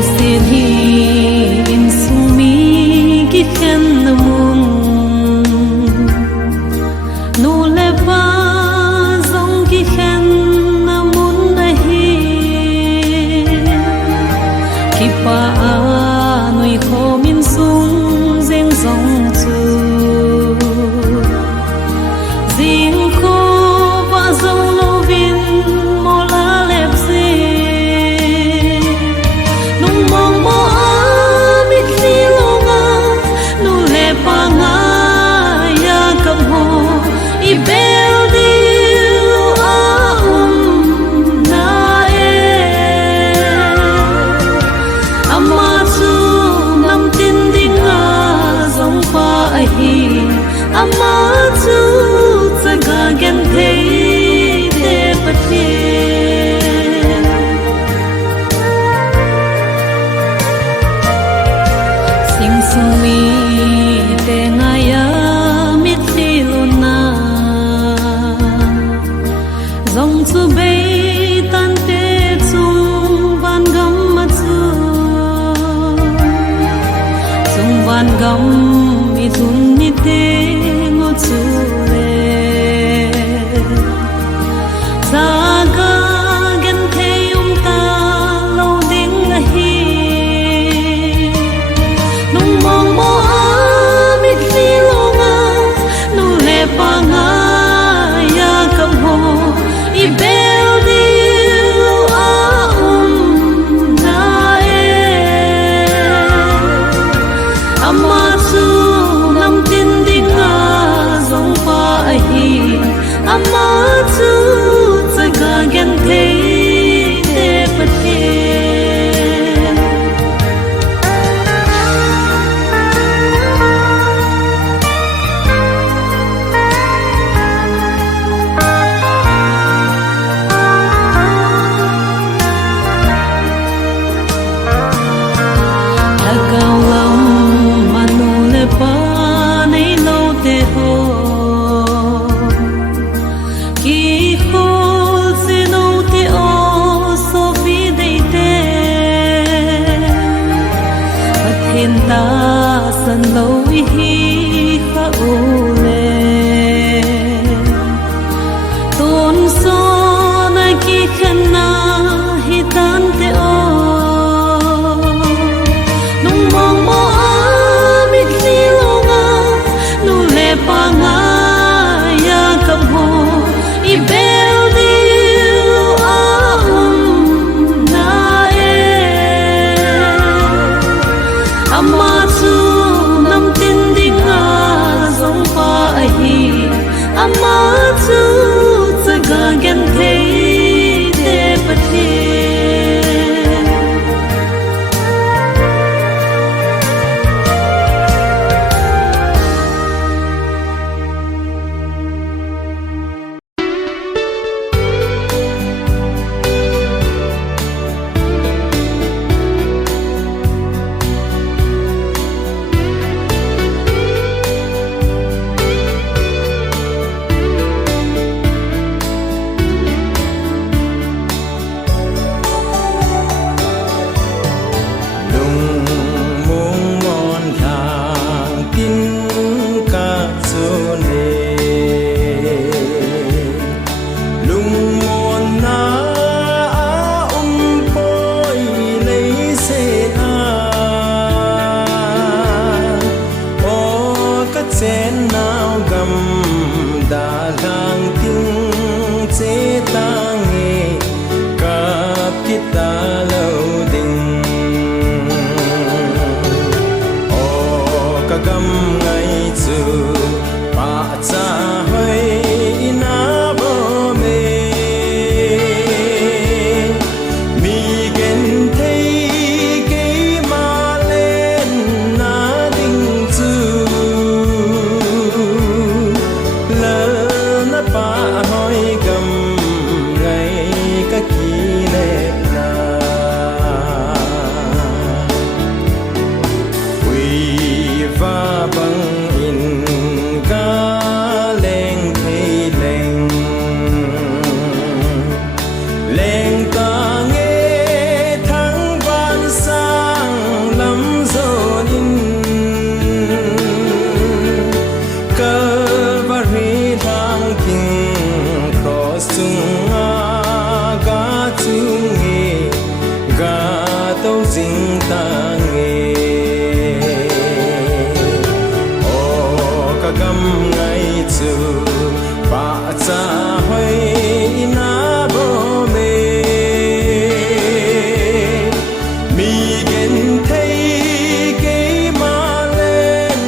xin hi in sung mi ki khen na mun nu le ba zong ki khen na mun na hi ki pa nui kho min sung zeng zong chu zing kho ba zong lo vin mo la lep zi nung mong mo mi khi lo nga nu le pa nga ya kam ho i bel di a na e ama chu nam tin ding a zong pa a hi ama chu chaga gen thei te pathe sing sung mi te nga ya mi thi lo na zong chu be tan te chung van gam ma chu chung van gam mi thun ni te ngo chu le zaga gen thei ta lo ding a hi nung mong mo mi khi lo nga nu le pa nga ya kam ho i bel di a na e ama chu nam tin ding a zong pa a hi ama chu chaga gen thei te pathe cao lắm mà nụ lệ pa nay lâu te ho ki khô se nô te o so vi dei te pathen ta san lo hi kha o le ton so na ki khana hi tan te o nung mong mo mi khi lo nga nu le pa nga ya kam ho i bel di a na e ama ding ta nghe ô ca gam ngày chu ba cha hoi na bo me mi gen thấy cái ma lên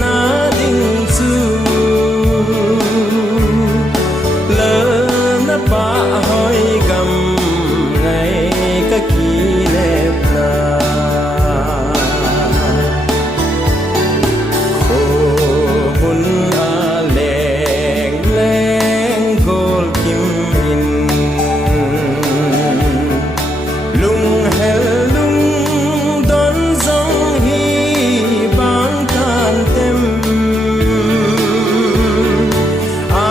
na ding chu lỡ na ba hoi gam ngày ka ki lep na khô bun a leng leng gol kim in lung hel lung don zong hi bang tan tem a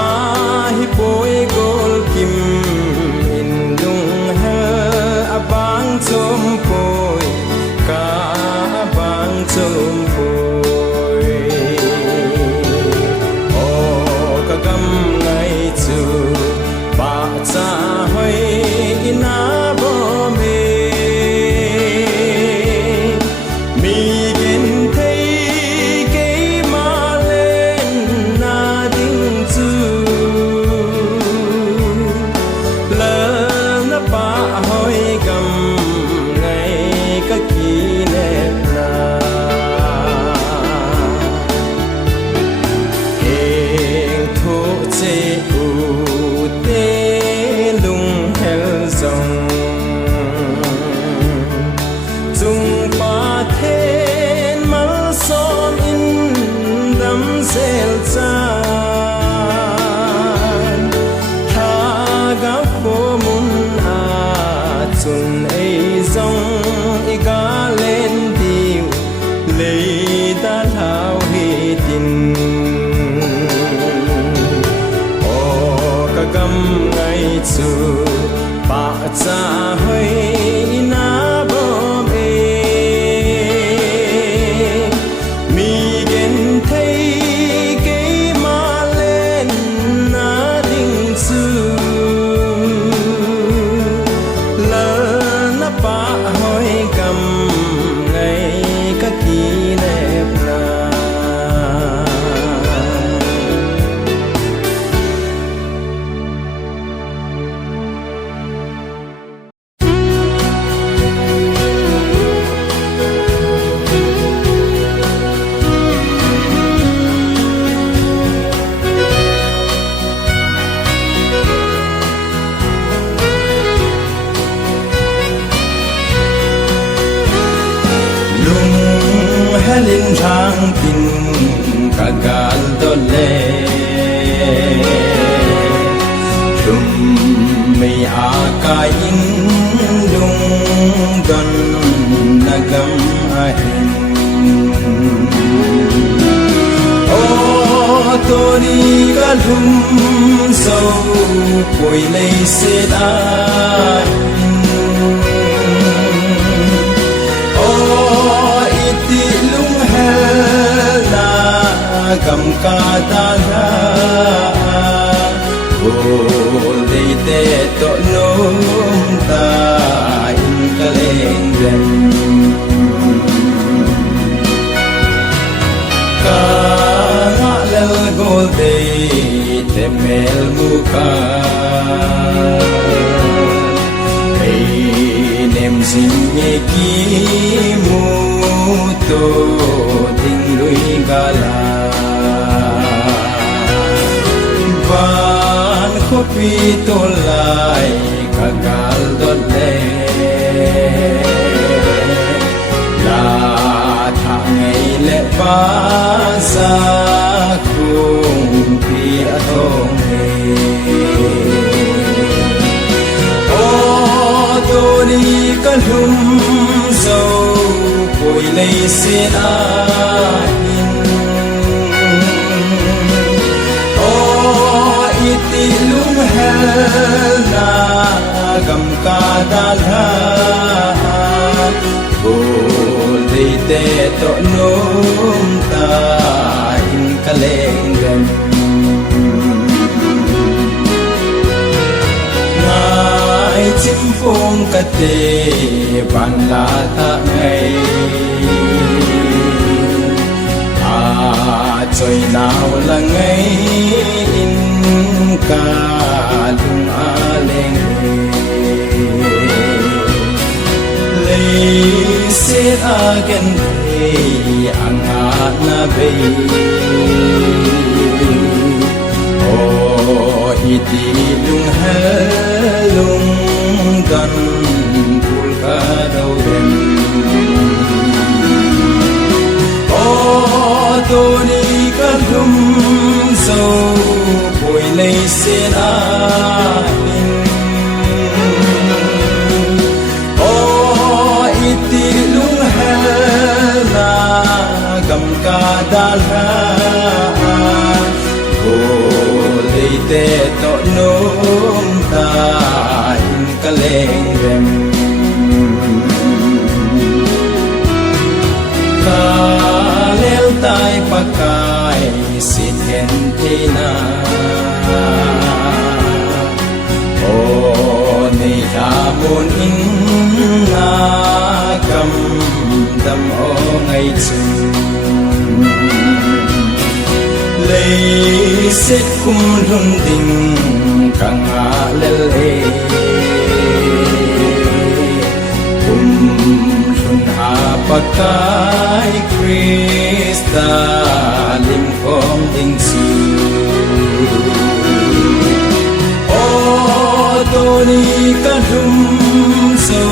hi boy gol kim in lung hel a bang chom poi ka bang chom poi o ka gam ngai chu ba cha hoi ina bo me mi gen thấy cái ma lên na ding chu lỡ na ba hoi gam ngày ka ki lep na heng thu che u te lung hel zong chung pa then mal som in dam sel chan tha ga pho mun a chun ei zong i ga lên diu lei ta thao hi tin o ka gam ngai chu ba cha hoi na bo me mi gen thấy cái ma lên na ding chu lỡ na ba hoi gam ngày ka ki lep na lung helin rang tin ka gal do le lum mi a ka in lung don nagam a hin o tori ka lum so poi lei se da gam ka ta la bol de te to nom ta in ka leng den ka nga lel gol de te mel mu ka ei nem sin ye ki mu to ding lui gala van khopi to lai ka gal dot le la tha ngai le pa sa kung pi a thong he o to ni ka lum so poi lei se a lung hel na gam ka da la bol de te to nom ta in ka leng gam ngai chim phong ka te ban la tha ngày trôi nào là ngày in ca lung lên lấy sẽ again ang na bay oh iti lung halung gan pul ka daw din oh doni ka lum so boy lấy sẽ in oh iti lung hala gam ka dalha te to nôm ta in ka leng rem ka lel tai pa kai sit hen te na o nei ta mon in na kam dam o ngai chu lấy xét khum lun tình càng ngã lê khum lun hạ bạc cái Krista lim phong tình su ô tô đi cả lum sâu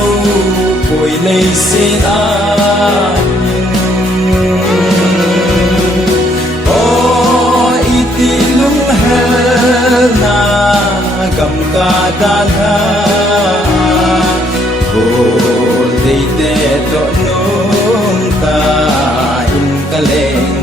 bồi lấy xét na gam ka dalha ko dei te to nong ta in ka leng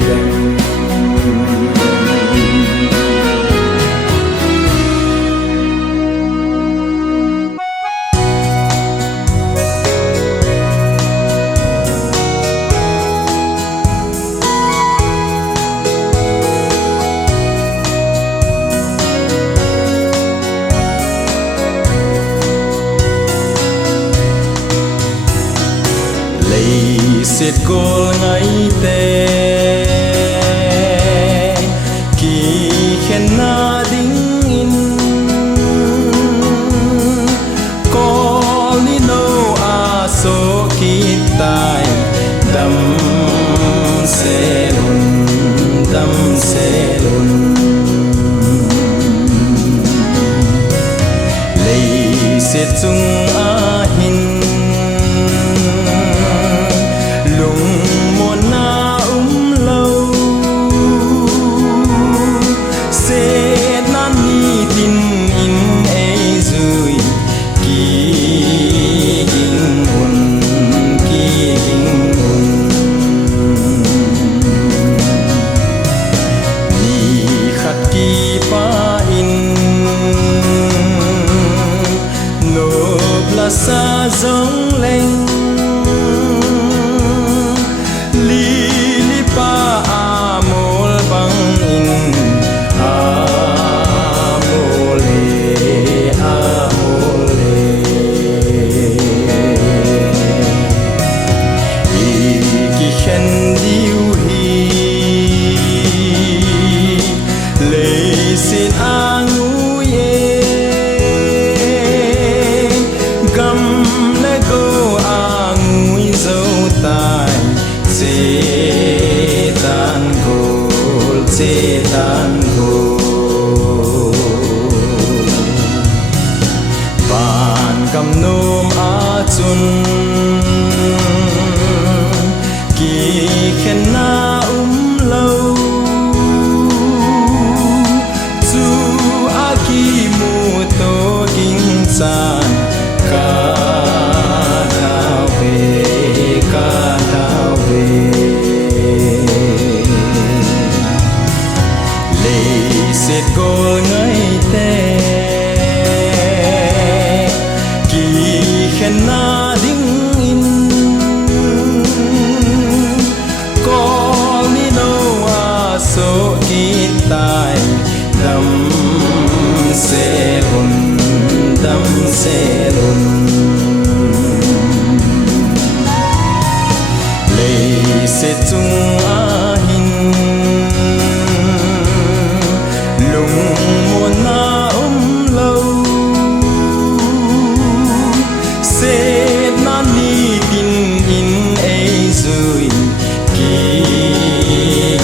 siết cô ngày tê kỳ khen na đinh in có li nô a số kỳ tai đâm xe lùn lấy siết chung a hin sa giống lên li pa amol bang in amole iki khen diu hi lấy xin angu setan ko ban kam nom a chun ki khen na lo chu a ki mu to king san ka thao về siết cô ngày tê kỳ khen na đinh lấy sẽ chung a hin lùng muôn na lâu sẽ na ni tin in ấy rồi kỳ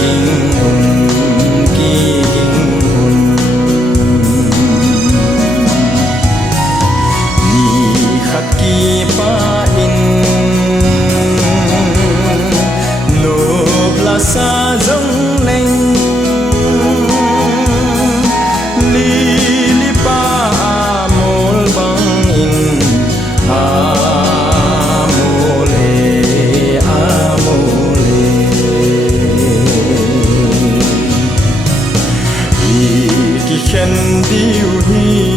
hình hồn kỳ hình hồn ni khắc kỳ pa in nộp là xa giống lên li li pa mol bang in khen điều hi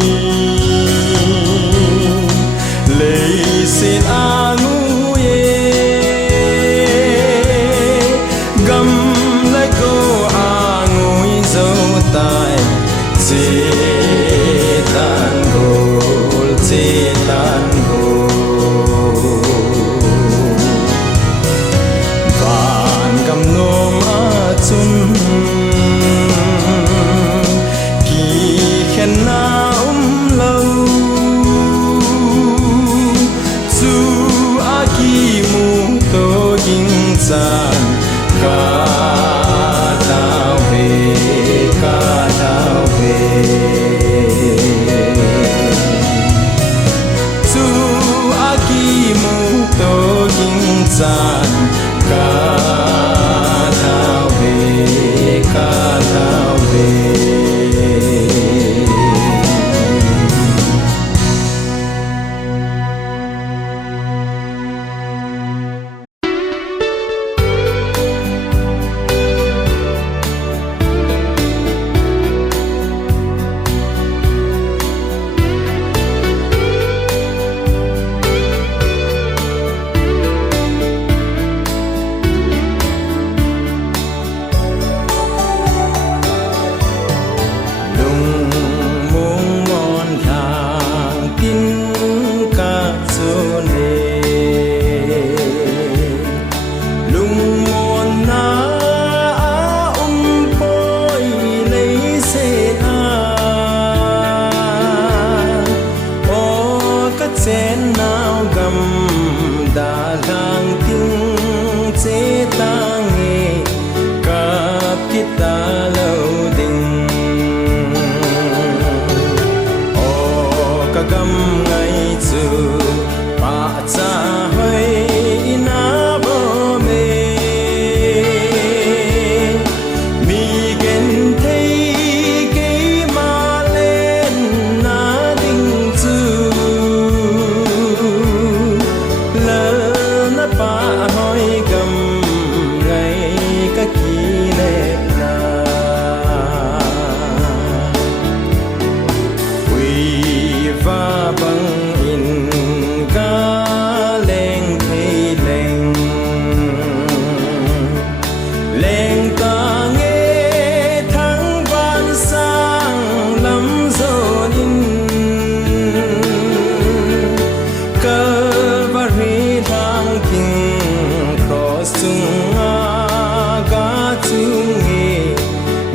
lấy xin a ngu ye gầm lấy cô a ngui dấu tai chế tan gol vạn cầm nôm a chun na lâu zu a ki mu to ging san ka tao về zu a ki mu to ging san ka tao về sen nào gầm đã lang tiếng chế ta nghe cặp kita lâu đình ô cả gầm ngày xưa bà cha hơi na bờ mê mi gen thấy cái mà lên na đình chư pa hoi gam ngày ka ki le na quy va bang in ga leng thei leng ta nghe tháng ban sang lắm rồi in cơ va ri thang ting crossung ga chung nghe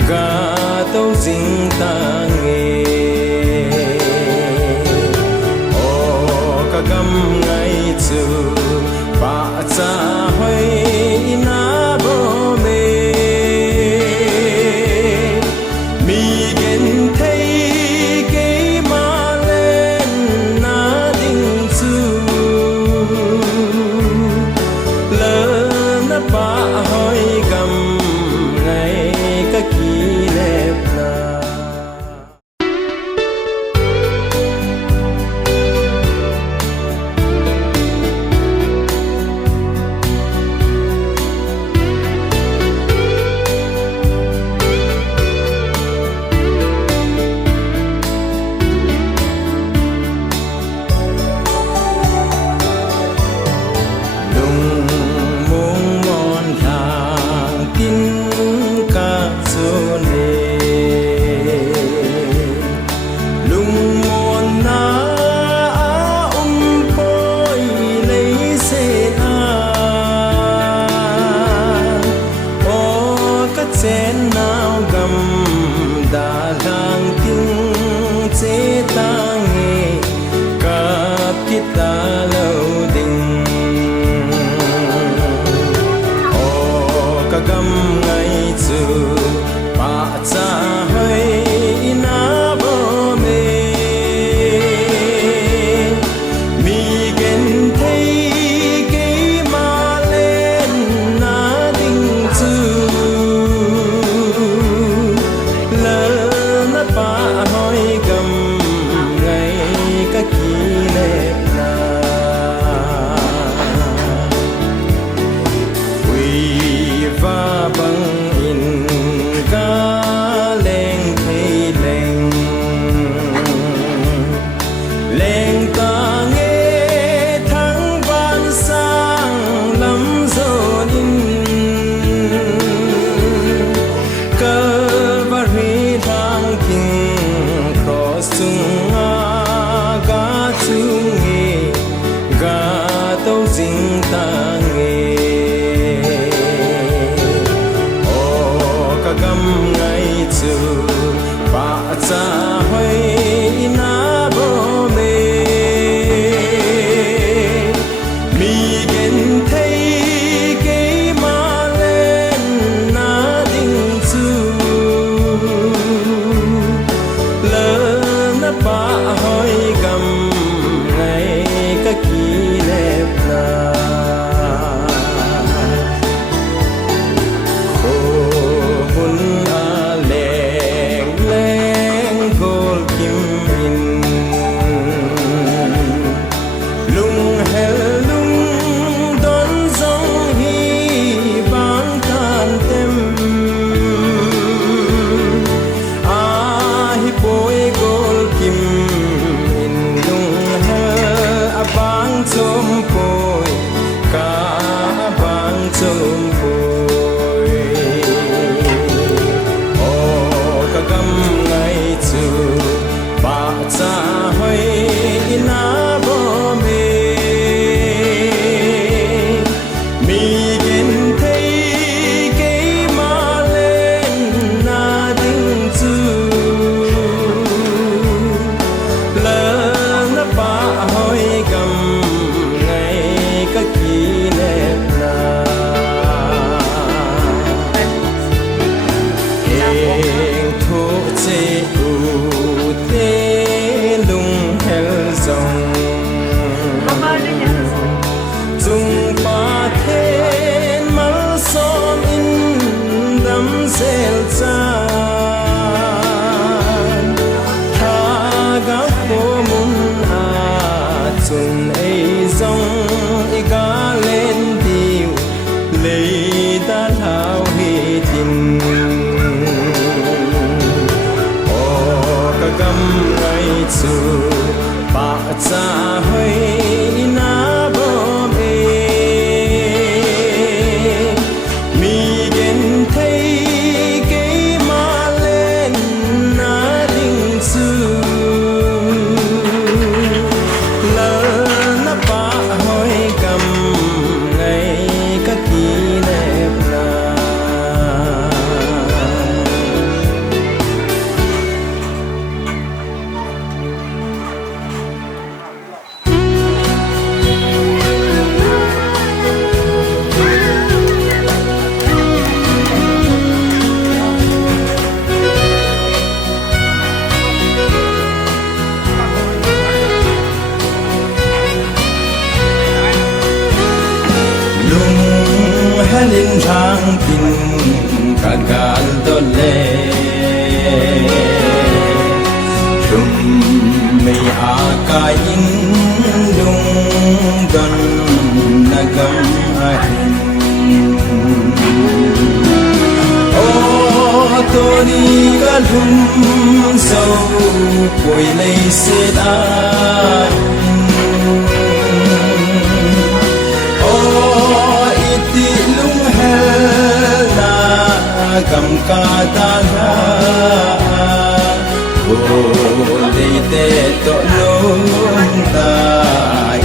ga tâu ding ta nghe ô cả gam ngày xưa bà cha hơi na bờ mê mi gen thấy cái mà lên na đình chư lỡ na pa hoi gam ngày ka ki lep na gam ngai chu pa cha hoi na bo me mi gen thei ke ma len na ding chu la na pa hoi gam ngai ka ki le na va bang in ca leng thei leng ta nghe thăng van sang lam zon in cơ va ri thang king cross chung a ga chung nghe ga tâu ding ta nghe gam ngai chu pa cha hoi na bo me mi gen thei ke ma len na ding chu la na pa hoi gam ngai ka ki le na cha hoi na bo me mi gen thei ke ma len na ding chu la na pa hoi gam ngai ka ki le na halin rang tin kagal dole rum mei akain dung don nagam ahin o tori galhum so koi lei se da gam ka ta ra o le te to lung ta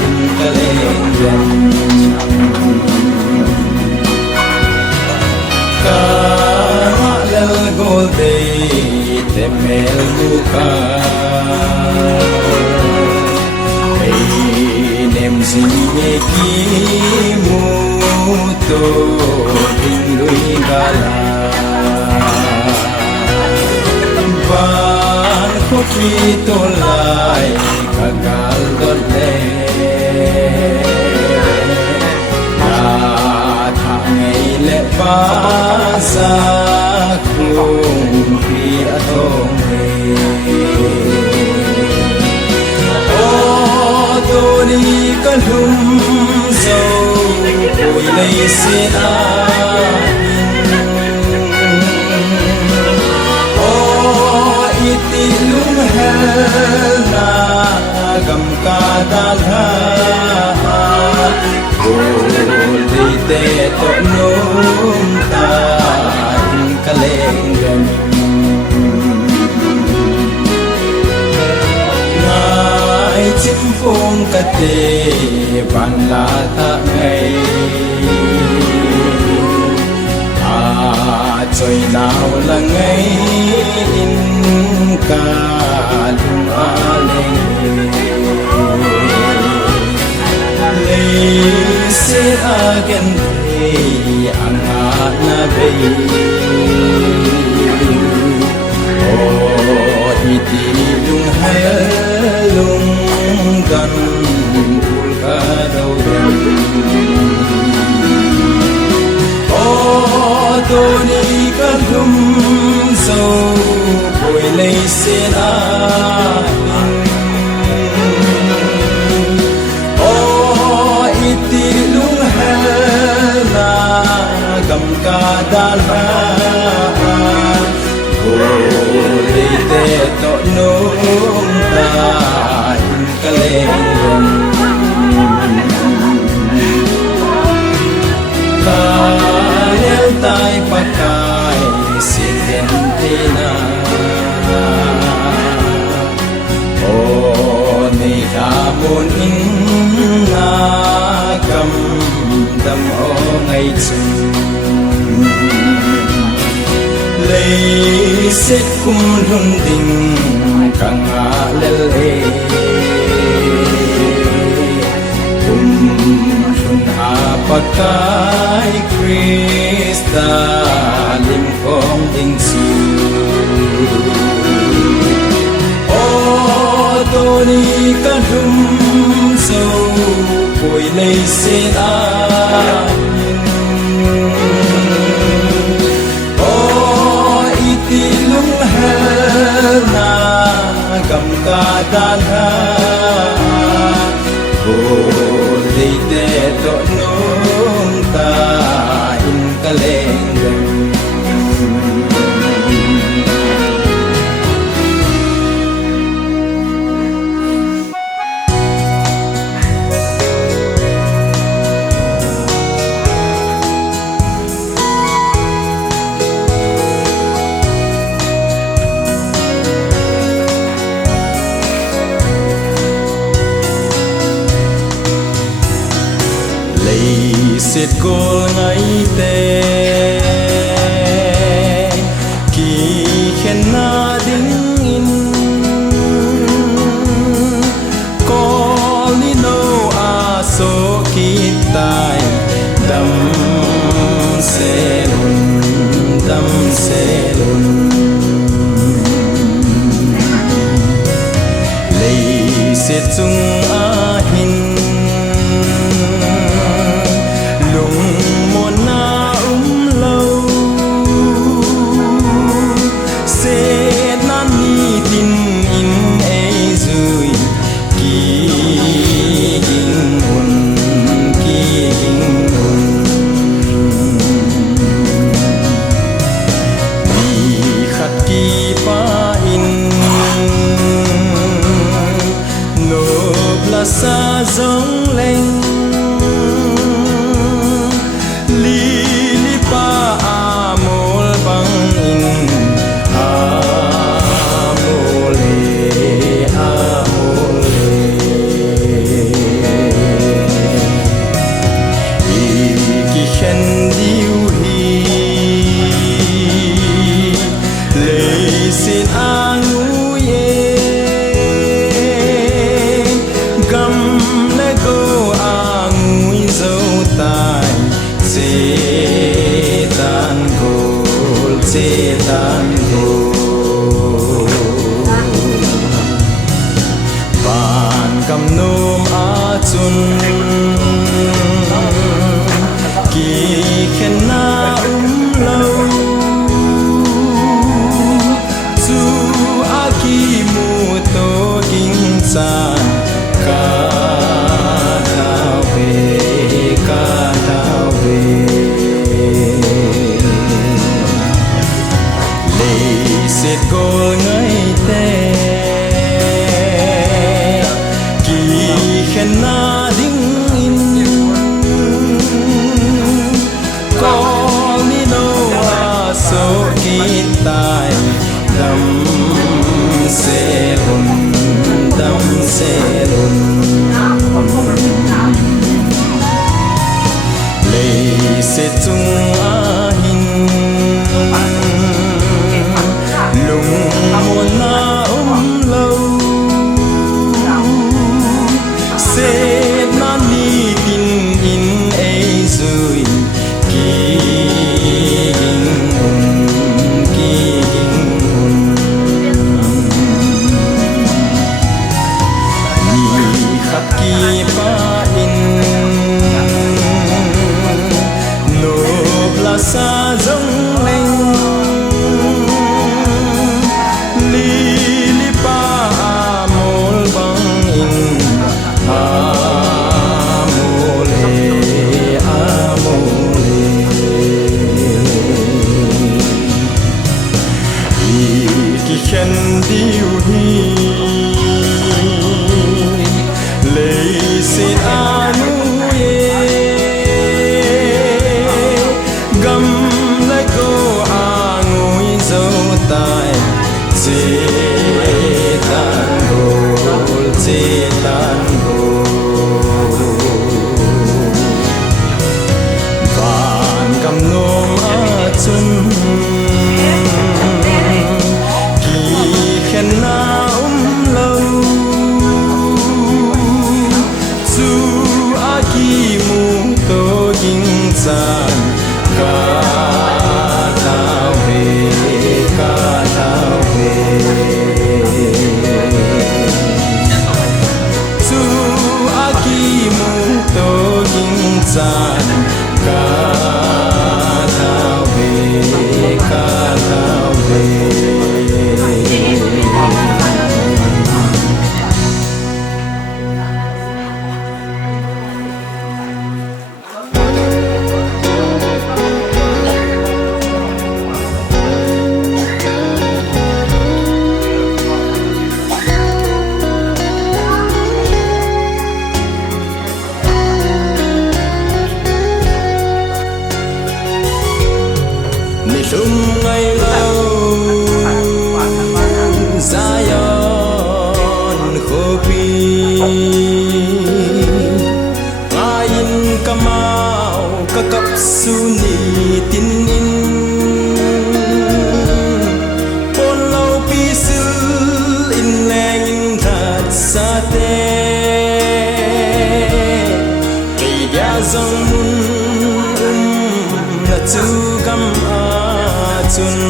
in ka len ka la gol de te mel buka ei nem si ki mu to ding lui gala van ko pi to lai kagal dot le na tha ngai le ba sa kung pi atong ni kan hum zo oi lei se a o iti lung hel na gam ka dal ha o dei te to num ta in kaleng gam chim phong ca tê van la tha ngày trời nào là ngày in ca lung lên lấy se again ang na bay oh iti lung halung gan ul ka daw yan oh doni ka lum so boy lay sila oh iti lung hela gam ka dalha Uli te to nung ta in kaleng Kalel tay pakay sikentina O ni kamon in na kam dam o ngay chung lấy xét kum lun ding kang alele kum lun apakai Krista lim kong ding su o toni ka dum so koi lấy xét a lung na gam ka dal ha ho le te to nung ta in kaleng Sét cô ngay tê kỳ khen na đinh in có li nô a số kỳ tai đam se lun lấy sét chung a hin lung mon na sẽ chung ahin lung muôn na lâu sẽ na ni tin in ấy rồi xa giống lên li li pa mol bang in amole ki khen diu hi lei sin anu Lung ngày lâu Zion khopi ngayin kamau kakap suni tin in pon lau pisil in leng in that sa te kay dia zong mun na tu kam chun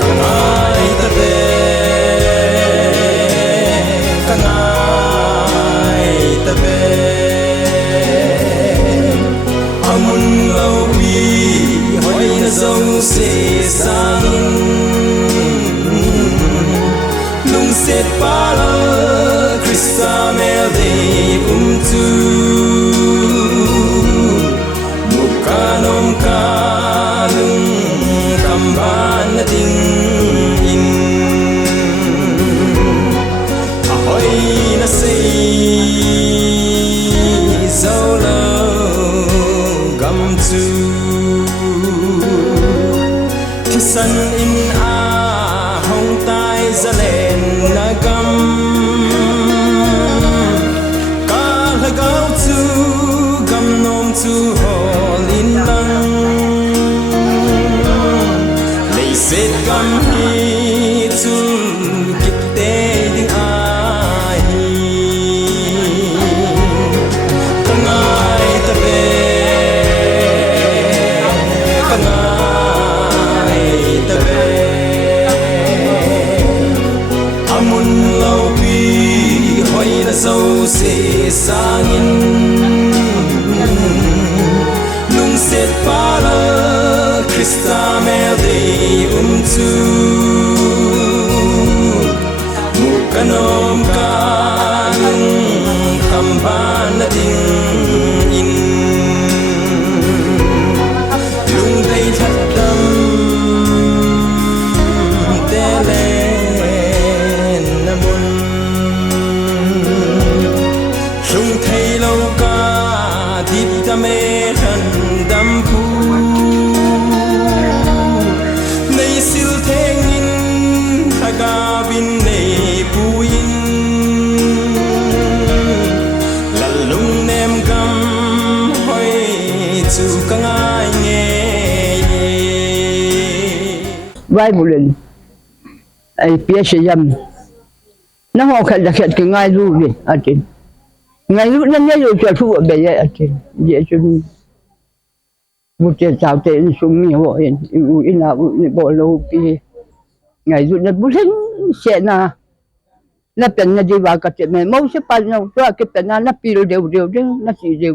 kangai ta be amun lau bi hoi na zong se sang lung set pa la Krista mel de tu mukanom ka ban ding in ahoy na say solo gam tu san in a hong tai za len na gam ka la gao tu gam nom tu hol in lang set gam hi tul kitte ding ahi kangai ta be amun lau bi hoi na zo se sangin lung set pala Krista mel de tu mukanom kan kamban na ding in lung dei that dam te len namun lung thei lâu ca dip ta me han dam pu bin nei puin la lung nem gam su ka ngai nge Bible ai pia se yam na ho khat da khat ke ngai lu ni atin ngai lu na ne yo cha thu be ya atin ye chun mu te chao te su mi ho in u ina u ni bo lo pi ngai lu na bu len se na pen na di wa ka te me mo se pa no to ke pen na pi lo de na si de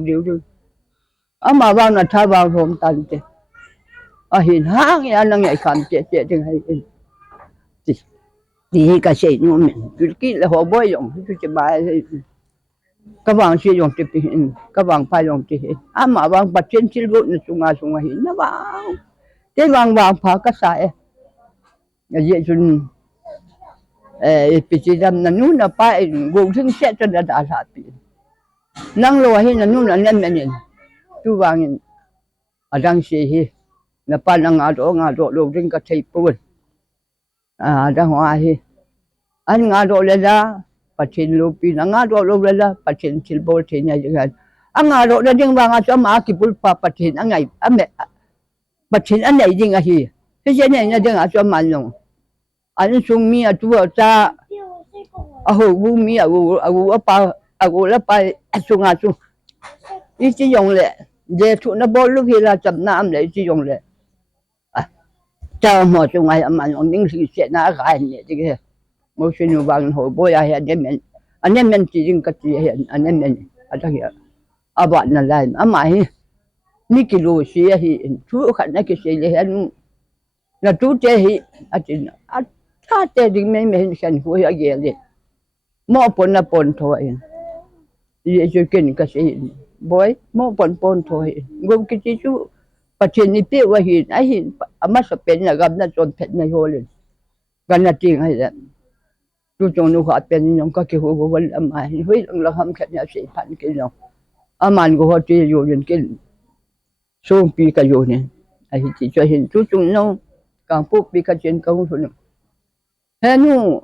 ama wa na tha wa rom tan te a hin hang ya na ngai kham te ding hai thì cái gì nhưng mình cái là họ bơi dùng cái bài các bạn sử dụng thì các bạn phải dùng thì mà bạn bắt trên chiếu bút nó sung hình nó vào cái bạn phá cái sai cái gì chun bây giờ nó nu nó phải gồmทั้งเสร็จจนđã sát bị năng lo hay nó nu nó nên mình tu vàng ở đang gì nó phải ngã đó lo trên cái thầy bút đang hoa hi anh ngã độ lên ra pathin lupi na ngã độ lên ra pathin chilbol thế này chẳng hạn anh ngã độ lên nhưng mà ngã cho mà kipul pa pathin anh ngày anh mẹ pathin anh này gì hi cái này nhà ngã cho mà luôn anh sung mi à tu ở cha hồ bu mi à hồ pa hồ là pa sung ít chỉ dùng lệ để tụi nó bol lúc khi là chậm nam để chỉ dùng lệ cha mà chung ai mà những sự chuyện nào cái này thì cái một số nhiều bạn hồi bôi ai anh em mình chỉ riêng cái gì hiện anh em mình ở đây à bạn là lại mà ní cái lối xí thì chú khăn cái xí hiện là chú chơi thì à ta chơi thì mình xem vui ở kia đi mua bồn thôi vậy cho cái xí bôi mua bồn thôi gồm cái gì chú pathin ni pe wa hin a hin ama sa pen na gam na chon phet na holin gan na ting hai da tu chong nu kha pen nong ka ki ho go wal ama hi hui lang la ham khat ya se phan ki no aman go ho ti yo yin ki so pi ka yo ne a hi ti cho hin tu chong no ka pu pi ka chen ka hu no he nu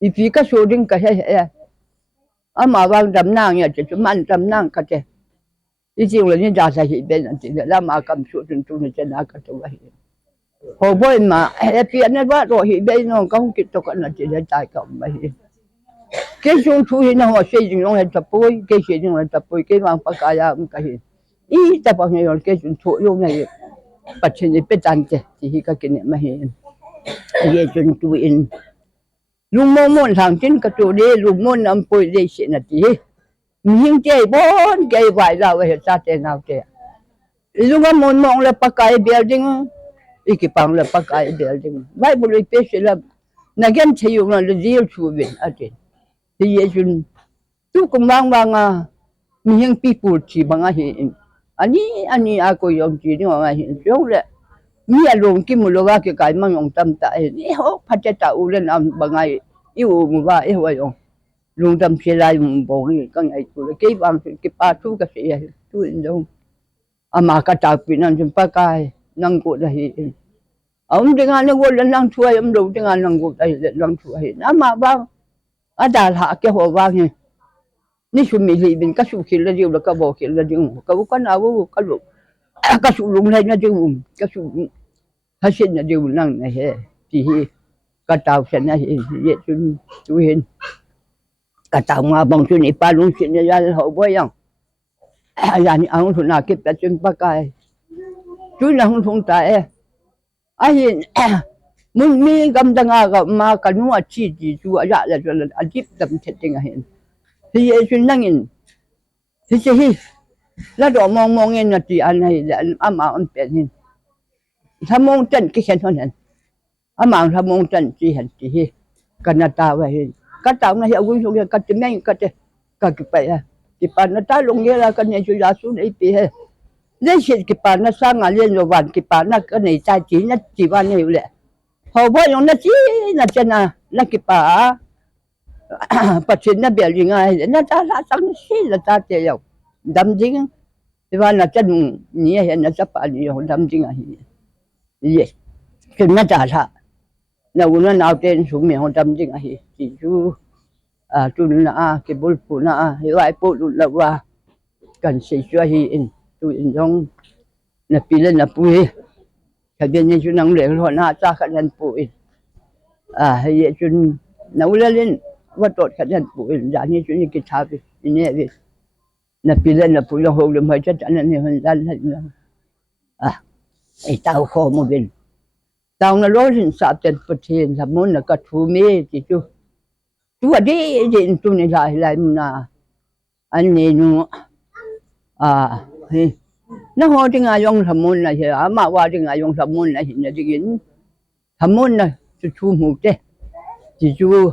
i pi ka so ding ka he ama wang dam nang ya chu man dam nang ka te已经了，人家才是别人进来，那嘛咁说真真的真那个做个，后边嘛，别人话做是别人讲结束个那真係大咁咪，幾種出現那我水晶用係十杯，幾水晶用係十杯，幾萬八家呀咁計，咦，十八年用幾種出用係八千一百單嘅，只係個幾年咪係，嘢種出現，ลุงมงทางจิ้นกระตูดีลุงมงนำปุยได้เสียนาทีmình chơi bốn chơi vài giờ về cha chơi nào chơi lúc mà muốn mong là bắt cái building cái bằng là bắt cái building vậy bây giờ bây giờ là nãy giờ chơi dùng là riêng chủ viện ở trên thì giờ chúng tu cũng bằng à mình people chỉ bằng à hiện anh aku dùng chỉ nhưng mà hiện số là mình dùng cái một lô cái mà dùng tâm tại này họ phát triển tạo lên làm bằng ai yêu một vài yêu dùng luôn tâm sẽ lại một bộ cái ngày tuổi cái bằng cái ba chú cái gì chú in đâu mà cái trào pin anh chúng ta cái năng của đây ông tiếng Anh nó gọi năng chuối ông đâu tiếng Anh năng của đây năng chuối mà bao ở Đà Lạt cái hồ vang này ní số mình thì mình cái số kia là điều là cái bộ kia là điều cái nào cái số lùng này là điều cái số hay xin là điều năng này hè thì cái trào sen này vậy chú hin cả tàu mà bằng chuyện này ba luôn chuyện ra hậu bơi không là những ông thằng nào kịp chuyện ba cái chú là không thùng tại ai muốn mi cầm đằng mà cái nó chỉ chú ở là anh tiếp tâm chết tình hiện thì chuyện năng in thì chỉ là đồ mong in là chỉ anh này là mà anh biết hin tham mong chân cái chuyện thôi nè mà tham mong chân chỉ hiện chỉ Canada vậy cái tàu này ông cũng dùng cái tiếng Anh cái bậy cái bàn nó trái lông nghĩa là cái này chúng ta xuống đấy bị hết lấy chuyện cái bàn nó sang ngàn liên rồi bàn cái bàn nó cái này trái chỉ nó chỉ bàn nhiều lệ họ bao nhiêu nó chỉ là chân à nó cái bàn bắt chuyện nó biểu hiện ai nó ta sang xí là ta chơi đâu đâm dính thì bàn là chân nhẹ hiện nó sắp bàn nhiều đâm dính à gì cái nó trả thà nào nó nào trên xuống miệng đâm dính à chỉ chú chú na cái bul pu na hi vai pu lu la wa kan se chua hi in tu in dong na pila na pui kaya niya chun ang lehon na sa kanyan pui hiya chun naulalin watot kanyan pui dani chun ikitabi ini na pila na pui yung hulum hay chat anan ni hundan tao kho mo bin tao na rosin sa ten patin sa mon na katumi titu tu adi din tu ni lai na ani nu nó ho tiếng ai用什么呢？是阿妈话tiếng ai用什么呢？现在这个什么呢？就出木的，就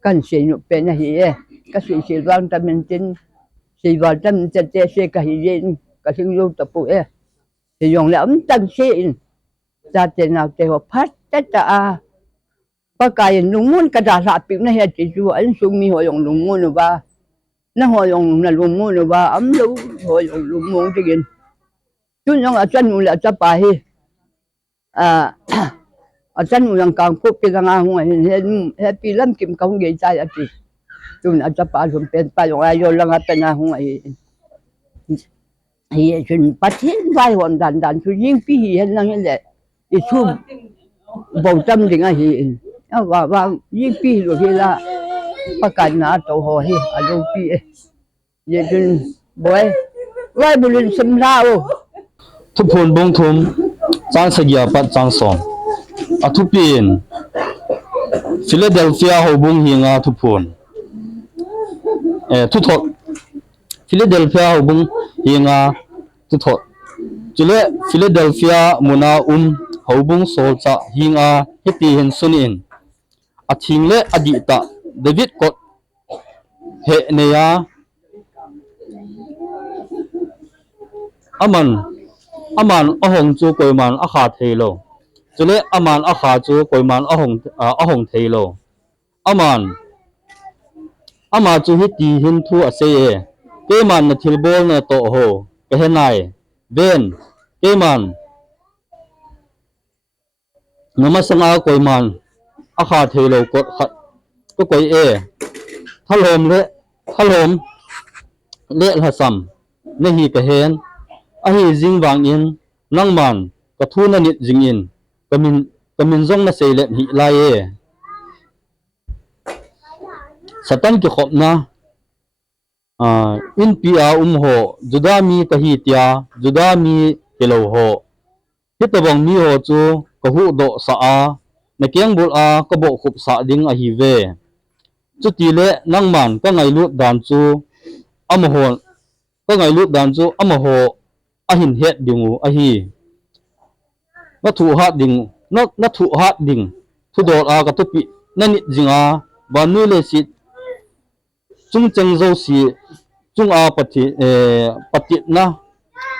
干谁no边那些，个谁让他们真，谁让他们这些个人个生有的不哎，是用了当些，在电脑最后拍的啊，把个人龙门个大傻逼那些就安说咪会用龙门了吧？那会用那龙门了吧？俺都会用龙门这个。Chun yung asan mula sa pahi. Asan mo yung kangkop pinangahong ngayon. Happy lang kim kahong gay tayo ati. Chun at sa pasumpen pa yung ayaw lang at pinahong ngayon. Hiya chun patin bayon dandan. Chun yung pihihan lang yun le. Isu bầu tâm thì ngay hiền. Và yung pi rồi là pakan na to ho hi alo pi. Vậy chun boy. Why bulin sim lao. ทุพนบงทุมจางสกีปัดจางสอนอทุปีนฟิลาเดลเฟียหบุงหิงาทุพนทุทอฟิลาเดลเฟียหบุงหิงาทุทอจุเลฟิลาเดลเฟียมุนาหบุงโซลจะหิงาฮิตีเห็นสุนินอทิงเลอดีตะเดวิดกดเฮเนียaman ahong chu koiman akha theilo chule aman akha chu koiman ahong theilo ama chu hi ti hin thu ase ke man na thilbol na to ho pehenai ben ke man namasanga koiman akha theilo ko khat ko koi thalom le hasam nehi ka hen ahi jing wang in nangman ka thuna nit jing in kamin zong na seile hi lai satan ki khopna in pia ho judami kahi tia judami kelo ho hitabang mi ho chu ka hu do sa a na kyang bul a ka bo khup sa ding a hi ve chu ti le nangman ka ngai lut dan chu amahon ka ngai lut dan chu amaho ahin het dingu ahi na thu hat ding thu dor a ka tupi nani jinga banu le si chung cheng zo si chung a pati na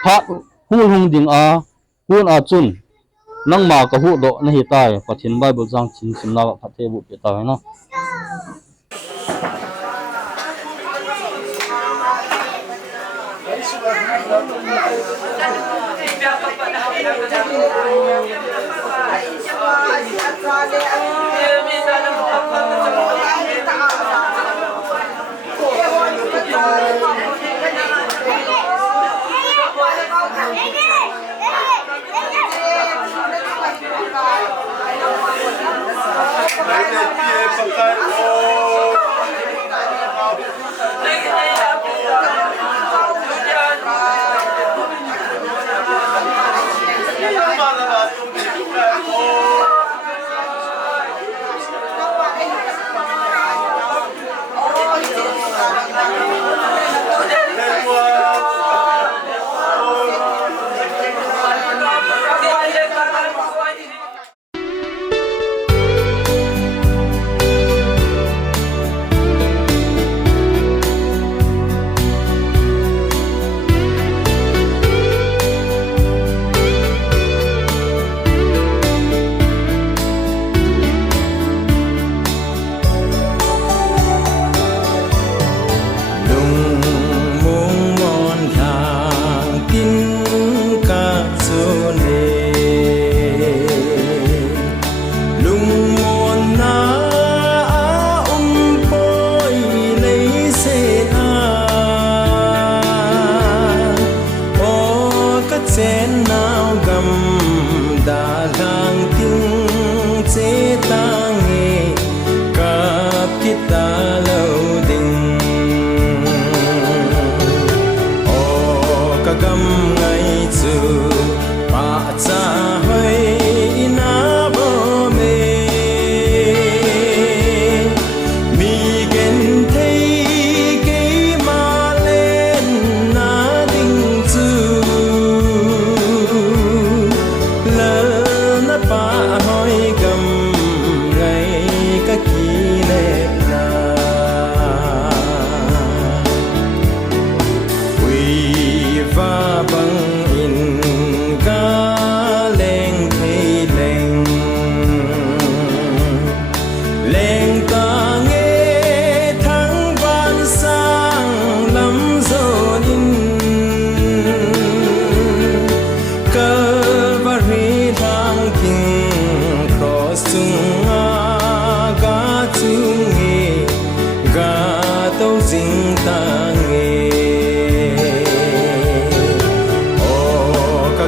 pha hung ding a kun a chun nang ma ka hu do na hi tai pathin bible jang chin sim na phathe bu pe ta na cả gam ngày chu ba cha hơi na bo me mi gen thấy cái mà lên na đinh chu lỡ na ba hơi gam ngày cả kỳ lệ na và bằng in ga lên thấy lên ta nghe tháng ban sang lắm rồi in cơ và ri thang kinh cross chung ga chung nghe ga tàu dinh ta nghe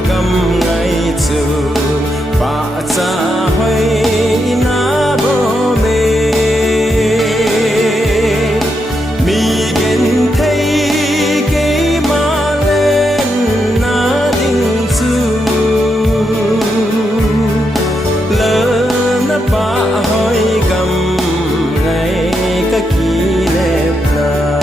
gam ngày chu ba cha hơi na bo me mi gen thấy cái mà lên na đinh chu lỡ na ba hơi gam ngày cả kỳ lệ na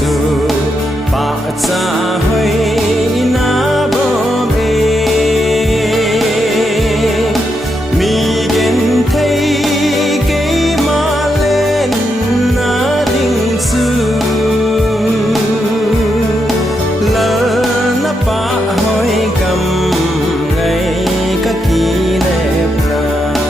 chu ba cha hơi na bo me mi gen thấy cái mà lên na đinh chu lỡ na ba hơi gam ngày cả kỳ lệ na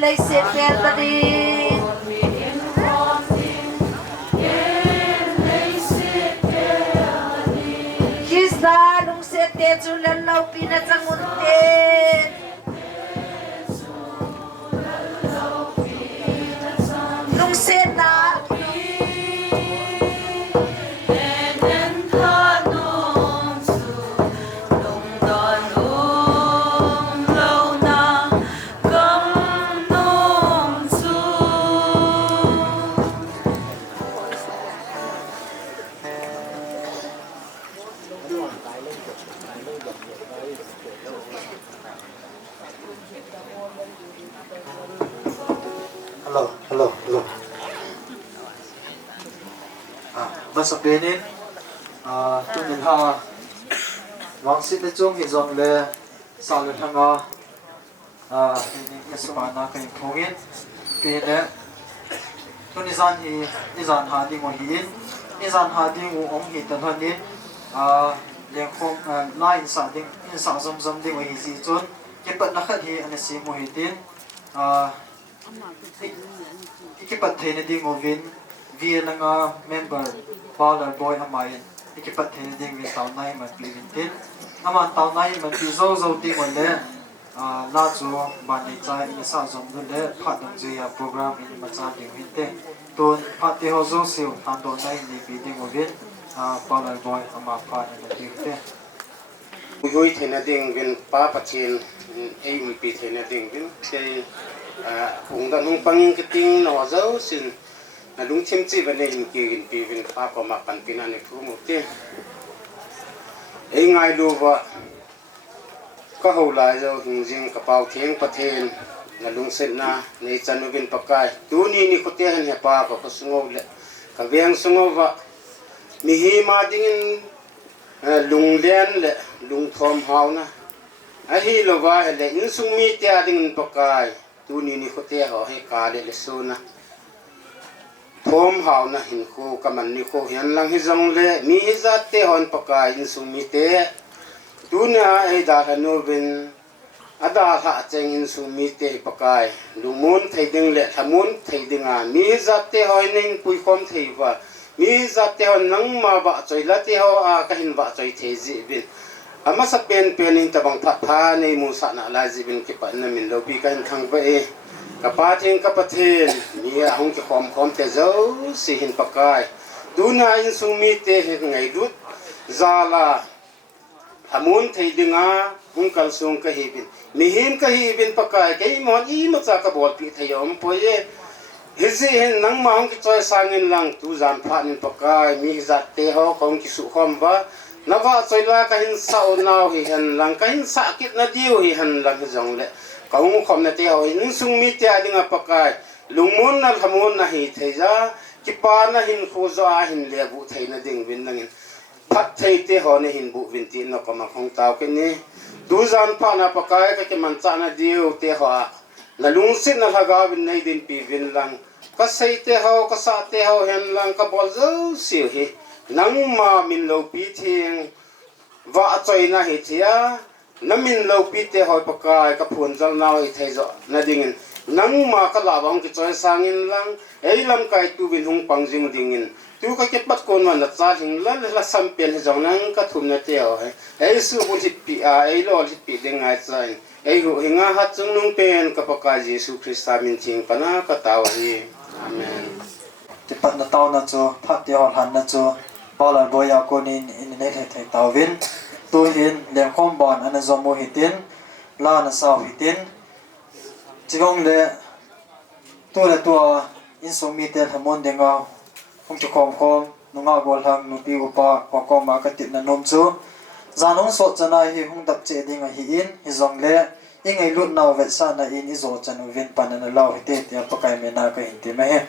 lấy xe phe ta đi khi xa lung xe tê chu lần lâu pina chẳng muốn tê lung xe na Hello. Mas benin tu min ha wang sit na chung hi zong le sa le thanga ni spa na kai thongin pe le tu ni zan ha ding o hi ni zan ha ding o ong hi tan han ni le khom na in sa zom ding o hi si chun ke pat na khat hi an si mo hi tin ke pat the ne ding o vin vi nga member father boy amain ikipat hin ding vi taw nai man plivin tin aman taw nai man pi zo ting on le la chu ban nei chai in sa zom du le phat dang je ya program in ma cha ding hin te ton phat te ho zo siu tan do nai ni pi ding ovin father boy ama pha in ding te Ui thena ding vin pa pachin ei mi pi thena ding vin te ung da nung pangin kiting no zo sin na lung chim chi ban nei ki gin pi vin pa ko ma pan pin ani phu mu te ei ngai lu wa ka ho lai zo hing jing ka pau thieng pathen na lung sen na nei chan vin pakai tu ni ko te han he pa ko sungo le ka veng sungo wa mi hi ma ding lung len le lung thom hau na a hi lo wa le in sung mi te ding pakai tu ni ko te ho he ka le su na thom hau na hin khu kaman ni ko hian lang hi zong le mi za te hon pakai in sung mi te tu na ai da ha no bin ada ha cheng in sung mi te pakai lung mun thei ding le thamun thei ding a mi za te hoi ning pui khom thei wa mi za te hon nang ma ba choi la te ho a ka hin ba choi thei ji bin ama sa pen in tabang tha nei mu sa na la ji bin ki pa na min lo pi ka hin thang ba e ka pa thing ka pathen mi a hong ki khom te zo si hin pakai tu na in sung mi te he ngai lut zala hamun thei dinga hung kal sung ka hi bin mi him ka hi bin pakai ke mon I ma cha ka bol pi thei om po ye hizi hin nang ma hong ki choi sangin lang tu zan pha nin pakai mi za te ho kong ki su khom ba na wa choi la ka hin sao nau hi han lang ka hin sa kit na diu hi han lang jong le kong khom na te ho in sung mi te adinga pakai lungmun na hamun na hi thei za ki pa na hin khu zo a hin le bu thei na ding bin nangin phat thei te ho ne hin bu vin ti na ko ma khong taw ke ni tu zan pha na pakai ka ke man cha na diu te ho na lung sin na haga bin nei din pi vin lang ka sei te ho ka sa te ho hen lang ka bol zo siu hi nang ma min lo pi thing wa choi na hi thia na min lo pi te ho pakai ka phun jal na hi thei zo na dingin nang ma ka la bang ki choi sangin lang ei lam kai tu bin hung pang jing dingin tu ka ke pat kon man na cha hing la sam pen hi jong nang ka thum na te ho ei su bu thi pi a ei lo thi pi ding ai chai ei ru hinga ha chung nung pen ka pakai Jesu Christa min thing pana ka taw hi amen ti pat na taw na chu phat ti hol han na chu bala boya ko ni in nei thei taw vin tu hin leng khom bon an zomo hitin la na saw hitin chigong le tu in so mi te thamon denga hong chu khom nunga gol hang nu pi upa ko ma ka tit na nom chu zanong so chana hi hung dap che ding a hi in hi zong le ingai lut naw ve sa na in izo chanu vin pan na law hi te te pakai me na ka hin te me he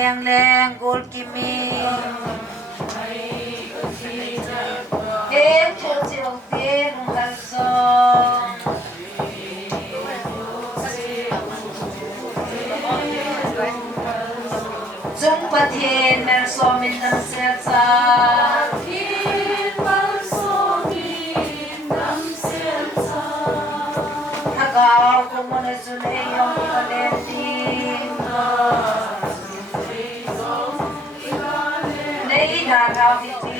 leng leng gol kimi em chul chil te lung dal song Dung pathin mer so min nam sel sa Agaw kumuna zune yong kalenti Nei na gaw hiti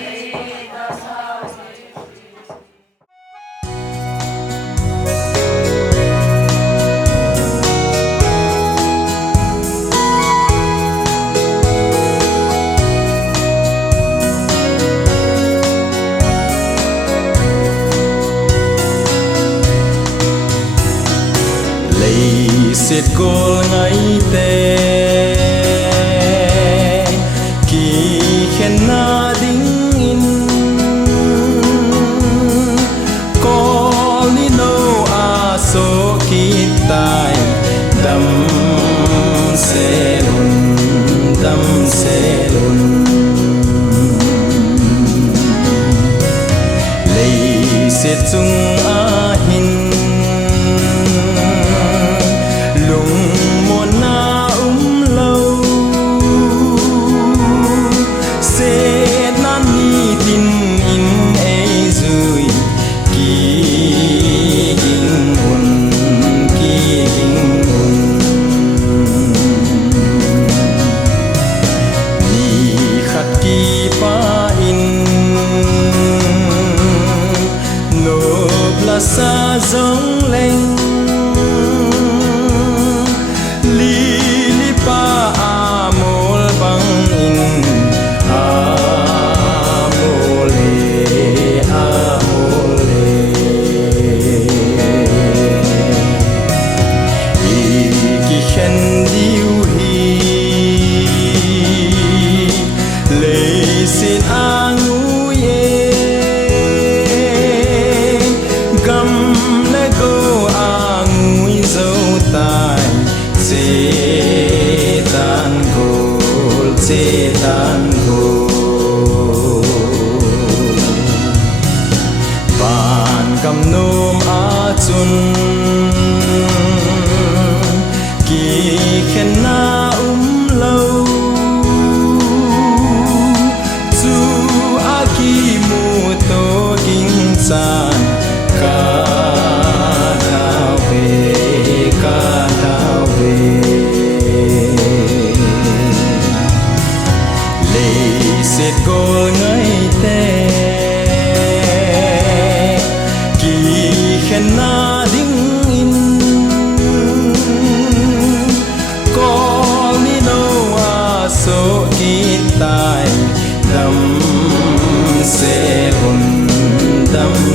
Siết cô ngay tê kỳ khen na đinh in có lý nô a số kỳ tài đâm xe lùn lấy siết chung a hin sa giống lên li li pa amol bang in amole iki khen diu hi lấy xin angu setan gol ban kam nom a chun ki khen na lo chu a ki mu to king san ka thao về Siết cô ngay tê kỳ khen na đinh in có lý nô a số kỳ tài đâm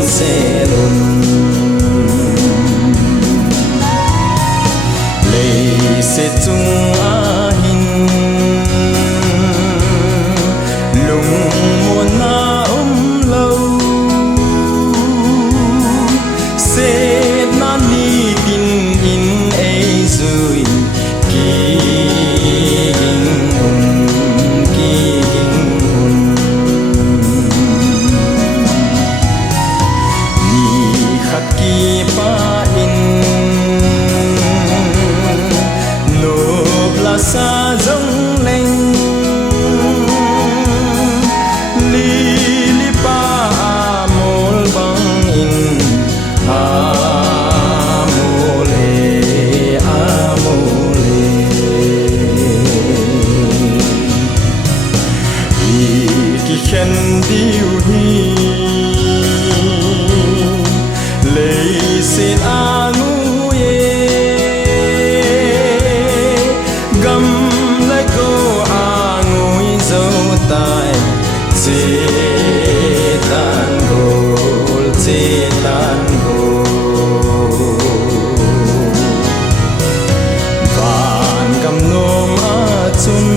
xe lùn lấy siết chung a hin sa giống lên li li pa amol bang in amole iki khen diu hi lấy xin angu setan gol van kam nom a chun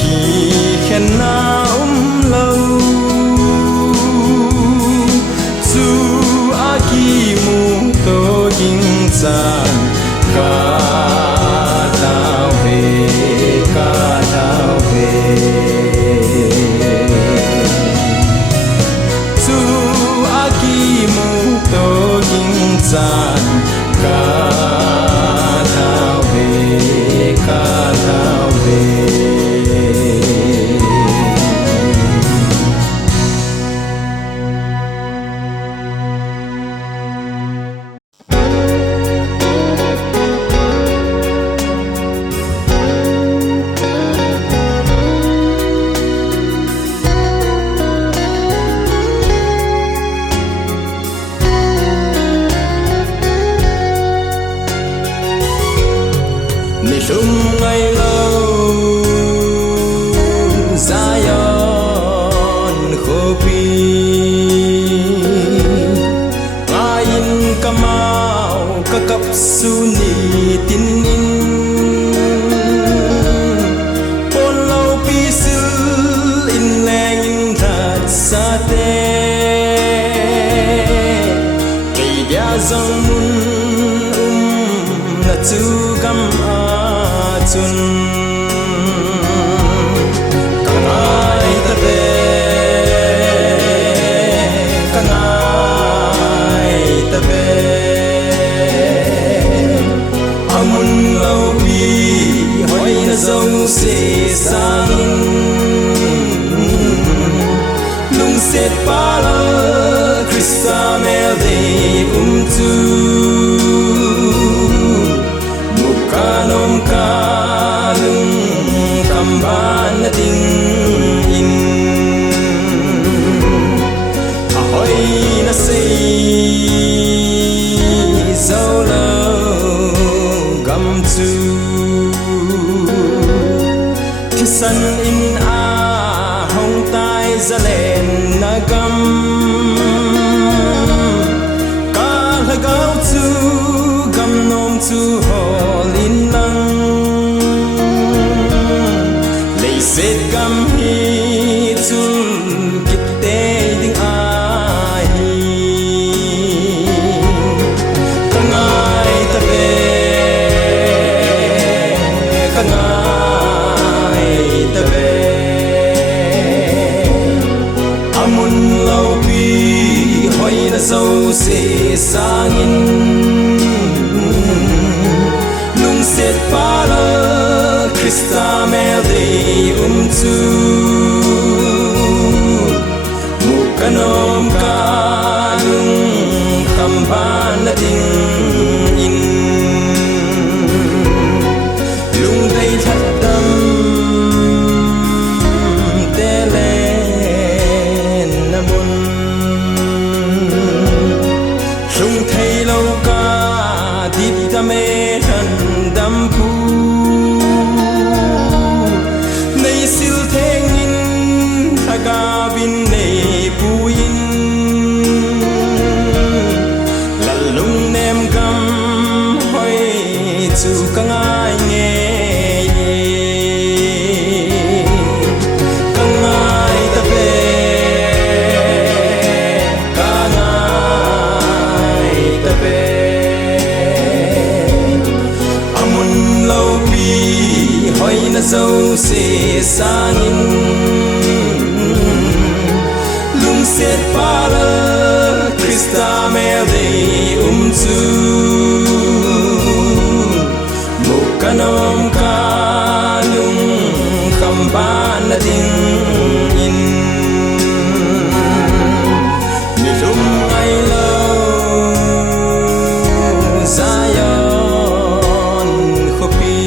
ki khen na lo chu san ka thao về Trong ngày lâu Zion khopi ngayin kamau kakap suni tin in polo pisil in leng in that sate kay dia zong mun na tu gam chun kangai tabe amun lau pi hoi na zau se sang lung set pala Krista mel de tu mukanom kalung kamban na ding in ahoy na say solo gam tu thisan in a hong tai za len na gam ka lagau tu gam nom tu holin lang lei set gam hi tul kitte ding ai kangai tabe amun lau pi hoi na zo se sangin lung set pala Krista mel de tu mukanom kalung kamban na ding in lung dei that dam telen namun lung thei lâu ca dip dame than dam pu nei sil theng in thaga bin nei puin lalung nem gam hoi chu kangai nge kangai tabe amun lau pi hoi na zo se sangin lung set pala Krista mel de tu mukanom kalung kamban na ding in nilum ay lâu Zion khopi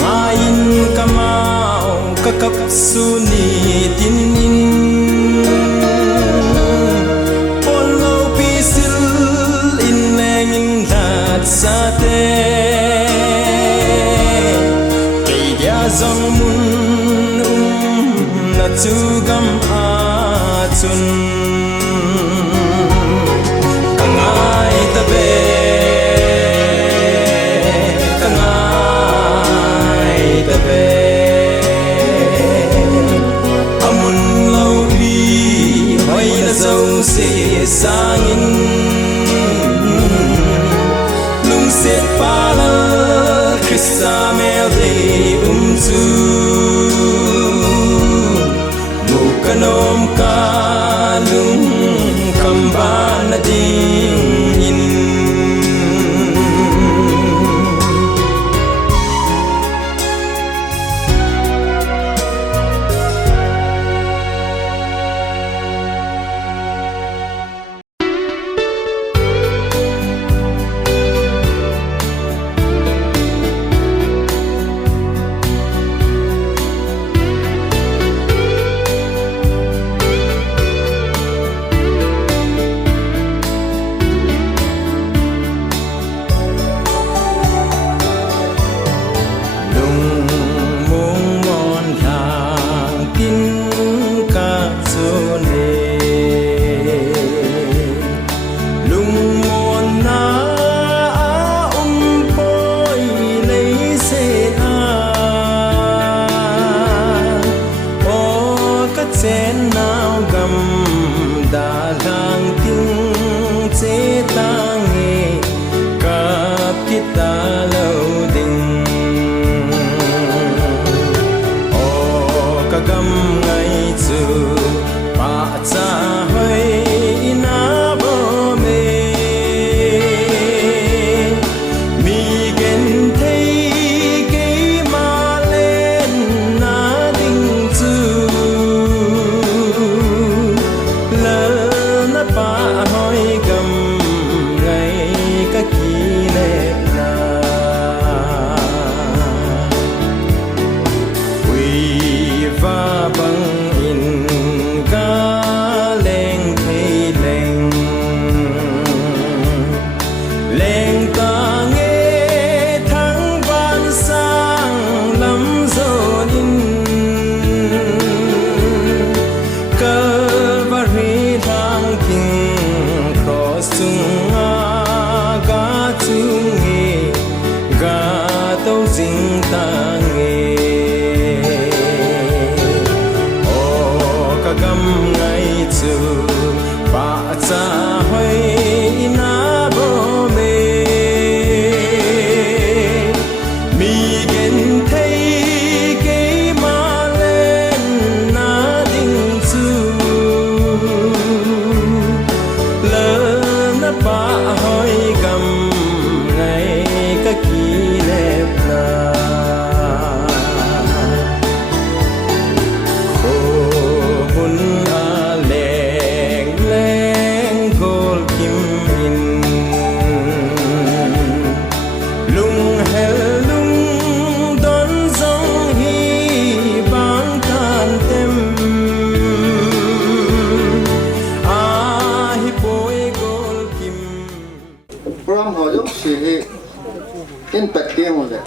ngayin kamau kakap suni tin in polo pisil in leng in that sate kay dia zong mun na tu gam chun kangai tabe amun lau pi hoi na zo se sangin lung set pala Krista mel de tu mukanom kalung kamban cha hoi na bo me mi gen thei ke ma len na ding chu la na pa hoi gam ngai ka ki le na va bang in ga leng thei leng ta nghe thăng ban sang lam zon in cơ va ri thang king cross chung a ga chung nghe ga tau jing ta nghe gam ngai chu pa cha hoi na bo me mi gen thei ke ma len na ding chu la na pa hoi gam ngai ka ki le na hun a leng leng gol kim in lung hel lung don zong hi bang tan tem a hi boy gol kim Pram ho jo si he in pet ke mo le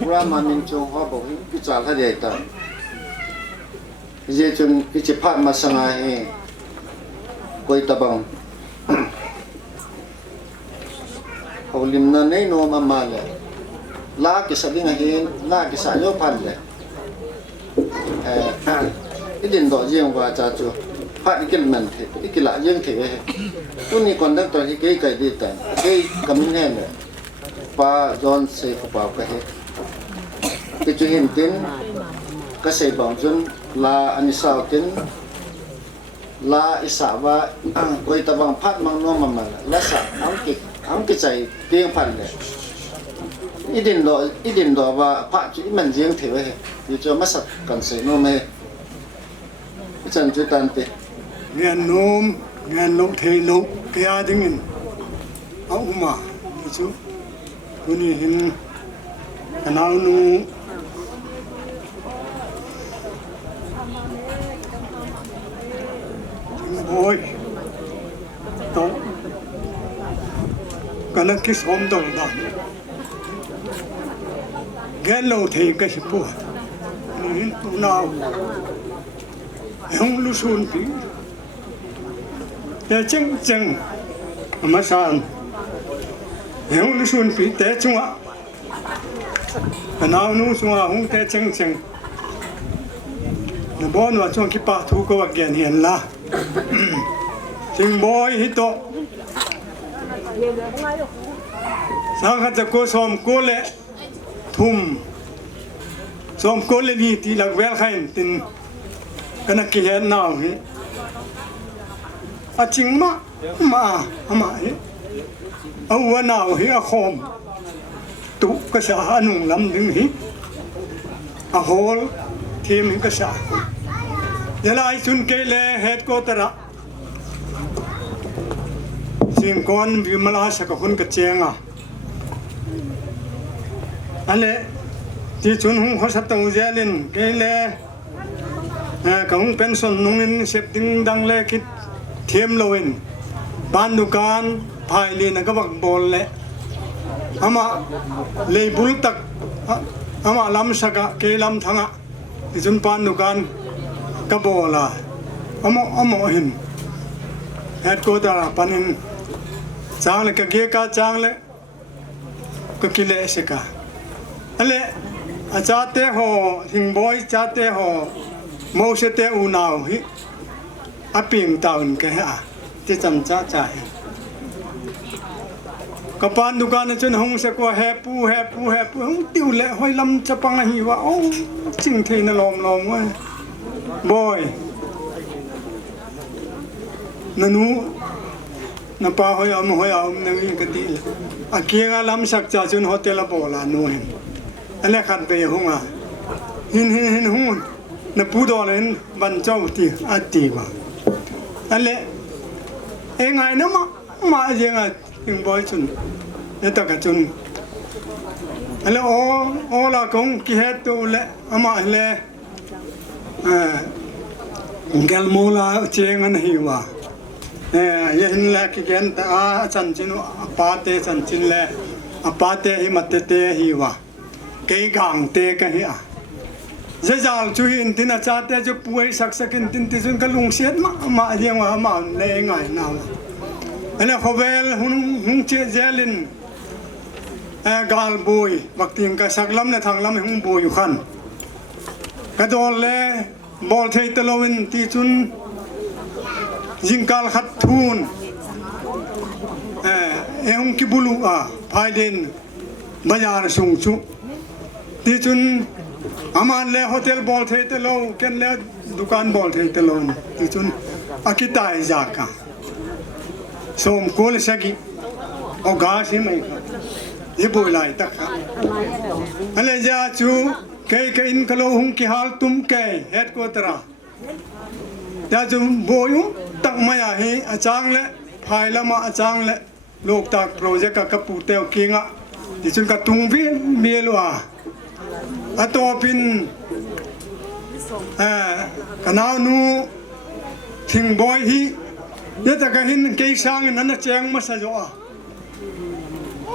Pram ma min chong ho bo ki cha la de ta je chun ki phat ma sanga he koi ta bang holim na nei no ma ma le la ki sa ding he la ki sa yo phan le idin do jeng wa cha chu phat ikin man the ikila jeng the he tu ni kon dak to hi ke kai di ta ke kamin he le pa John se pa ka he ki chu hin tin ka se bang chun la anisau tin la isawa koi ta bang phat mang no ma ma la sa ang ki chai tiang phan le idin do wa phat chi man jeng the he yu cho ma sat kan se no me chan chu tan te ngan nom thei lo kya dingin au ma chu kuni hin anau nu ôi đó cái nó cái xóm đầu đó ghé lâu thì cái sự bùa nên tụi nào không lu xuân tí để chân chân mà sao không lu xuân tí để chung á cái nào nu chung á không để chân chân nó bỏ nó trong cái bát thu có cái hiện là chính bôi hít to sang hạt cho xóm cô lệ thum xóm cô lệ đi thì lạc vel khain tin cái này kia nào hí à chính mà hí ông nào hí à khom tụ cái xã anh lắm đứng hí à hol thêm cái xã giờ lại chun cây lệ hết cô ta xin con vì mà là sẽ có con cái chén à anh lệ thì chun hung khó sắp tàu ra lên cây lệ cái hung pension nung in xếp tiếng đăng lệ cái thêm loin ban dukan phải lên cái bậc bol lệ ama lệ bul tak ama lam saka cây lam thanga thì chun ban dukan cái bol là ama hin hết cô ta panin chang le ka ge ka chang le ka kile se ka ale acha te ho hing boy cha te ho mo se te u naw hi aping taun ke ha te cham cha cha ka pan dukan chun hong se ko he pu hong tiu le hoi lam cha pang hi wa o ching the na lom wa boy na nu na pa hoi am na wi ka ti a kia lam sak cha chun hotel a bola nu hen ale khat be hunga hin hun na pu do len ban chau ti a ti ba ale e ngai na ma je nga ting boy chun ne ta ka chun ale o la kong ki het tu le ama le gal mola cheng an hi wa ye hin la ki gen ta a chan chin pa te chan chin le a pa te hi mat te hi wa ke gang te ka hi a je jal chu hin tin a cha te chu puai sak sakin tin ti sun ka lung siat ma yang wa ma le ngai na ana khovel hun che jelin gal bui wakting ka saklam na thanglam hung bui khan ka dol le bol thei telowin ti chun jingkal khat thun hung ki bulu a phaiden bazar sung chu ti chun aman le hotel bol thei telo ken le dukan bol thei telo ti chun akitai jaka som kol sagi o ga si mai ka ye boi lai tak ka ale ja chu ke in kalo hung ki hal tum ke het ko tara ta chu boyu tak maya hi achang le phai lama achang le lok tak project ka pu teo kinga ti chun ka tung vi melwa atopin kanau nu thing boy hi ye ta ka hin ke sang nan na cheng ma sa jo a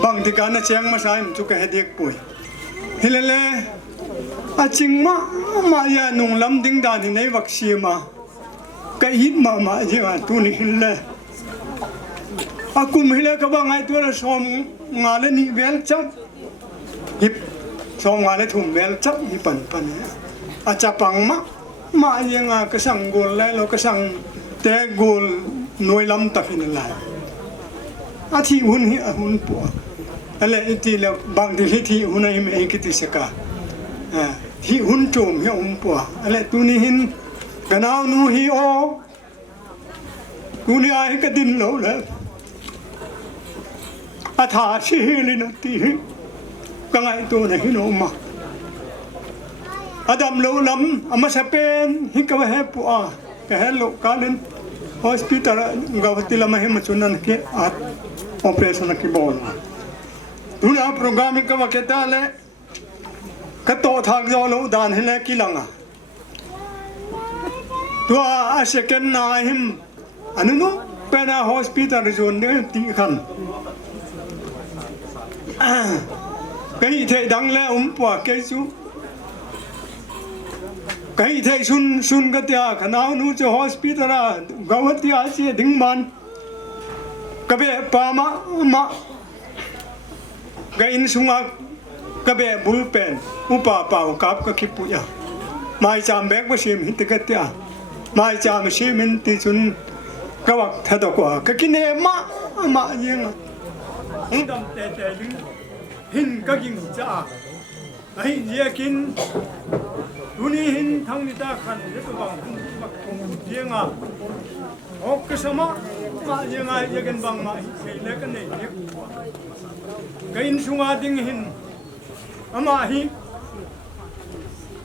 bang ti ka na cheng ma sa im chu ka hedek pui hilele a ching ma ya nung lam ding dan hi nei wak si ma ka hit ma je wa tu ni hille akum hile ka ba ngai tu na som nga le ni bel chap hip som nga le thum bel chap hi pan a cha pang ma ye nga ka sang gol le lo ka sang te gol noi lam ta hin la a thi hun hi a hun pu ale ti le bang di thi hun ai me ki ti se ka thi hun chom hi pu ale tu ni hin ganau nu hi o tu ni ai ka din lo le a tha chi li na ti ka ngai tu na hi no ma adam lo lam ama sa pen hi ka he pu a ka he lo ka len hospital gawati lama he machunan ke at operation ki bol duna program ka waketa le ka to thak jo lo dan hele ki langa tua a second na him anunu pena hospital zon de ti khan cái thầy đăng lẽ quả cái chú cái thầy sun cái tia khả nào nu cho hospital à gấu tia chỉ đinh man cái bé pa ma cái in sung cái bé bullpen upa pau kap cái kipu ya mai cham bek ma sim hit cái tia mai cham sim hin ti chun cái vak thay đồ quả cái kia ma riêng không đâm tè đứng hin các kinh cha ấy dễ kinh tuni hin thang ni ta khan le to bang riêng à ok cái sao mà riêng ai dễ kinh bang mà cái le cái này cái in sung a ding hin ama hi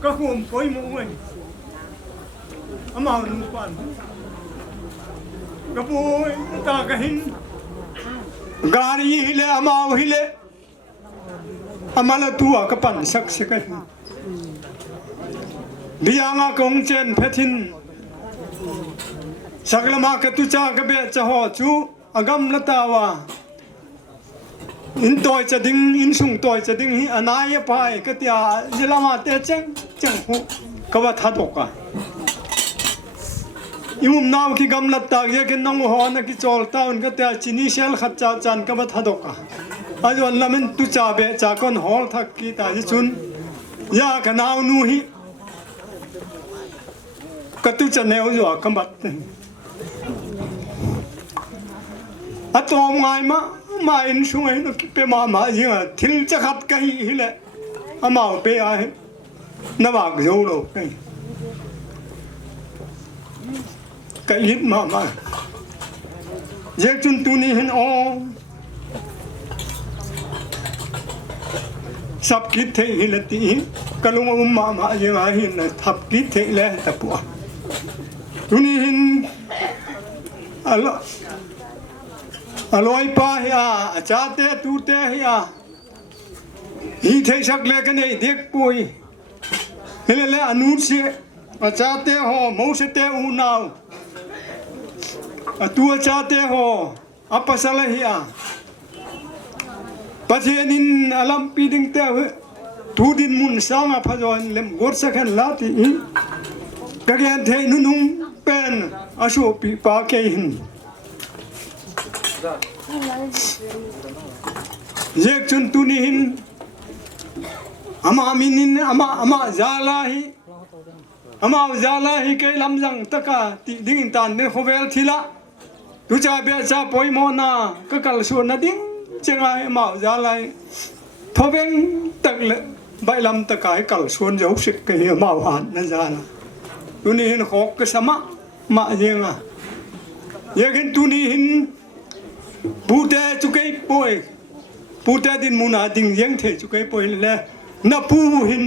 cái hùm coi mu wen ama nu quan cái bôi ta cái hin gari hile amau hile amala tua kapan sak sekai bianga kong chen phethin saglama ka tu cha ka be cha ho chu agam latawa in toy cha ding in sung toy cha ding hi anai pai ka tia jilama te cheng hu ka wa tha doka yum naw ki gam latta ye ken nong ho na ki chol taun ka tia chini sel khat cha chan ka wa tha doka ajon lamen tu cha be cha kon hol thak ki ta ji chun ya ka naw nu hi ka tu cha neu jo ka mat atom ngai ma in sung ai no ki pe ma ji thil cha khat ka hi le amao pe a na ba jo lo cái ít mà เยกจุนตุนีเห็นอสับกิดเทหิลตีกะลุงอุมมาเยงาหินทับกิดเทเลตะปัวตุนีเห็นอร่อยป้าเฮียจ่าเตะตูเตะเฮียฮีเทชักเล็กนี่เด็กปุยเฮเลเลอนุเสียจ่าเตะหัวมูสเตะอูนาวตัวจ่าเตะหัวอัปสลาเฮียปัจจัยนินอลัมปีดิงเตะทูดินมุนสังอภัจวันเลมกอร์สักลาติกะเกนเทนุงเป็นอโศปีปาเกหินเยกจุนตุนิหินอามามินินอามาจาลาฮิเกลัมจังตะกะติดิงตันเนโคเวลทิละตุจาเบจาปอยโมนากะกัลสุนดิงเจงไอมาจาลาทเวงตักเลใบลำตะกายกัลสุนเจ้าสิกเกยมาหานนะจาลาตุนิหินขอกสมะมาเยงะเยกินตุนิหินปูเตจุกไอปอยปูเตดินมุนาดิงยังเทจุกไอปอยเลนับปูหิน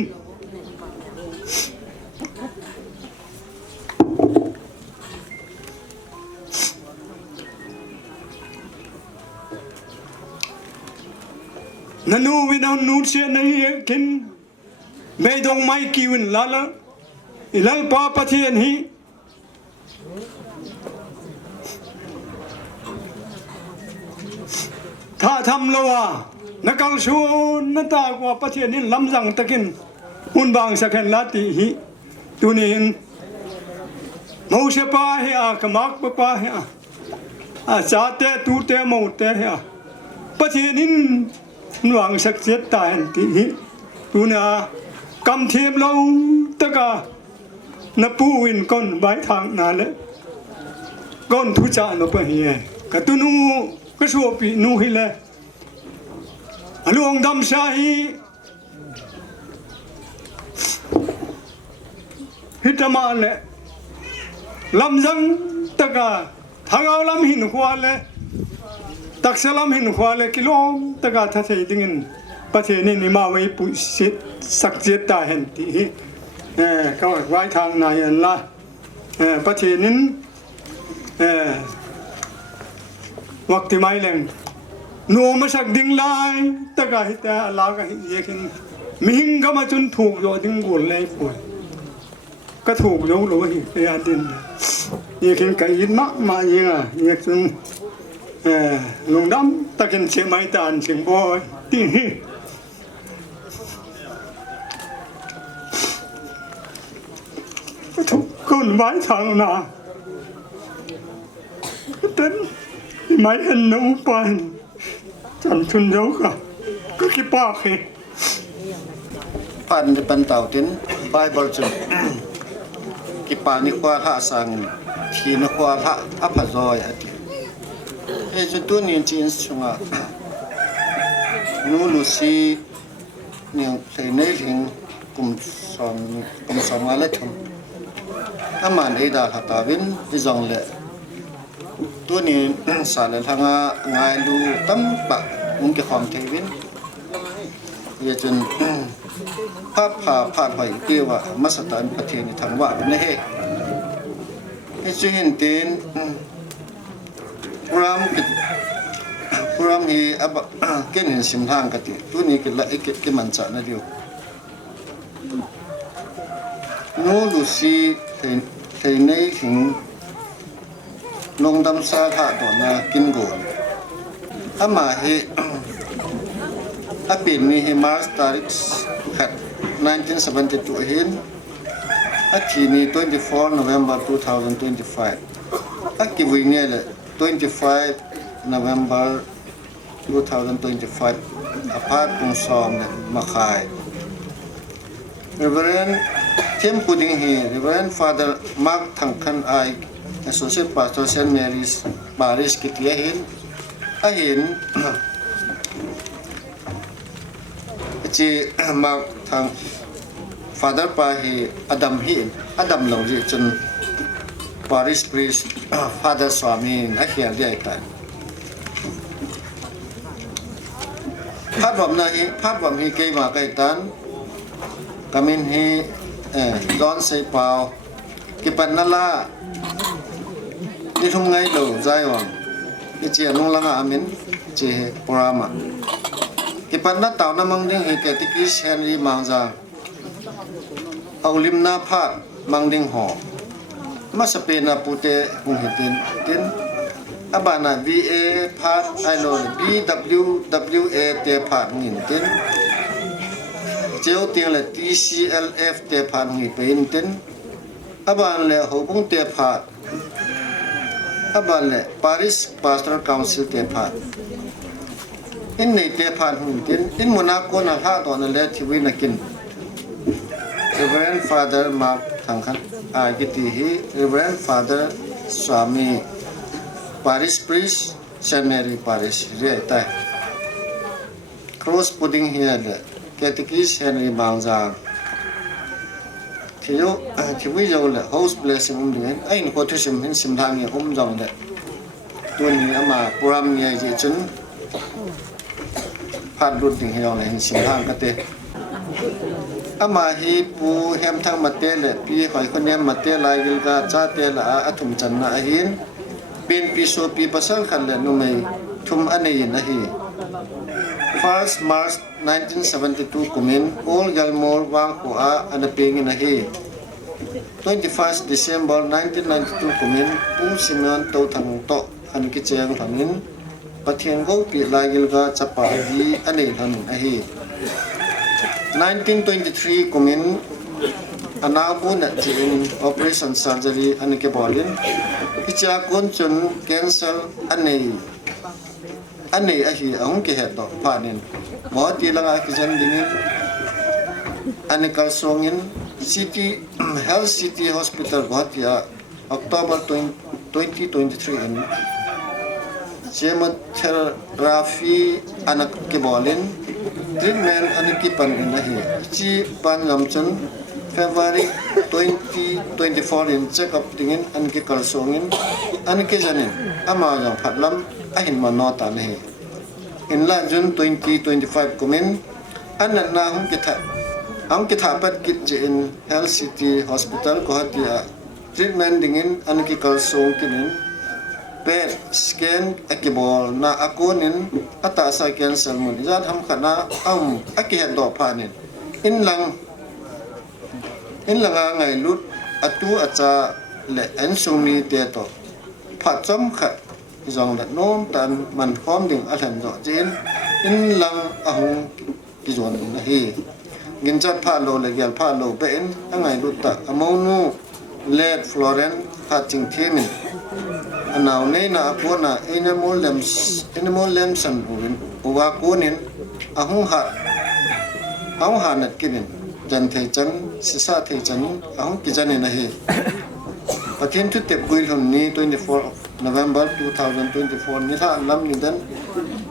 นันูวินานูเชียนนี่กินไม่ต้องไม่กิวินลาลอิลลปาปะเทียนฮีถ้าทำแล้วนักกัลชูนตากว่าประเทศนี้ลำจังตะกินหุ่นบางสักแค่ลาติฮีตัวนี้มูเชปาเฮียกมักปาเฮียจาเตตูเตมูเตเฮียประเทศนี้นวางสักเจ็ดตายติฮีตัวนี้กำเทียมเราตะกานับปูวินก้นใบทางนั่นแหละก้นทุจานอปเฮียกตุนูก็ชัวปีนูฮิเลอลวงดำชาฮีฮิตมาเลลำจังตะกาทางเอาลำหินขวาเลตักสลำหินขวาเลกิโลตะกาทัศน์ดิ่งประเทศนี้นี่มาไว้ปุสิสักเจ็ดตาเห็นทีก็ไว้ทางนายอันละประเทศนี้วักที่ไม่เล่งนัวมาสักดิ่งลายตะกาฮิตาลากะฮิเยกินมิหิงก็มาจนถูกโยดิ่งกุลเลยป่วยก็ถูกโยโลหิเอียดินเยกินไก่ยินมะมาเยงเยกินลุงดำตะกินเชไม่ตานเชียงบอยตีก็ถูกคนไว้ทางนาเต้นไม่เห็นน้องปานจำชุนเยอะก็คิดป้าเคปันจะปันเต่าตินไบเบิลจุนกิปานิควาทะสังทีนควาทะอภัจอยอดีจุดตัวนี้จีนสุงะนูลูซีเนี่ยในถึงกลุ่มสองอะไรทุนถ้ามันไอ้ดาหัตาวินที่จงเล่ตัวนี้สารทางงานดูตั้มปะมุงเกี่ยวกับเทวินเยจนภาพผ่านหอยเกี่ยวว่ามัสตันประเทศทางว่านี่เฮ้ช่วยเห็นเต็นพรามฮีอับเกินสิมทางกันทีตัวนี้ก็ละเอกกิมันจันนะเดียวนูลูซีเทนหิงลงดำซาถาตัวนากินโกนอามาเฮอาเป็นนี่เฮมาร์สตาริกขัด1972เห็นอาทีนี้24 November 2025อากิวิเนี่ยเลย25 November 2025อาพาร์ตของซอมเนี่ยมาขาย Reverend Tim Pudding here Reverend Father Mark Tangkan I Associate Pastor St. Mary's Paris Kitia Hill Ahin Chi Mark Tang Father Pa hi Adam Hill Adam Long Ji Chun parish priest Father Swami na hial dia ta phát vọng hi cây mà cây tán kamin hi John say pao kipan nala ni thung ngai lo zai wang ki chia nung langa amin che porama kipan na taw na mang ding hi ke ti Henry mangza aulim na phat mang ding ho ma sape na pute hung hitin tin abana VA phat ai lo BWWA te phat ngin tin cheo tiang le TCLF te phat ngi pein tin aban le hobung te phat aban le Parish Pastoral Council te phat in nei te phat hung tin in Monaco na ha to na le thiwi na kin Reverend Father Mark Thangkhan agiti hi Reverend Father Swami Parish Priest St. Mary Parish Rieta Cross Pudding here the Catechist Henry Bangza Thiyo Thiwi Jo le host blessing dingen ain ko thusim hin sim thang ye jong de tun ni ama program ye ji chun phat lut ding hiong le hin sim thang ka te ama hi pu hem thang mate le pi khoi khonem mate lai gil ga cha te la athum chan na hin bin piso pi pasal khan le numei thum anei na hi 1st March 1972 kumin all galmor wang ko a anaping na hi 21st December 1992 kumin pu sinan to thang to an ki cheng thangin pathian go pi lagil ga chapa hi anei han a hi 1923 kumin anabu na jin operation surgery an ke bolin icha kon chun cancer anei a hi ahung ke het do panin mo ti langa ki jan dingin an kal songin city health city hospital bhatia October 2023 in chemotherapy anak ke bolin treatment an ki pan in hi chi pan lam chun February 2024 in check up dingin an ki kal songin an ke janin ama jang phatlam ahin ma no ta ne in la June 2025 kumin an na hum ki tha pat kit je in health city hospital ko hatia treatment dingin an ki kal song kinin PET scan akibol na akonin ata sa cancer mun jat ham khana aki het do phanin in langa ngai lut atu acha le en sumi te to phat chom khat jong da nom tan man khom ding a than zo chen in lang ahung ki zon na hi gin chat pha lo le gyal pha lo be en angai lut ta amonu let Florence Hatching Themin anaw nei na apona animal lamps an uwa kunin ahung hanat kinin jan thei chan sisa thei chan ahung kijani na hi pathin tu tep guil hon ni 24 November 2024 ni tha lam ni dan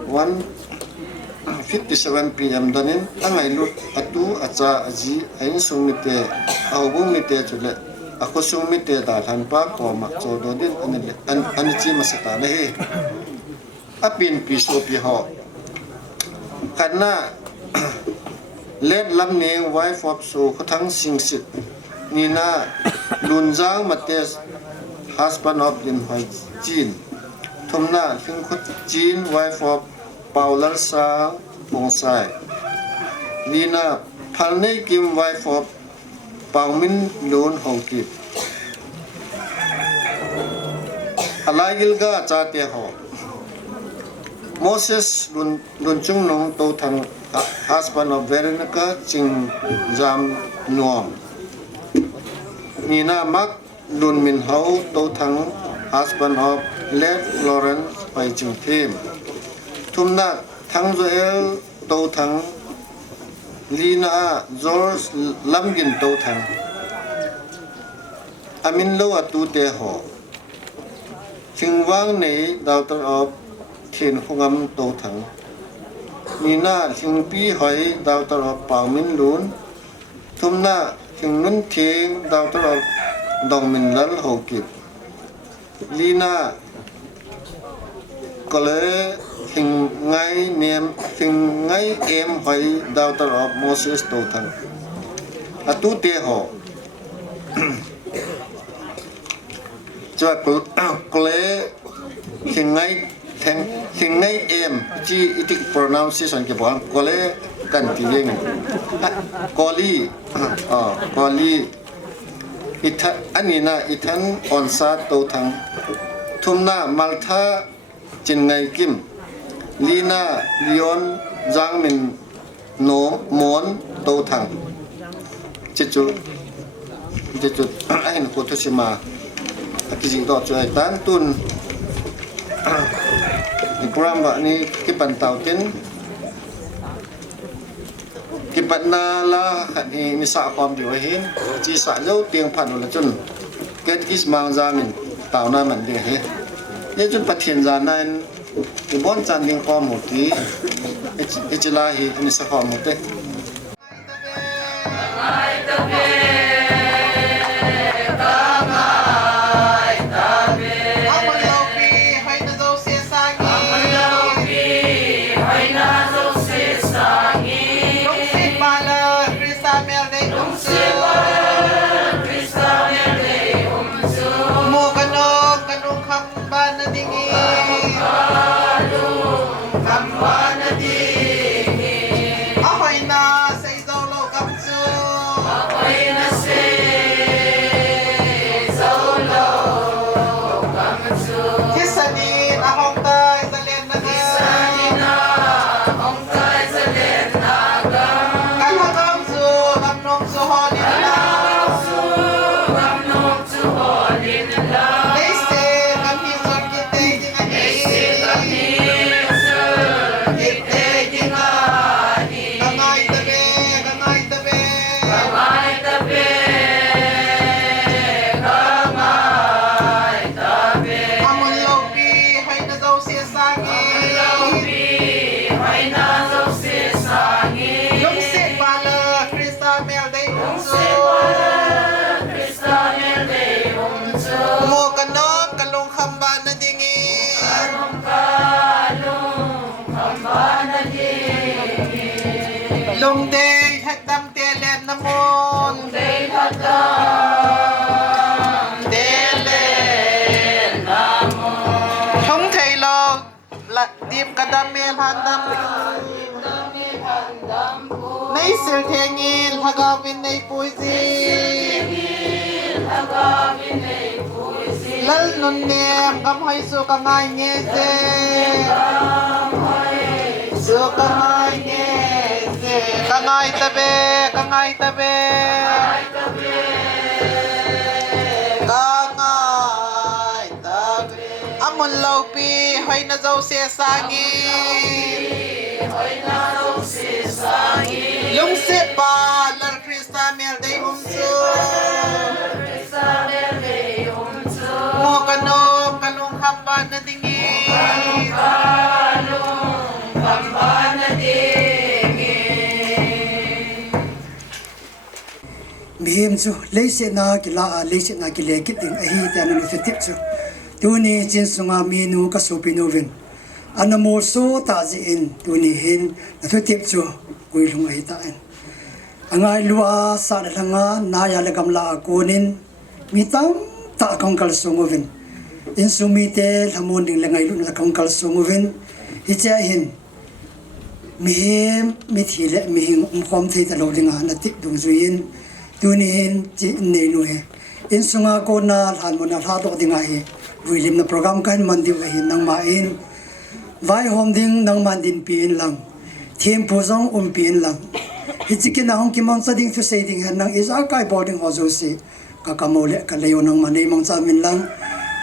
1:57 PM danin angai lut atu acha aji ain sung ni te ahubung ni te chule ako sung mi te da than pa ko mak cho do din an chi ma sa ta ne apin pi so pi ho kana let lam ne wife of so khathang sing sit ni na lunjang mates husband of din hoi chin thumna thing khut chin wife of paular sa bongsai ni na phalnei kim wife of Pangmin Lon Hongki Alagil ga chate ho Moses Lun Chung Nong to thang husband of Veronica Ching Jam Nuam Nina Mak Lun Min Hau to thang husband of Let Lawrence Pai Ching Thim Thumna Thang Joel to thang Lina George Lamgin to thang Amin lo atu te ho Thingwang nei daughter of Thin Hungam to thang Nina Thingpi hoi daughter of Pangmin Lun Thumna Thingnun Thing daughter of Dongmin Lal Hokip ลีน่าก็เลยหิงไงเนียมหิงไงเอ็มหอยดาวตลอดโมเสสตัวทั้งตุเตหอจะก็เลยหิงไงแทงหิงไงเอ็มที่อิติ pronunciation เกี่ยวกับก็เลยกันที่ยังกอลีกอลีอิทันอันนี้นะอิทันออนซาตัวทั้งทุมนามัลทาจินไงกิมลีน่าลีออนจางมินโนมอนตัวทั้งจุดไอ้หนูโคตุชิมากิจิงต่อช่วยตันตุนโปรแกรมวันนี้คิดปันเตาเต็นคิดปันนาลาขันนี้มิสาความดีไว้เห็นจีสาเจ้าเตียงผ่านอุลจุนเกิดกิสมังจามินเต่าหน้ามันเดียเห็นยังจุนปัทเทียนจานันที่บอนจันดิงความหมดที่จิลาฮีมิสาความหมดเต ลงเดยหัดดำเตเลนน้ำมนต์เดยหัดดำเตเลนน้ำมนต์ชงไทยโลกละดีบกระดำเมลหันดำในเสือเทียงินฮากาวินในปุยซีลัลนุนเนียมกำให้สุกง่ายเงี้ยเซสุกง่ายเงี้ยKangai tabe kangai amun laupi hoy na zau se sangi lung se pa lar krista mer dei umsu mo kanom kanung hamba na dingi Mihim chu leise na kila leise na kile kiting ahi tan nu se tip chu tuni chin sunga minu ka supinovin anamo so taji in tuni hin na thu tip chu kuilung ahi ta en angai lua sa langa na ya legam la konin mitam ta kongkal sungovin in sumite lamon ding langai lu na kongkal sungovin hicha hin mihim mithile mihim khom thei ta lo dinga na tip dung zuin tunin chi nei nu he in sunga ko na han mo na tha do dinga he wilim na program kan man di he nang ma in vai hom ding nang man din pin lang thim pu zong pin lang hi chi kin hong ki mong sa ding thu sei ding han nang is a kai boarding ho zo si ka kamole ka leyo nang man nei mong sa min lang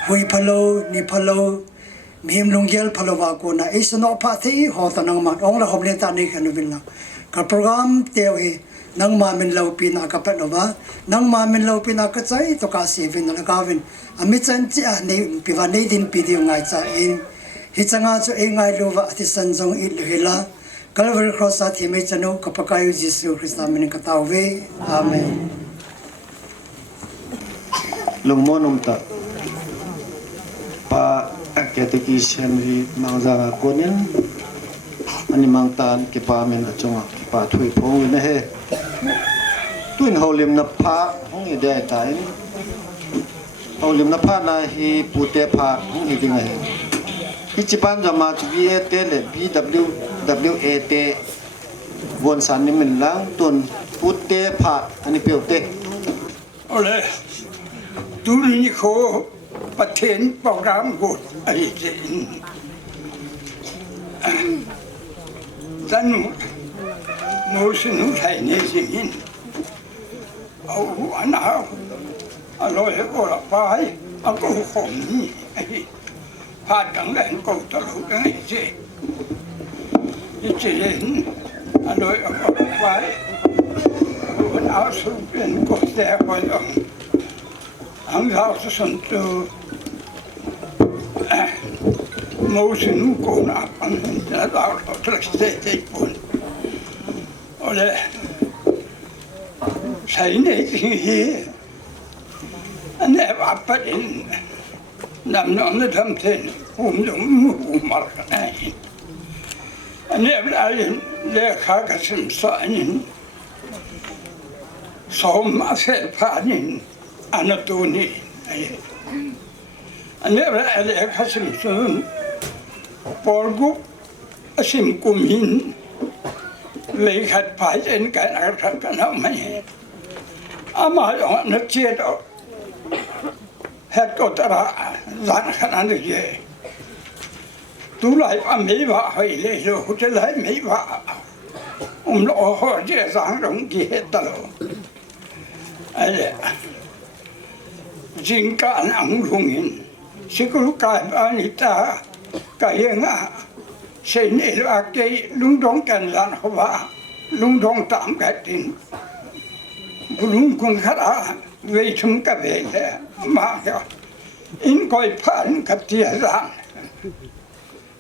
hui phalo ni phalo mihim lunggel phalo wa ko na is no pha thi ho ta nang ma ong la hom le ta nei kan bin lang ka program teo he nang mamin lau pina ka penova nang mamin lau pina ka chai to ka sivin na gavin ami chan chi a nei piwa nei din video ngai cha in hi changa chu e ngai lova ati sanjong i lohela Calvary cross at hi me chano kapakayo Jesu Christa min ka tawe amen lung monum ta catechisan mangzanga konin ani mangtan ke pa men achonga ke pa thui phong ne he tuin holim na pha hong i de tai holim na pha na hi pute pha hong i ding he hi chipan jama chi VAT le BWWAT won san ni min lang tun pute pha ani peute ole tu ni ko paten program go ai je tanu mo sinu thai ne singin au ana alo he ko la pai a ko khom ni ai pha dang le ko to lu ai je je alo a ko pai an au su ben ko te ko lo ang hao sa santo mo sinu ko na ang na daw to te pun ole sai ne hi ane apa in nam no ne tham ten mar nei ane ai le kha ka sim sa nin som ma se pa nin anatoni ane ai kha sim sun porgu asim kumin lấy khát phải trên cái nào cái nào mày ama nó chia đó hết có ta dàn khả năng được gì tú lại mấy vợ hay lấy rồi chứ lấy mấy vợ lo họ chia dàn đồng gì hết tao ấy chính cả ông luôn in sẽ có lúc cái anh ta cái gì ngã sẽ nể là cái lung đong cần làm hoa lung đong tạm cái tin lung cũng khá là về chúng cái về thế mà in coi phản cái tiền ra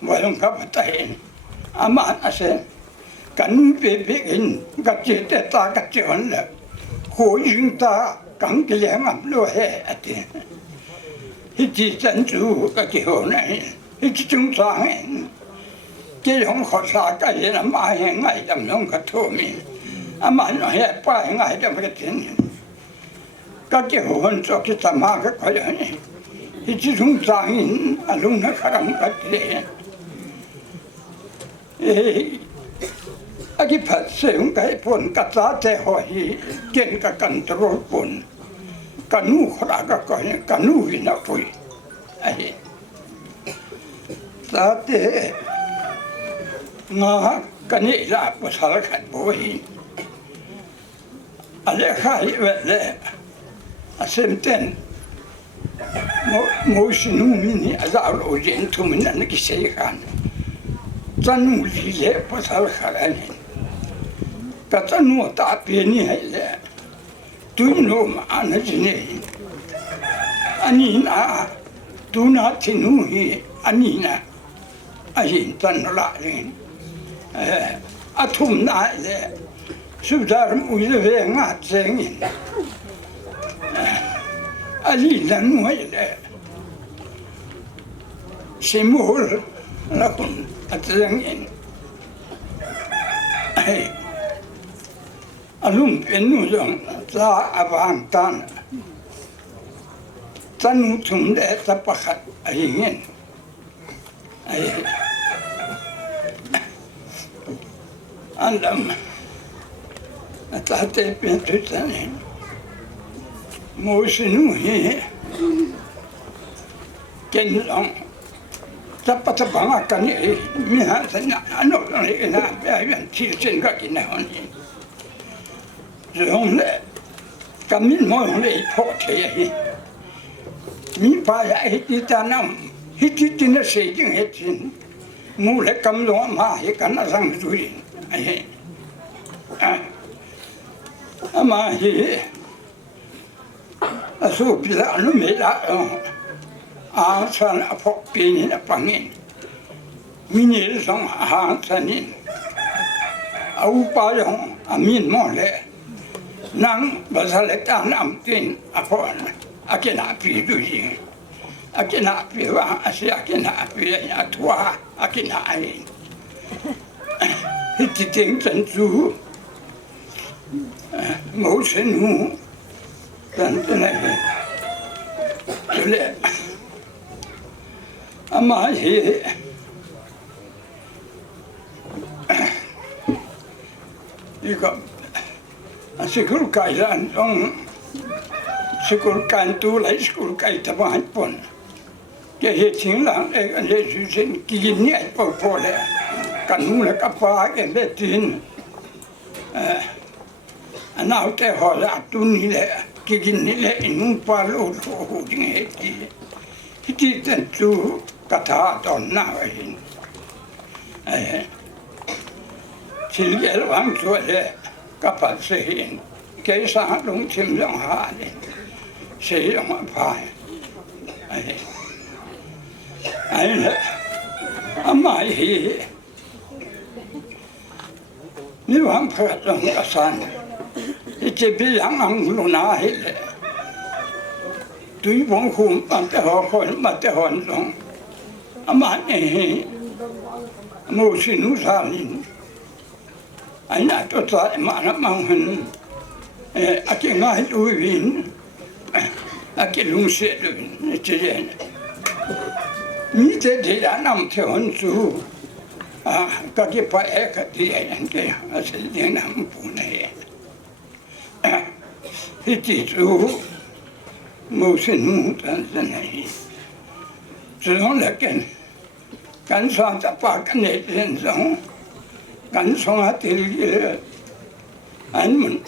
mà lung cái tay mà anh sẽ cần về in cái chuyện ta cái chuyện là khối chúng ta cần cái lượng ẩm lo hết thì chỉ chân chủ cái kiểu này chỉ chúng ta cái ông họ xa cái gì là mai ngày làm nông cái thua mình, mà nó hết ba ngày làm cái chuyện, cái hồn cho cái tâm ma cái này, thì chỉ chúng ta in lúc nó khá lắm cái gì, cái phát sinh cái phần cái giá trị hỏi trên cái control phần, cái nu khá cái nu gì nào thôi, giá trị ngã cái này là một số khách bồi, anh khai về lệ, xem tên, mỗi sinh mình giáo lộ diện thu mình là cái gì khác, chân lý lệ một số khách anh, cái chân nuôi ta biến như vậy lệ, tôi nuôi mà anh ấy này, anh ấy na, tôi na thì nuôi anh ấy na, anh ấy chân nó lại rồi. Atum na le sudarum uile ve nga tsengin ali lan mo le simul la kun atsengin alum penu jong za abang tan tanu tum de tapakhat ahingin andam atate pentutane moshinu he ken long tapata banga kan mi ha sana ano ne na ya yan chi chen ga kin na hon jong le kamin mo le pho the he mi pa ya he ti ta nam hi ti tin na se jing he tin mu le kam lo ma he kan na sang du yin ai ama hi asu pila anu me la a san a pho pi ni na pangin mi ni song ha san ni au pa yong a min mo le nang ba sa le ta nam tin a pho a ke na pi du yin akina piwa asi akina piwa ya tua akina ai hiti ting chân chú mẫu sinh hu chân chân này cho lệ ama hi đi gặp sikul kai ran ông sikul kan tu lấy sikul kai tập hành pon cái hệ chính là anh lệ duy sinh kỳ nhẹ bỏ bỏ lệ cần muốn là cấp phá cái lệ tin anh nào cái họ là tu ni lệ kỳ ni lệ nung pa lô lô tiếng hết thì chỉ tên chú cả thà đòn nào ấy chỉ là làm cho lệ cấp phá sẽ hiện cái sáng đúng chim lòng hạ đi sẽ lòng phải ấy là ama hi ni wang phật lòng cả san chỉ biết rằng ông lúc nào hết tuy vong khum bằng cái họ hỏi mà cái họ nói ama này mua xin nuôi gia đình anh là tôi thấy mà nó mang hình cái ngay đuôi vin cái lung xe đuôi chỉ vậy mi thế thì đã nằm theo hình chú các cái phải cái gì anh cái sẽ đi nằm phụ này thì chỉ chú mưu sinh mưu tận này chú nói là cái son tập ba cái này lên giống cái son thì anh mình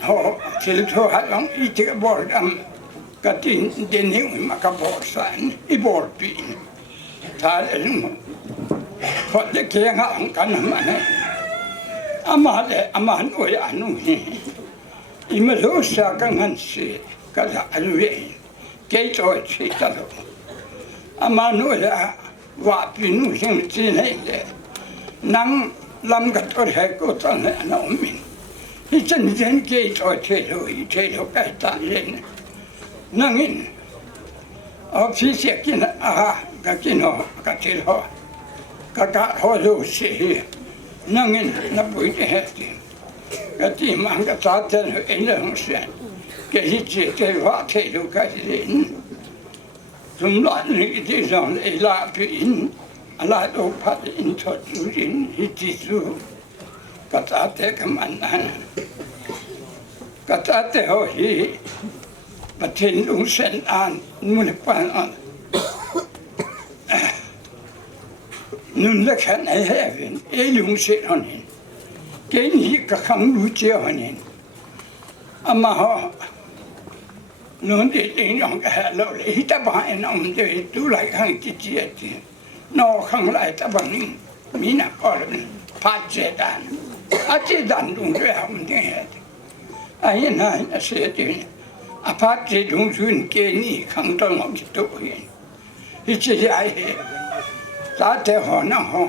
họ chỉ cho họ giống ít cái bò đâm cái tiền hiệu mà cái bò sản ít bò pin thà là họ để kia ngắm cái nằm này ama nuôi anh nuôi ima lo sa cái ngân sĩ cái là anh nuôi cái chỗ chỉ cái đó ama nuôi là vợ pin nuôi sinh chỉ này để nắng làm cái chỗ này có cho nên nó mình thì chân chân cái chỗ chế độ cái ta lên năng in ở phía trước kia cái kia nó cái chế độ cái họ lo sĩ năng in nó bụi hết cái gì mà cái giá tiền ấy là không xem cái gì chỉ cái hóa thể lo cái gì chúng loạn những cái dòng ấy là pin là đâu phát in thuật chú in chỉ chú cái giá tiền cái mạnh này cái giá tiền họ hiประเทศลุงเซนอันมุลปานอันนุ่นเล็กแค่ไหนเห็นลุงเซนอันนี้เกนี่ก็คำรู้เจ้าอันนี้อามาฮะนุ่นเด็กน้องก็เห็นเราเลยที่ตาบ้านน้องเด็กดูหลายครั้งที่เจี๊ยบนอครั้งหลายตาบ้านนี้มีนักก็เลยพาเจดันอาเจดันลุงด้วยมันยังเห็นไอ้นั่นเสียดีอาพาร์ตที่ลุงชุนเกนี่ขังต้องเอาจิตตัวเองที่จะย้ายตาเทหอนะหอ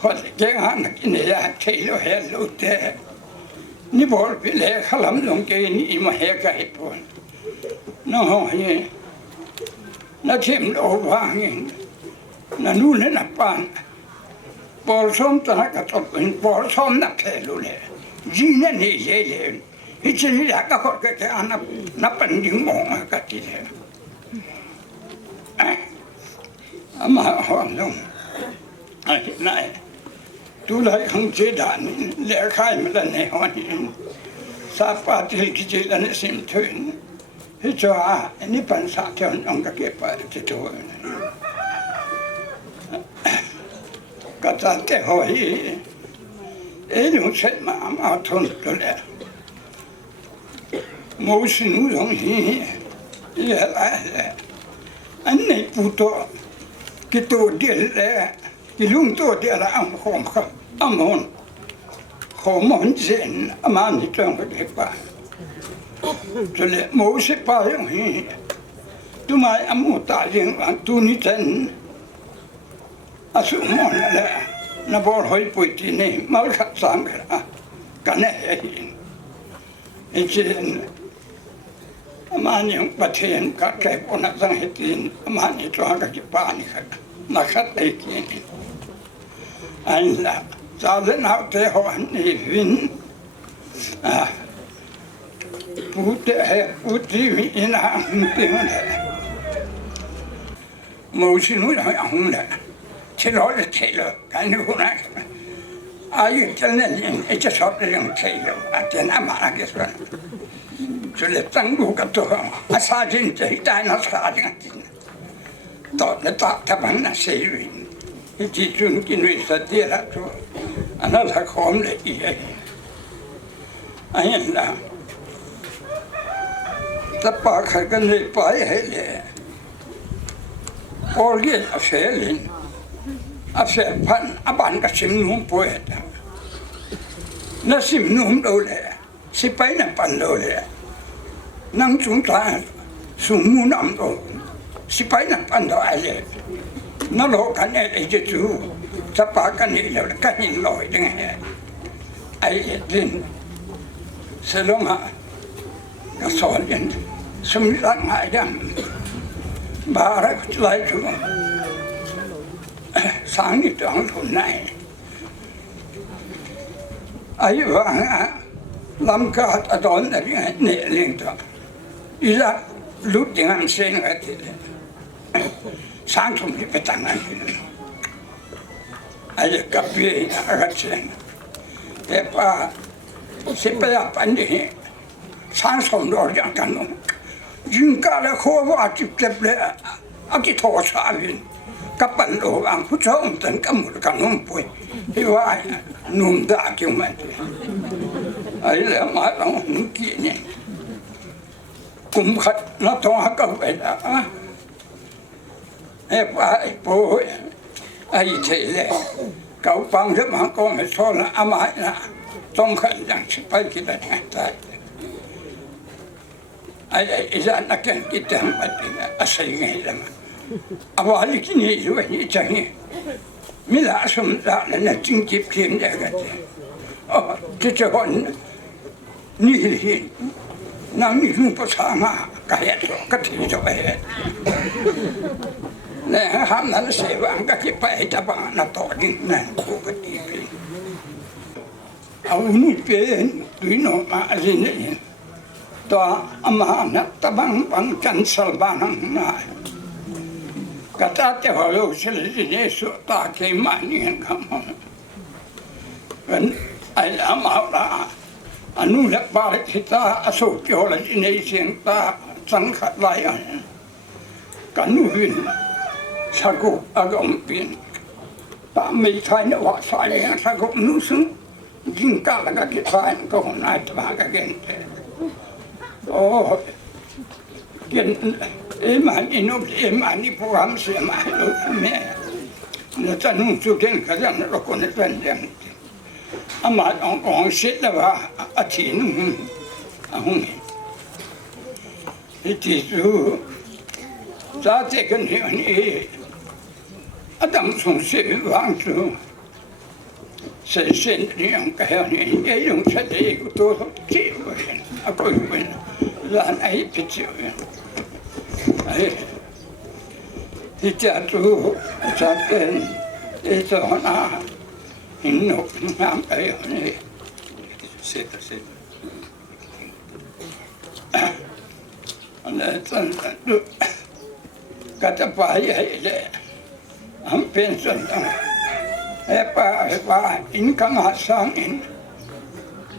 คนเก่งหันกินเนี่ยเที่ยวเฮลูเตนี่บอกไปเลยขลังลุงเกนี่มาเฮกันให้พอนน้องหอเนี่ยนักเที่ยวโอวางเองนั่นนู่นนั่นปานบอลส้มตอนนั้นก็ต้องเป็นบอลส้มนักเทลูเลยจีนั่นนี่เย่เลยที่ฉันอยากก็คนก็อันนับเป็นยิ่งมองก็ทีเดียวมาหอมลงไอ้นายดูแลของเจดานเลี้ยข้ายมันละในหอนี่ซาปาที่กิจละในสิมทุนที่จ้าอันนี้ปัญหาที่องค์ก็เก็บไปที่ตัวก็จะเจ้าหอยลุงเสร็จมาทนตัวแหละมูสินุยงฮีเยอะเลยอันนี้ปูโตกิโตเดียเลยกิลุงโตเดียละอัมของครับอัมมอนของมันเจนอามันที่จังก็เด็กป่ะจะเลยมูสิป่ายงฮีตัวมาอามุตาเรื่องตัวนี้เจนอาสุมอนนั่นแหละนับบอลหอยปุยที่นี่มาขัดสามกันกันแน่ไอ้เจน Amani ang patin kakay po na sang hitin amani ito ang kakipani nakataikin ay la salen hao te hoan ni vin puti mi ina ang pingan mo sinu na ang la chilo le chilo kan ni kuna ayu chalen e cha shop le ang chilo aten amara keswa Sulle tanggu kato asajin cerita na sajin to na ta taban na seiwin iti chun kinui satira tu ana la khom le ie ayan la tapa khagan le pai hele orge aselin asel pan aban ka sim num poeta na sim num do le si pai na pan do le nang chúng ta sung nam do si pai na pan do ale nó lo kan e je tu sa pa kan ni lo kan ni lo de nge ai din seloma ka so yen sum lang ai dam ba ra lai tu sang ni tang thun nai ai wa lam ka adon na ne ling ta Ila lut dengan sen kati sang sum di petangan aja kapi agatsen tepa sepaya pandi sang sum do yang kanu jingka le kho wa chip le aki tho sa lin kapan do ang pu chong tan kamul kanum pui hiwa num da ki ma ai le ma long ki ni cũng khát nó thong các vậy đó em phải bố ai thế này cậu bằng rất mà con phải so là ám ái là trong khẩn rằng chỉ phải cái này ngay tại ai ra nó cái tiền mà thì xây ngay là mà à cái này rồi như thế mình là sống ra là chính kịp thêm để cái chứ chứ còn như thế nang ni lu pa sa ma ka ya to ka thi cho be ne ham na se wa ka ki pa ta ba na to din na ko ka ti pe au ni pe tu no ma ri ne to ama na ta bang chan sal ba nang na ka ta te ho lo se le ne so ta ke ma ni ka ma ven ai ama la anu lek balik kita asal kiola ini siang ta sangkat layan kanu bin sagu agam bin ta mai thai na wa sai na sagu nusung jingka laga kita ko na ta ga gente oh gen eman ino eman ni program se ma lo me na tanung su gen ka jang ro ko ne tan jang ama ông xếp là ba à chỉ nung à không thì chú ra thế cái này Adam sống xếp vang chú sẽ sinh đi ông cái này cái ông sẽ để của tôi chỉ vậy à coi vậy là này bị chịu ấy thì cha chú ra cái cho nó no nam ay ne set ana tan du kata pa ai le am pension e pa income sang in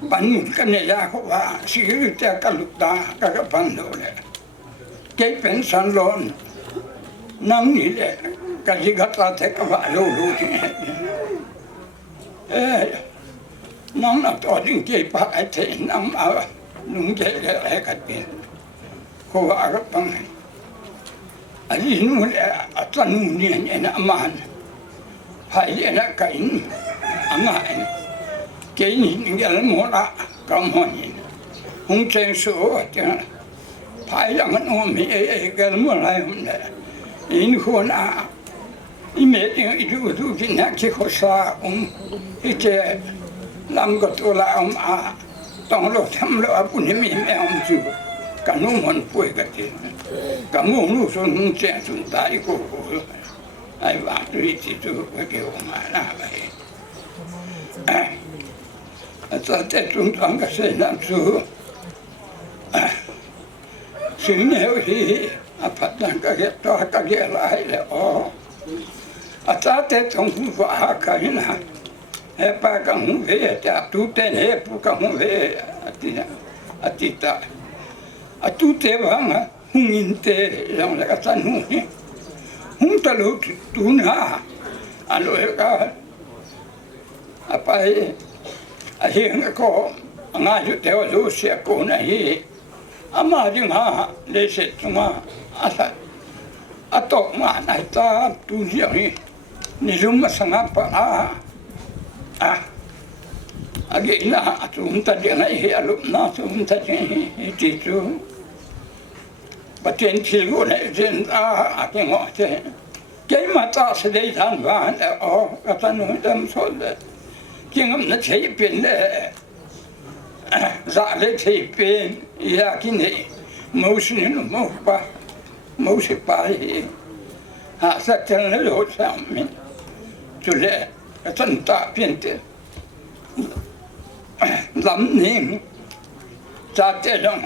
ban kan ne ya ko wa si ta ka lu da ka ban do le ke pension loan nang ni le ka ji gata te ka ba lo ni nong na to ding ke pa ai te nam a lung ke le ka tin ko a ra pang ai nu le a tan nu ni na man hai na ka in ama ke ni ni ga mo la ka mo ni hung chen su ta phai yang no mi ga mo lai hum le in ko na Ime itu kena kikosa itu lam got ola a tong lo tham lo apu ni mi me tu กันนุ่งมันป่วยกันจริงกันงงลูกส่วนแจ้งส่วนตายกูไอ้ว่าตุยที่ตัวก็เกี่ยวมาหน้าไปแต่แต่ตรงทางก็เสียน้ำสู้สิ่งเหล่านี้อาพัดนั่งก็เก็บตัวก็เก็บอะไรแล้วอ๋ออาจารย์แต่ตรงหัวหากันนะเฮ้ปากังหัวเฮ้จับตู้เต้นเฮ้ปูกังหัวเฮ้อาทิตย์อาตู้เต้บ้างอ่ะหุ่นอินเต้ยังเล็กสันหุ่นนี่หุ่นตลอดตูน่ะอันนู้นก็อาไปอาเฮียงก็งานอยู่เดี๋ยวรู้เสียกูนะฮีอามาจึงหาเลเสตมาอาศัยอาตกมาในตาตูเสียงนี่นี่รุมมาสังกัปะอาเกน่าตุมตัดยังไงเฮียลุมน่าตุมตัดยังไงที่จูประเทศที่กูเนี่ยเจนอาเกงอเจเกี่ยมาตาเสด็จทานบ้านแล้วอ๋อกตันนุ่มดำสดเลยเกี่ยงมันใช้เป็นเลยزعلت هي بين ياكني موسن موسبا ها ستن له سامين تلا تنتا بنت لمنين تاتلون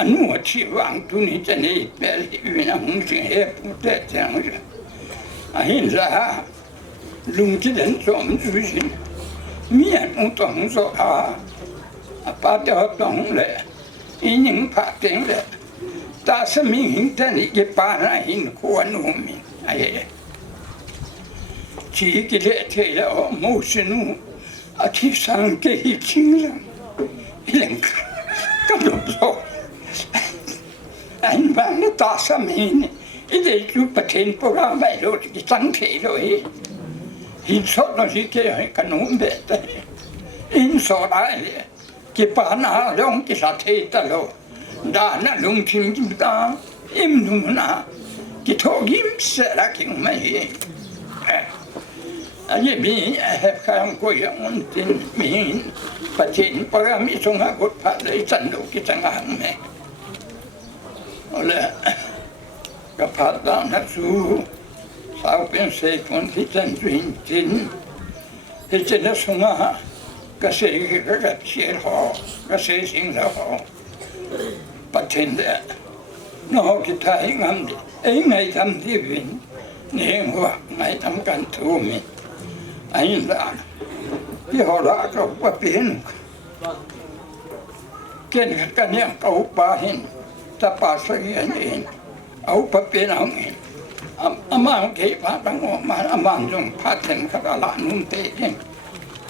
أنو تشيوان توني تني بالي وين هم تنهي بوتة أهين لها لونتدن توم تجين مين أنتم زوهاป้าเจ้าต้องเลยอีหญิงผักเต็งเลยตาสมิงหินแต่นี่กี่ป้าหน้าหินขวานุ่มไอ้ชีกิเลสเทแล้วมูสนุอาทิสังเกหิชิงลังเล่งก็ดูโซ่อันบางตาสมิงอีเด็กอยู่ประเทศโบราณไม่รู้กี่สังเกตเลยหินสดเราสิเกี่ยขนมเด็ดหินสดอะไรกี่ปานาลงกี่สัตย์ตลอดดานะลุงทิมกิมตาอิมนุนะกี่ทอกิมเสระกิมไม่อันนี้มีเหตุการณ์ก็ยังมันตินมีประเทศปรามีสงฆ์กฎพัดเลยสันโดกิจังหังแม่เอาละกับพัดดานักสู้สาวเป็นเสกคนที่จันทร์จินที่จะนักสงฆ์ก็เสียก็เสียหอก็เสียสิ่งแล้วหอปัจเจนเดนอกจากไทยงามดีไงทำที่วินนี่ว่าไงทำกันทูมิไอ้ละที่หอละก็ว่าเป็นเก่งกันเนี่ยเอาปาหินจะปาสเกียนเองเอาปะเป็นเอาเองอามาเก็บผ้าตั้งออกมาอามาจงผ้าเต็มขนาดนุ่มเตะ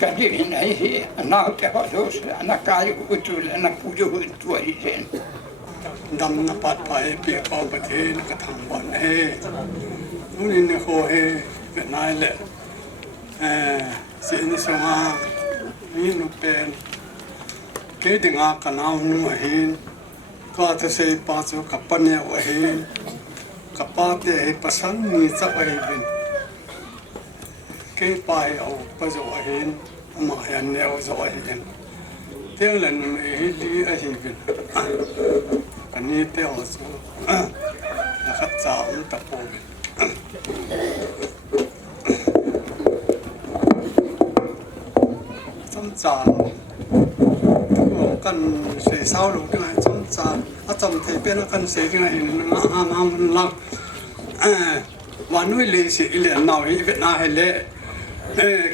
กันที่ไหนเหี้ยน่าจะพอดูสินักกายกุศลนักผู้ช่วยตัวเองดำนับปัดไปเปียกเอาประเทศกระทำบ่อนเฮ่นู่นนี่โคเฮ่เป็นนายแหละเสียนิสมามีนุเป็นเกิดงากันเอาหนุ่มเห็นก็จะเสพปาสุกับปัญญาเห็นกับปาเตะปัสสันมีจับเห็นเกี่ยไปเอาไปจะเห็นมาเห็นแนวจะเห็นเที่ยวเล่นไม่เห็นดีไอ้เห็นกันนี้เที่ยวสู้นะครับจ้าอุตะโพจ้าจ้ากันเสียเศร้าหรือไงจ้าจ้าอาจำเทเป็นกันเสียยังไงมาลังวันนู้นเลยสิเลี้ยนเอาอีกน่าเห็นเลย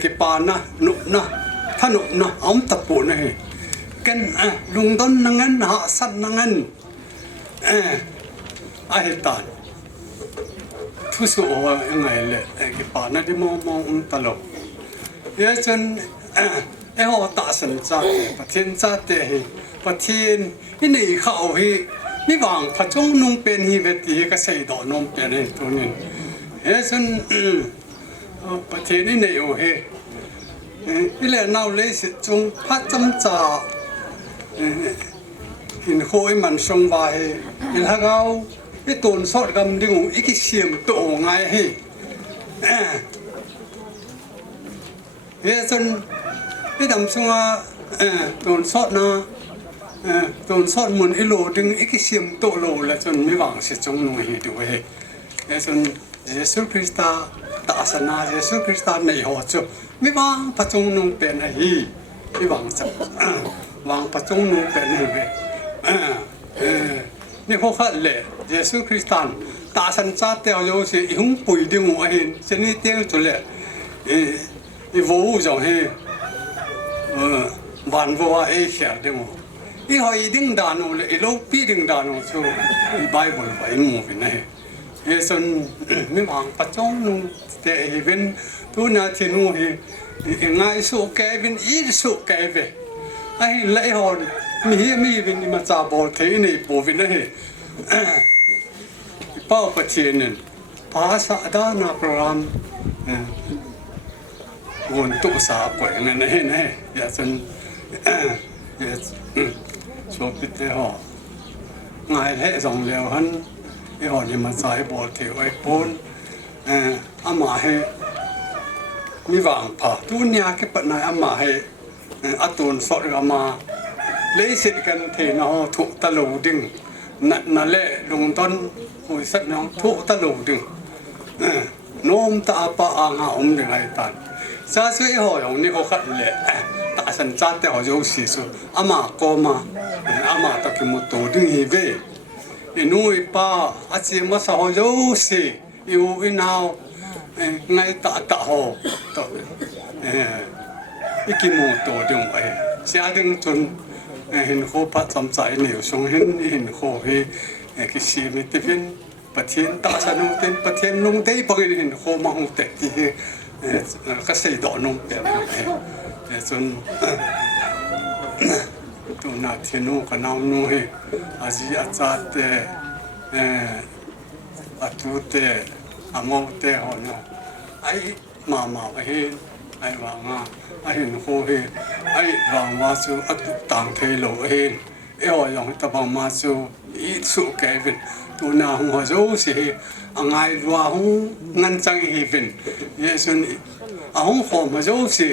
กี่ปานนะหนุนะถ้าหนุนะอ้อมตะปูนะกันลุงต้นนั่งงั้นหาสันนั่งงั้นไอ้ตาทุสุว่ายังไงเลยกี่ปานนะที่มองตลกเยอะจนไอ้หัวตาสันจ่าประเทศจ่าเตะประเทศที่นี่เขาฮีนี่บางพระจงนุ่งเป็นฮีเวทีก็ใส่ดอกนมเป็นไอ้ตัวนี้เยอะจนประเทศนี้ในโอเฮนี่แหละน่าเลยสิจงพัดจำจ่าหินโคยมันทรงไว้เห็นเขาไอ้ตัวสอดกำดิ่งอีกเสียมโตไงเฮ้เฮ้จนไอ้ดำทรงว่าตัวสอดนะ ตุนสอนมุนอิโลดึงอีกเสียมโตโลและจนไม่หวังเสียจงหน่วยด้วยจนเยซูคริสต์ตาสนาเยซูคริสต์ในหัวจุไม่หวังพระจงนุ่งเป็นอะไรไม่หวังจะหวังพระจงนุ่งเป็นอะไรนี่พวกเขาเลยเยซูคริสต์ตาสันจัดเดียวโยสิหุ่งปุยดึงหัวเห็นเช่นนี้เตี้ยจุเลยอีโว้จังเฮวันวัวเอเขียดึงอีหอยดึงดานุเลยอีโลปีดึงดานุชูอีไบเบิลไว้หมู่เป็นไงเฮ้ส่วนไม่หวังปัจจุบันแต่อีเป็นตัวนาทีนู้นง่ายสุกแก่เป็นอีสุกแก่เว้ไอ้เล่หอนมีเป็นมาจับบอลเทนี่ปูเป็นไงเป้าประเทศนึงภาษาด้านโปรแกรมวนตุสาปวยนั่นเองนะอย่าจนชอบพิเศษห่อง่ายแท้สองเดียวฮันไอ้ห่อนี่มาใส่บอลเทไว้ปนอามาให้มีวางผ่าทุนยาแค่ปัจจัยอามาให้อัตุนสอดอามาเลยสิกันเทนอถูกตะลุดึงนั่นแหละลงต้นหุยสัตว์น้องถูกตะลุดึงโน้มตาปะอ่างหาดึงไอ้ตันซาสุยห่ออย่างนี้เขาขัดเลยตาสันจัดแต่เขาจะสิสุอามาก็มาอามาตะกิมุตโตดึงฮีเวอินุยป้าอาเจียมาสาวจะสิอยู่อินาวไงตาห่อต่ออีกิมุตโตดึงไว้เสียดึงจนเห็นเขาพัดสำใจเหนียวชงเห็นเขาเฮ้กิซีมิตเป็นประเทศตาสนุเต็นประเทศนุ่งเต้ปกิเห็นเขามาหงเตะที่ก็ใส่ดอกนุ่งแบบนี้จนตัวนาทีนู้ก็น้ำนู้เฮอาจีอาจารย์เตอาตุเตอามองเตหอนไอ้มาไอ้ไอ้วางไอ้เห็นเขาเฮไอ้วางว่าสูอัตุต่างเทโลเฮไอ้หอยองตะบังมาสูอีสุแกวินตัวนาหัวโจสิง่ายว่าหงงันจังฮีวินเยสุนีหงหัวมาโจสิ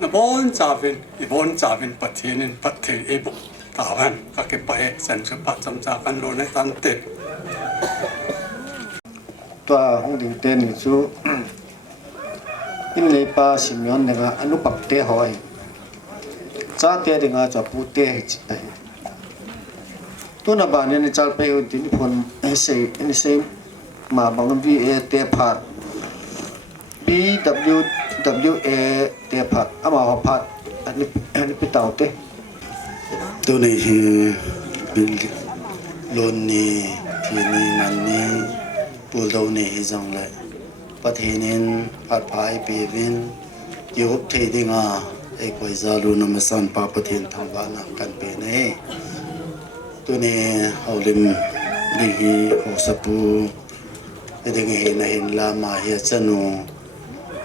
นบอนจ่าวินอีบอนจ่าวินปัทเทนินปัทเทเอบุตาวันก็เก็บไปสันสุปัจจำจากกันโลในตันเต็ดตัวห้องดิ่งเต้นชูอินเลยป้าสิมยอนเนี่ยอนุปักเตะหอยจ้าเตะดิ่งอาจะพูดเตะจิตตัวนับบ้านเนี่ยจัลไปอยู่ที่นี่คนเอเซมาบังวีเอเตะพัด BWA เตะพัดอามาพัดอันนี้ไปต่อเตะตัวนี้เป็นโลนนี่ที่นี่มันนี่ปูโดนี่จังเลยประเทศนี้พัดพายปีวินยุบเทดิงาไอ้คอยซาลูนมาสันปาประเทศทางบ้านกันเป็นเองตัวนี้เอาลิมดีหัวสปูไอ้เด็กเห็นลามาเฮียจันู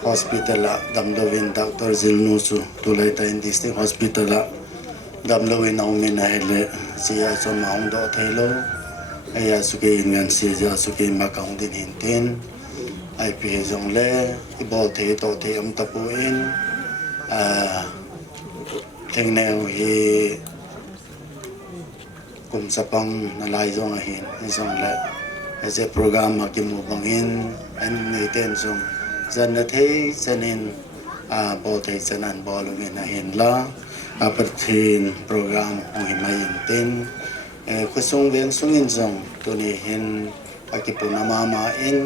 ฮอสพิทอลละดัมโลวินด็อกเตอร์ซิลนูซูตัวเลยแต่อินดิสติกฮอสพิทอลละดัมโลวินเอาเมนให้เลยเสียจนมาองดอเทโลไอ้ยาสุเกอินกันเสียยาสุเกมากังดินหินเทนไอ้พี่จงเล่ไอ้บอลเทโตเทอมตะปูอินเทงแนวฮีกลุ่มสปังนลายจงเห็นในส่วนและไอ้เจ้าโปรแกรมมากิมูบังอินอันนี้เต้นส่งจันทร์จันนินบอลเทจันนันบอลเงินเห็นละประเทศโปรแกรมของหิมายินเต้นคุณส่งเวียนส่งอินส่งตัวนี้เห็นอากิปุนามาอิน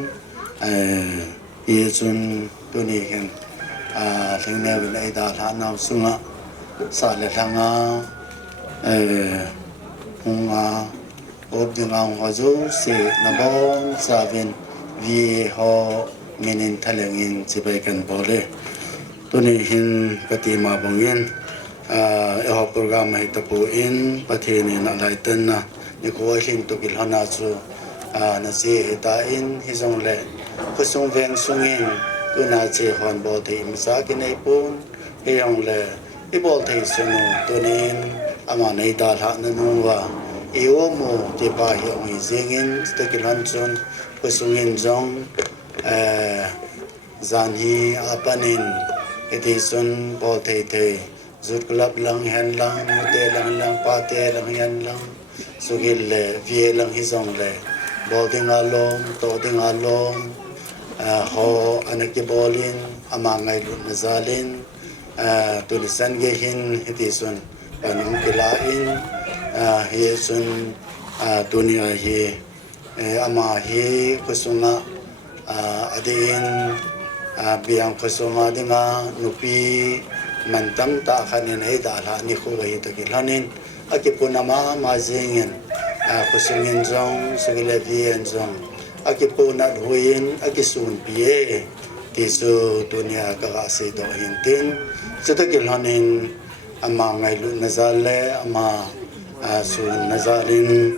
อีจุนตัวนี้เห็นถึงแนววินัยดาฐานาวสุงะสาเลทังหงาอบดึงเอาหัวจูเสนบอนซาวินวีฮอมินินทะเลงินจะไปกันบ่เลยตัวนี้เห็นปฏิมาบังเงินฮอโปรแกรมให้ตะปูอินประเทศนี้นั่นหลายตันนะนี่ก็ว่าหินตุกิลฮานาจูนั่นสิตาอินฮิซงเลคุซงเวงซุงินตัวน่าจะฮอนบ่ที่มิซากินไอปูนเฮยองเลอีบ่ที่สนุตัวนี้อามาในดาลานันว่าอีโอโมที่ป้าเฮียงอิซิงินตุกิลันซุนคุซงินจงจานฮีอาปานินเอติซุนบ่ที่ zut kulap lang hen lang mute lang pate lang yan lang sugil le vie lang hizong le bolding along toding along ho anaki bolin amangai lut nazalin tulisan gehin hitisun panung kilain hisun dunia hi ama hi kusunga adin biang kusunga dinga nupi mantam ta khanin he dala ni khu hi to kilanin akipunama mazingen kusungin zong sugile vien zong akipuna huin akisun pie tisu dunia ka se do hintin sutakilanin ama ngai lu nazale ama sun nazalin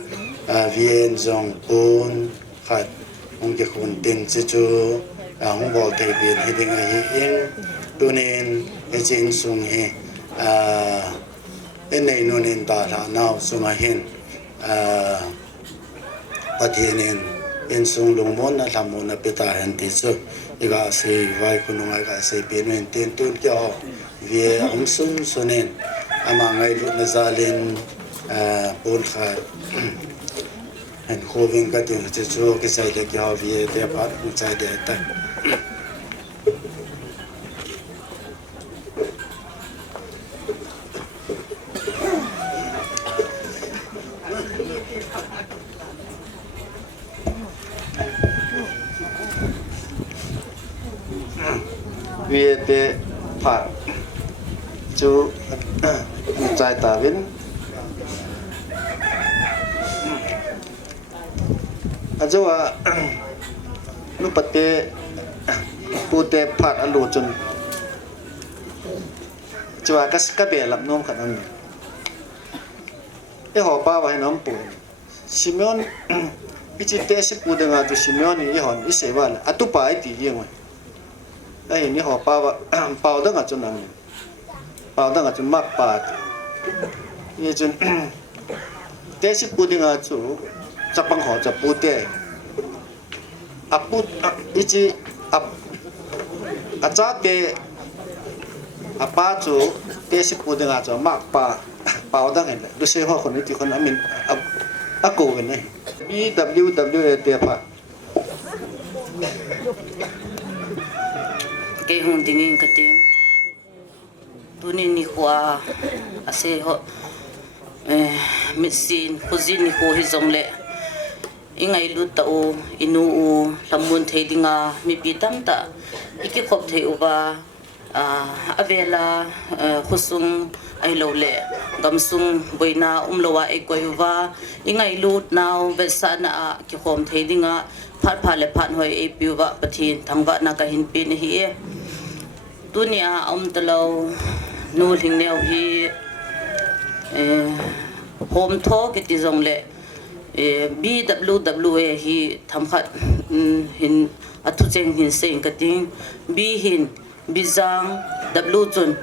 vien zong pun khat ong ke khun tin chu hong bol te bin hiding hi ing tunin echin sung hi enei nunin ta la nau sunga hin pathianin in sung lungmon na lamon na pita han ti chu iga se vai kunungai ga se bin tin tun kyo vie ong sun sunin ama ngai lu nazalin pun khat and hoving ka tin chu ke sai le kyo vie te pat ku chai de ta vie te pat chu chai ta vin ajawa nu patte pute phat alu chun chwa kas ka be lam nom khan an e ho pa wa nom pu simeon ichi te se pu de nga tu simeon ni hon i se wal atu pa ai ti yeng wa ai ni ho pa wa pa da nga chun ang pa da nga chun mak pa ye chun te se pu de nga chu chapang ho cha pu te aput ichi acha te apa chu te se pu de nga chu mak pa pa da nga du se ho khon ti khon amin a ko wen nei BWWA te pa ke hung dingin kating tunin ni kwa ase ho misin kuzin ni ko hizong le ingai lu ta o inu u lamun thedinga mi pitam ta iki khop thei uba avela khusung ai lo le gamsung boina umlowa e koyuwa ingai lu naw besa na ki khom thedinga phat pha le phan hoi e piwa pathin thangwa na ka hin pin hi dunia talo nu lingneu hi hom tho ke ti jong le BWWA hi thamkhat hin athu cheng hin seng kating b hin bizang w chun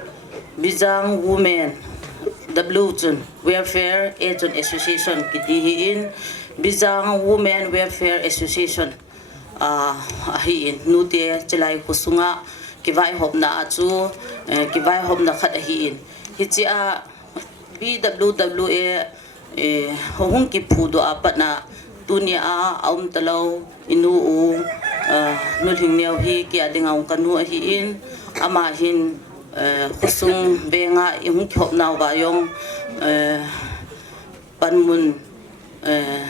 bizang women w chun welfare agent association kiti hi in bizang women welfare association hi in nute chelai kusunga kiwai hopna achu kiwai hopna khat hi in hi chia BWWA hong ki phudo apatna tunia talo inu u nulhing neu hi ki adinga kanu hi in ama hin khusung benga ihung khop naw ba yong panmun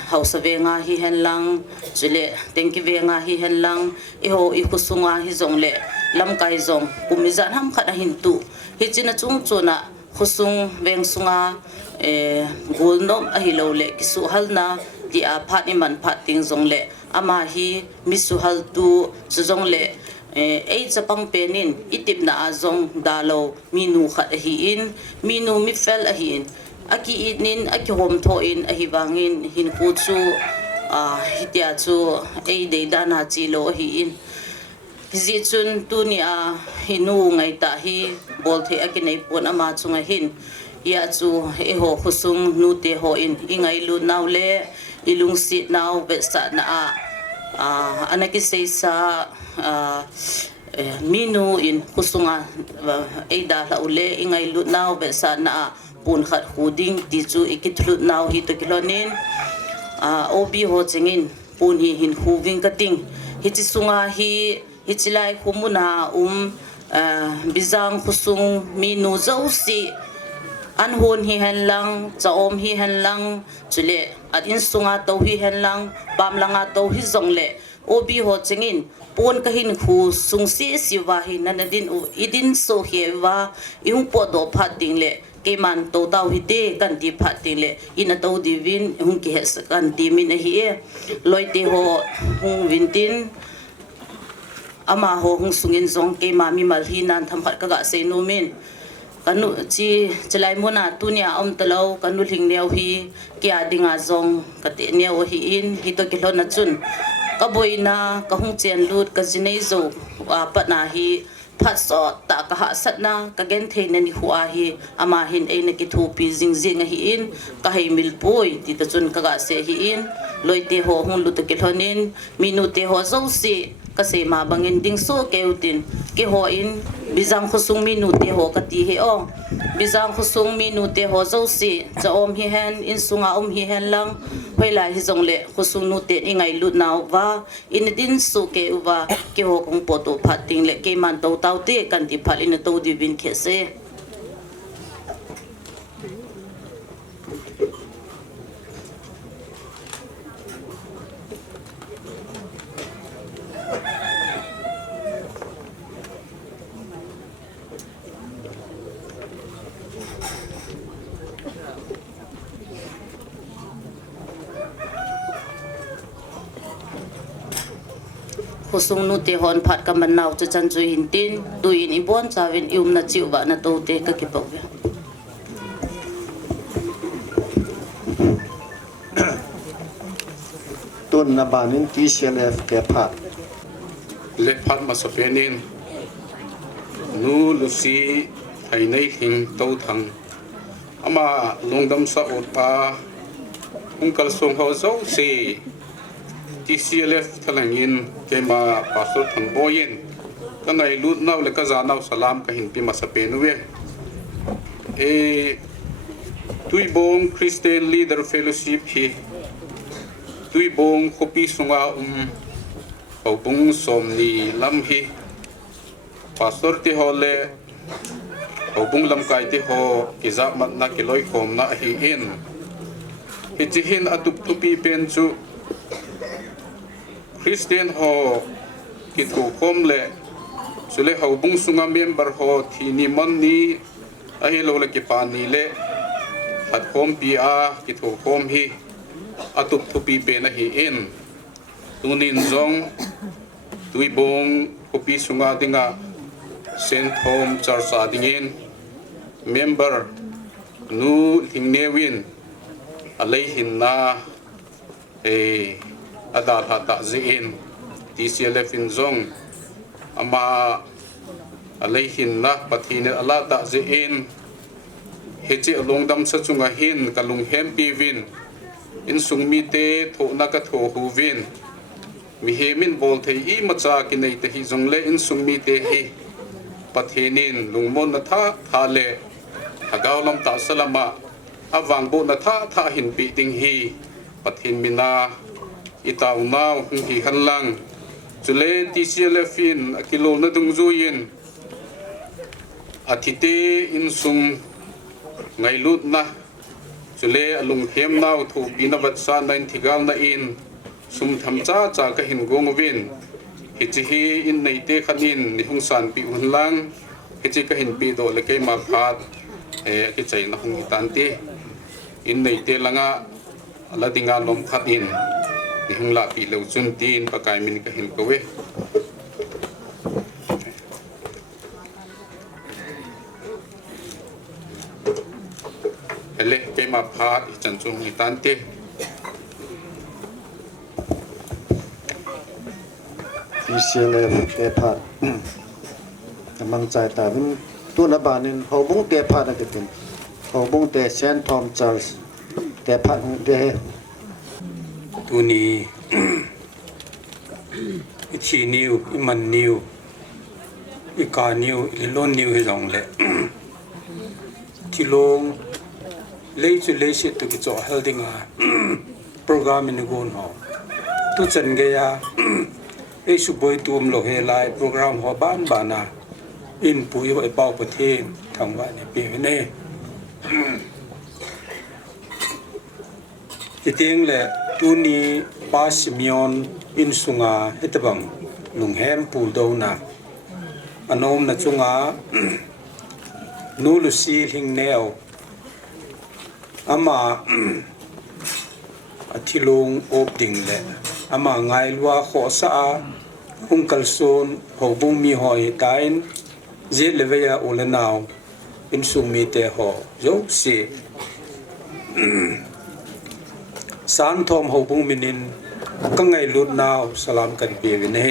hausa venga hi henlang chule tengki venga hi henlang iho I khusunga hi zongle lam kai zong kumizan ham khana hin tu hi china chung chuna khusung veng sunga gulnom ahilo le kisu halna ti a phat iman phat ting zong le ama hi misu hal tu zong le ei chapang penin itip na azong dalo minu khat hi in minu mi fel hi in aki inin aki hom tho in ahi wangin hin ku chu hitia chu ei de dana chi lo hi in hi chun tunia hinu ngai ta hi bol the aki nei pon ama chunga hin ya chu e ho khusung nu te ho in ingai lu naw le ilung sit naw be sa na anaki sei sa minu in kusunga eda la ule ingai lut naw be sa na pun khat huding ti chu ikithlut naw hi to kilonin obi ho chengin pun hi hin huving kating hi chi sunga hi chilai khumuna bizang khusung minu zausi an hon hi han lang chaom hi han lang chule adin sunga to hi han lang bam langa to hi zongle obi ho chengin pon ka hin khu sung si siwa hi nanadin idin so hewa yung po do phat ding le ke man to taw hi te kan ti phat ding le ina to divin hung ki hes kan ti min hi loite ho hung vintin ama ho hung sungin zong ke ma mi mal hi nan tham khat ka ga se no min kanu chi chalai mona tunia talo kanu hling neu hi kya dinga zong kate neu hi in hi to kilo na chun ka boina ka hung chen lut ka jinei zo patna hi phat so ta ka ha satna ka gen thein ni huwa hi ama hin e na ki thu pi jing jing hi in ka hei mil poi ti ta chun ka ga se hi in loite ho hung lut ke thonin minute ho zo si kasi ma bangin ding so keutin ke ho in bizang khusung minute ho kati he o bizang khusung minute ho zo si cha om hi hen in sunga hi hen lang hoila hi zong le khusung nu te ingai lut naw wa in din so ke wa ke ho kong poto phating le ke man to taw te kan ti phal in to di bin khe se khusung nu te hon phat ka man naw cha chan chu hin tin tu in ibon chawin na chiu ba na to te ka ki pok tun na banin TCLF ke phat le phat ma so penin nu lusi thai nei hing to thang ama lungdam sa ot pa ungkal song ho zo si TCLF thalangin kema pastor thang boyin kangai lut naw le ka za naw salam ka hin pi masape nuwe tuibong Christian Leader Fellowship hi tuibong kopi sunga paupung somni lam hi pastor ti hole paupung lam kai ti ho kiza mat na kiloi khom na hi in hichihin atup tupi pen chu Christian ho kitu khom le sule ho bung sunga member ho thini man ni ahi lo le ki pani le hat khom pi a kitu khom hi atup thupi pe na hi in tunin zong tuibong kopi sunga dinga Saint Home Church adingin member nu lingnewin alai hinna adal hata zin TCLF in zong ama alai hinna pathine ala ta zin hechi longdam sa chunga hin kalung hem pivin in sungmi te tho na ka tho huvin mi hemin bol thei I macha ki nei te hi zong le in sungmi te hi pathinin lungmon na tha le agaw lam ta salama awang bo na tha hin pi ting hi pathin mina itaw naw hi hanlang chule TCLF in akilo na dung zuyin athite in sung ngai lut na chule alung hem naw thu pinabat sa 9 thigal na in sum tham cha ka hin gong win hichi hi in nei te khanin ni hung san pi hunlang hichi ka hin pi do le ke ma phat ki chai na hung tan te in nei te langa ala dinga lom khat in ni hung la pi lo chun tin pa kai min ka hin ko we ele ke ma phat I chan chung ni tan te TCLF ke phat kamang chai ta vin tu na banin ho bung ke phat na ke tin ho bung te Saint Tom Church ke phat de tu ni chi niu I man niu อีกานิวลิลอนนิวให้จงเลยที่ลงเลยจุเลยสิตุกิจอเฮลดิ้งโปรแกรมในกูนหอตุจันเกียไอสุบอยตัวมโลเฮลายโปรแกรมหัวบ้านบานาอินปุยไอเป่าประเทศทางบ้านเนี่ยเปลี่ยนเน่ที่เตียงเลยตัวนี้ปาสิมิอนอินสุงาเฮตบังลุงแฮมปูดาวนาอันนมนัจุงานูลุซีหิงเนวอามาที่ลงอบดิ่งเลยอามาไงลัวขอสะอุงกัลโซนหัวบุ้งมีหอยตายน์เจลเวียอุลนาวอินสุมีเตหอโยกสีสารทอมหัวบุ้งมินินก็ไงลุดนาวสลามกันเปียวินเฮ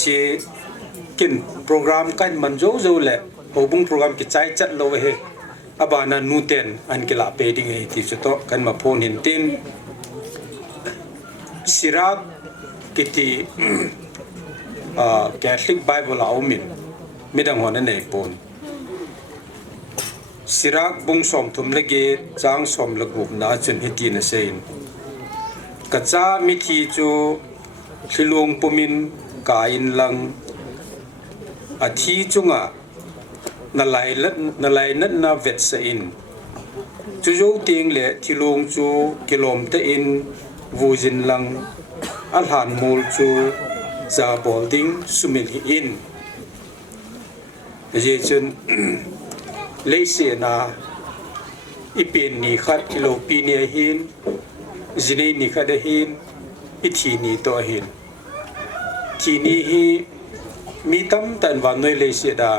เจกินโปรแกรมกันมันโจโจเลยหัวบุ้งโปรแกรมกิจใจจัดโลเฮอบานานูเตนอันกิลาเปดิ้งเฮที่สุดโตกันมาพูนหินตินสิรักกิติแคทอลิกไบเบิลเอามินไม่ดังหัวนั่นเองปนสิรักบุ้งสมทุมเลเกจางสมเลกุบนาจนฮิตีนเซนกัจจามิทีจูทิลวงปมินกายินลังอาทิจุงะนาไลนัดนาเวตเซอินจูโจเตียงเละทิลวงจูกิโลมเตอินวูจินลังอัลฮันมูลจูซาบอลดิงสุมิลฮิอินเจจุนเลเซียนาอีเป็นนิขัดกิโลปีเนียหินจินีนิขัดหินอีทีนีตัวหินทีนี้ฮีมีตั้มแต่วันน้อยเลเซียดา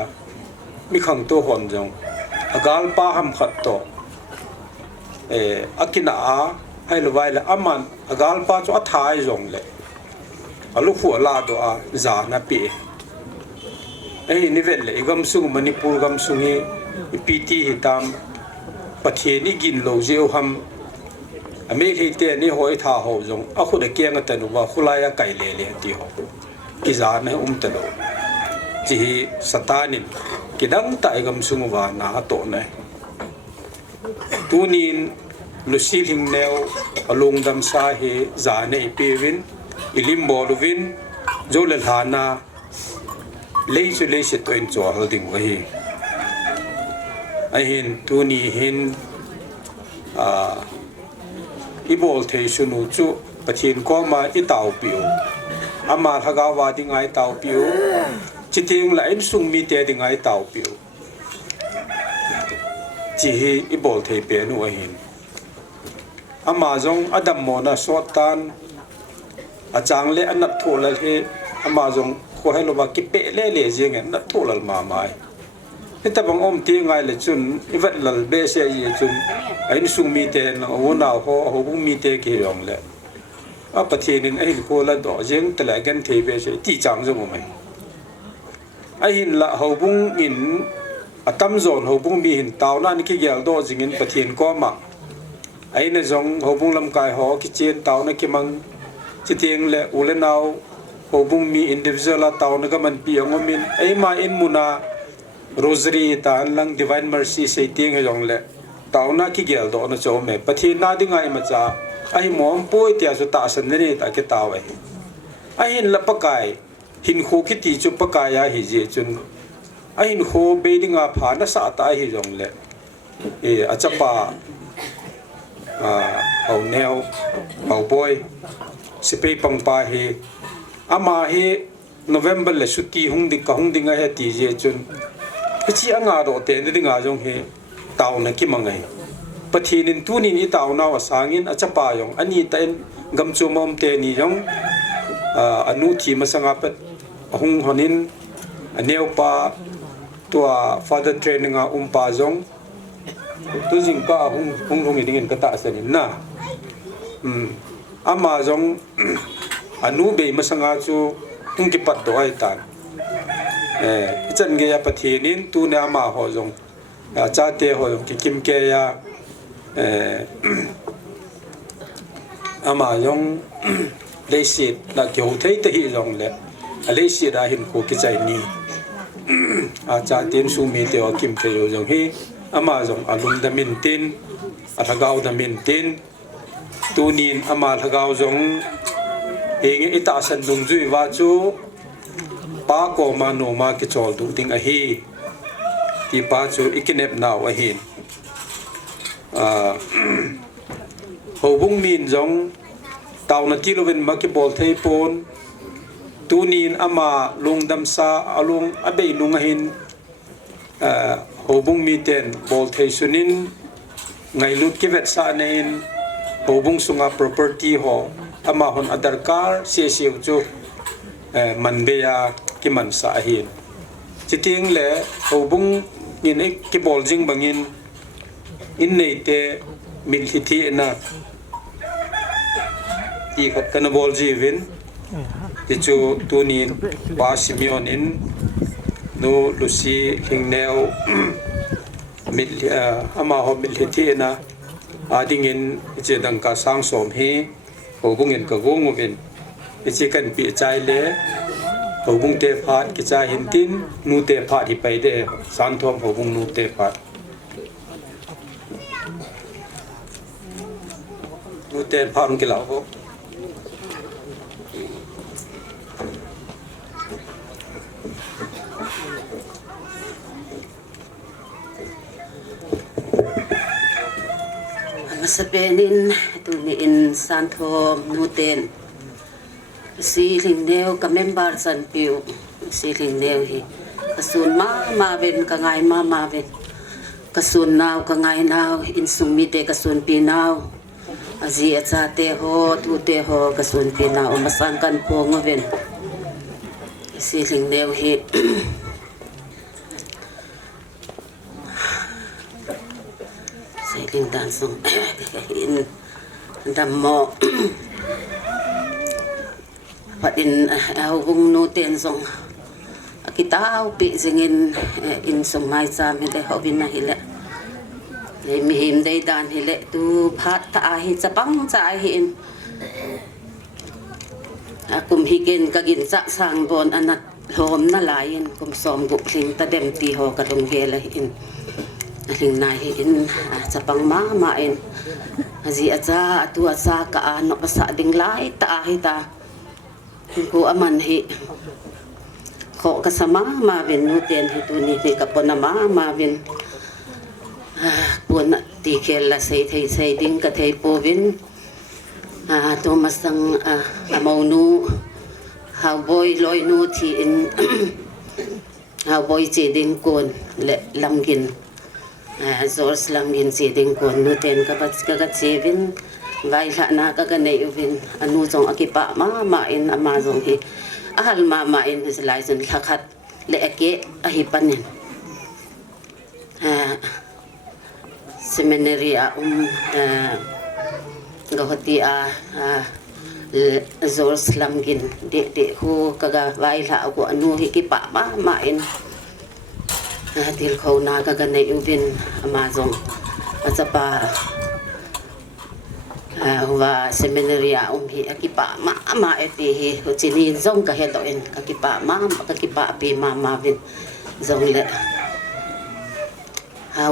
มีขังตัวหอนจงอากาลป้าหำขัดตัวอากินาให้ระไว้เลยอามันอากาลป้าจะอัฐายจงเลยอาลูกหัวลาตัวจานาปีนี่เวลเลยกำสุงมณีปูกำสุงฮีปีตีฮิตามประเทศนี้กินโลเจียวหำอเมริกานี่หอยท่าหอจงอาคุณเกี่ยงกันหนูว่าคุณลายไก่เล่ๆที่หอกิจานให้ตลอดจีสตานินกิดังตายกำสุงว่านาโตนะตูนินลุซิลิงเนวอลงดำสาเหจานในปีวินอิลิมบอลวินโจเลหานาเลยสุเลยสิตัวอินจอลดิ่งไว้ไอเห็นตัวนี้เห็นอีบอลเทชุนุจุปะเทียนก็มาอีตาวปิวอามาทกาวาดิ่งไอตาวปิวจิตเองละอินสุงมีเตดิ่งไอตาวปิวจีฮีอีบอลเทเปนุไอเห็นอามาจงอดัมโมนาสวดตันอาจารย์เล่อันนับถูละเฮอามาจงขอให้เราว่ากิเปเล่เล่เจียงนับถูละมาไม้นี่แต่บางอมที่ไงเลยจุนอีวัดละเบสเซียจุนไอ้นี่สุงมีเตนโอ้หนาวเขาบุ้งมีเตกี่รองเลยประเทศนึงไอ้คนละดอกเจียงแต่ละกันเทเบสที่จังจังมั้ยไอ้หินละเขาบุ้งหินตั้มโซนเขาบุ้งมีหินเตาหน้านี่กี่เกลดอจิงินประเทศก็มาไอ้ในจงเขาบุ้งลำกายเขากี่เจนเตานี่กี่มังจิตเองเลยอุเลนเอาเขาบุ้งมีอินดิวิชวลเตานี่ก็มันปีงมินไอ้มาอินมุนาRosary ตาลัง Divine Mercy เสียงให้จงเลยตาวน่าขี้เกียจโดนโจมเมปะทีน่าดิ้งไงมาจ้าไอ้หมอมป่วยเตียสุตาสันนี่ตาเกตาวไอ้หินละปะกายหินโคคิตีจุปะกายาหิเจจุนไอ้หินโคเบดิ้งอาผาน่าสะตาหิจงเลยอาจจะป่าเอาแนวเอาบอยสเปย์ปังปาเฮอามาเฮNovember เลยสุดที่หงดิ่งไงตีเจจุนพี่อ่างาโดเตนดิ่งอาจงเฮตาวนักกิมังไงปะทีนินตูนินอีตาวนาวสางินอาจจะปายงอันนี้แต่กำจุมอมเตนี่ยงอนุทีมาสังกัดหงหนินเนวปาตัว father training ปาจงตัวจริงก็หงอีดิ่งก็ตาเสนินนะอามาจงอนุเบมาสังกัดจูหงกิปัดตัวไอ้ตานจันเกียปะทีนินตูเนมาหอจงจ่าเตหอจงกิมเกีย ama yong leisit la gyau thei te hi jong le a leisit a hin ko ki chai ni a cha tin su mi te o kim te yo jong hi ama jong alum da min tin a thagau da min tin tunin ama thagau jong enge ita san lung jui wa chu pa ko ma no ma ki chol du ting a hi ti pa chu ikinep naw a hin ho bung min jong tau na kiloven ma ki bol thei pon tunin ama lungdam sa alung abei lunga hin ho bung mi ten bol thei sunin ngai lut ki vet sa nein ho bung sunga property ho ama hon adar kar se se chu man beya ki man sa hin chiting le ho bung in ek ki bol jing bangin in nei te mil hi thi na ti khat kan bol ji win ti chu tunin pa simeon in no lucy hingneo mil ama ho mil hi thi na ading in che dang ka sang som hi ho bung in ka gong win chi kan pi chai le ho bung te phat ki cha hin tin nu te phat hi pai de san thom ho bung nu te phat nu te phat ki lao ho masapenin tuniin santhom nuten si lingneu ka member san piu si lingneu hi kasun ma ben ka ngai ma ben kasun naw ka ngai naw in sungmi te kasun pi naw azi acha te ho tu te ho kasun pi naw masan kan po ngoven si lingneu hi Sailing dansong in damo patin hubung no tensong kita pi singin in song mai sam hele hobin na hele le mi him dei dan hele tu phat ta hi chapang cha hi in akum higen kagin sa sang bon anat hom na lain kum som gu thing ta dem ti ho ka dong gela in aling nai in chapang ma in azi acha atu acha ka no pasa ding lai ta hi ta ko aman hi kho ka sama ma ben nu ten hi tu ni ka pona ma ben pon ti khel la sei ding ka thei po vin to masang amau nu how boy loi nu thi in how boy che ding kon le lamgin Zors lamgin si ding kon nu ten ka chevin vai la na ka nei uvin anu jong akipa ma in ama jong hi ahal ma in his license lakhat le ake ahi panin seminary gahoti Zors lamgin de hu kaga vai la ko anu hi ki pa ma in til khâu na ka ganei ubin amazon achapa wa seminary hi akipa ma eti hi chini zong ka he doin akipa pi ma vin zong le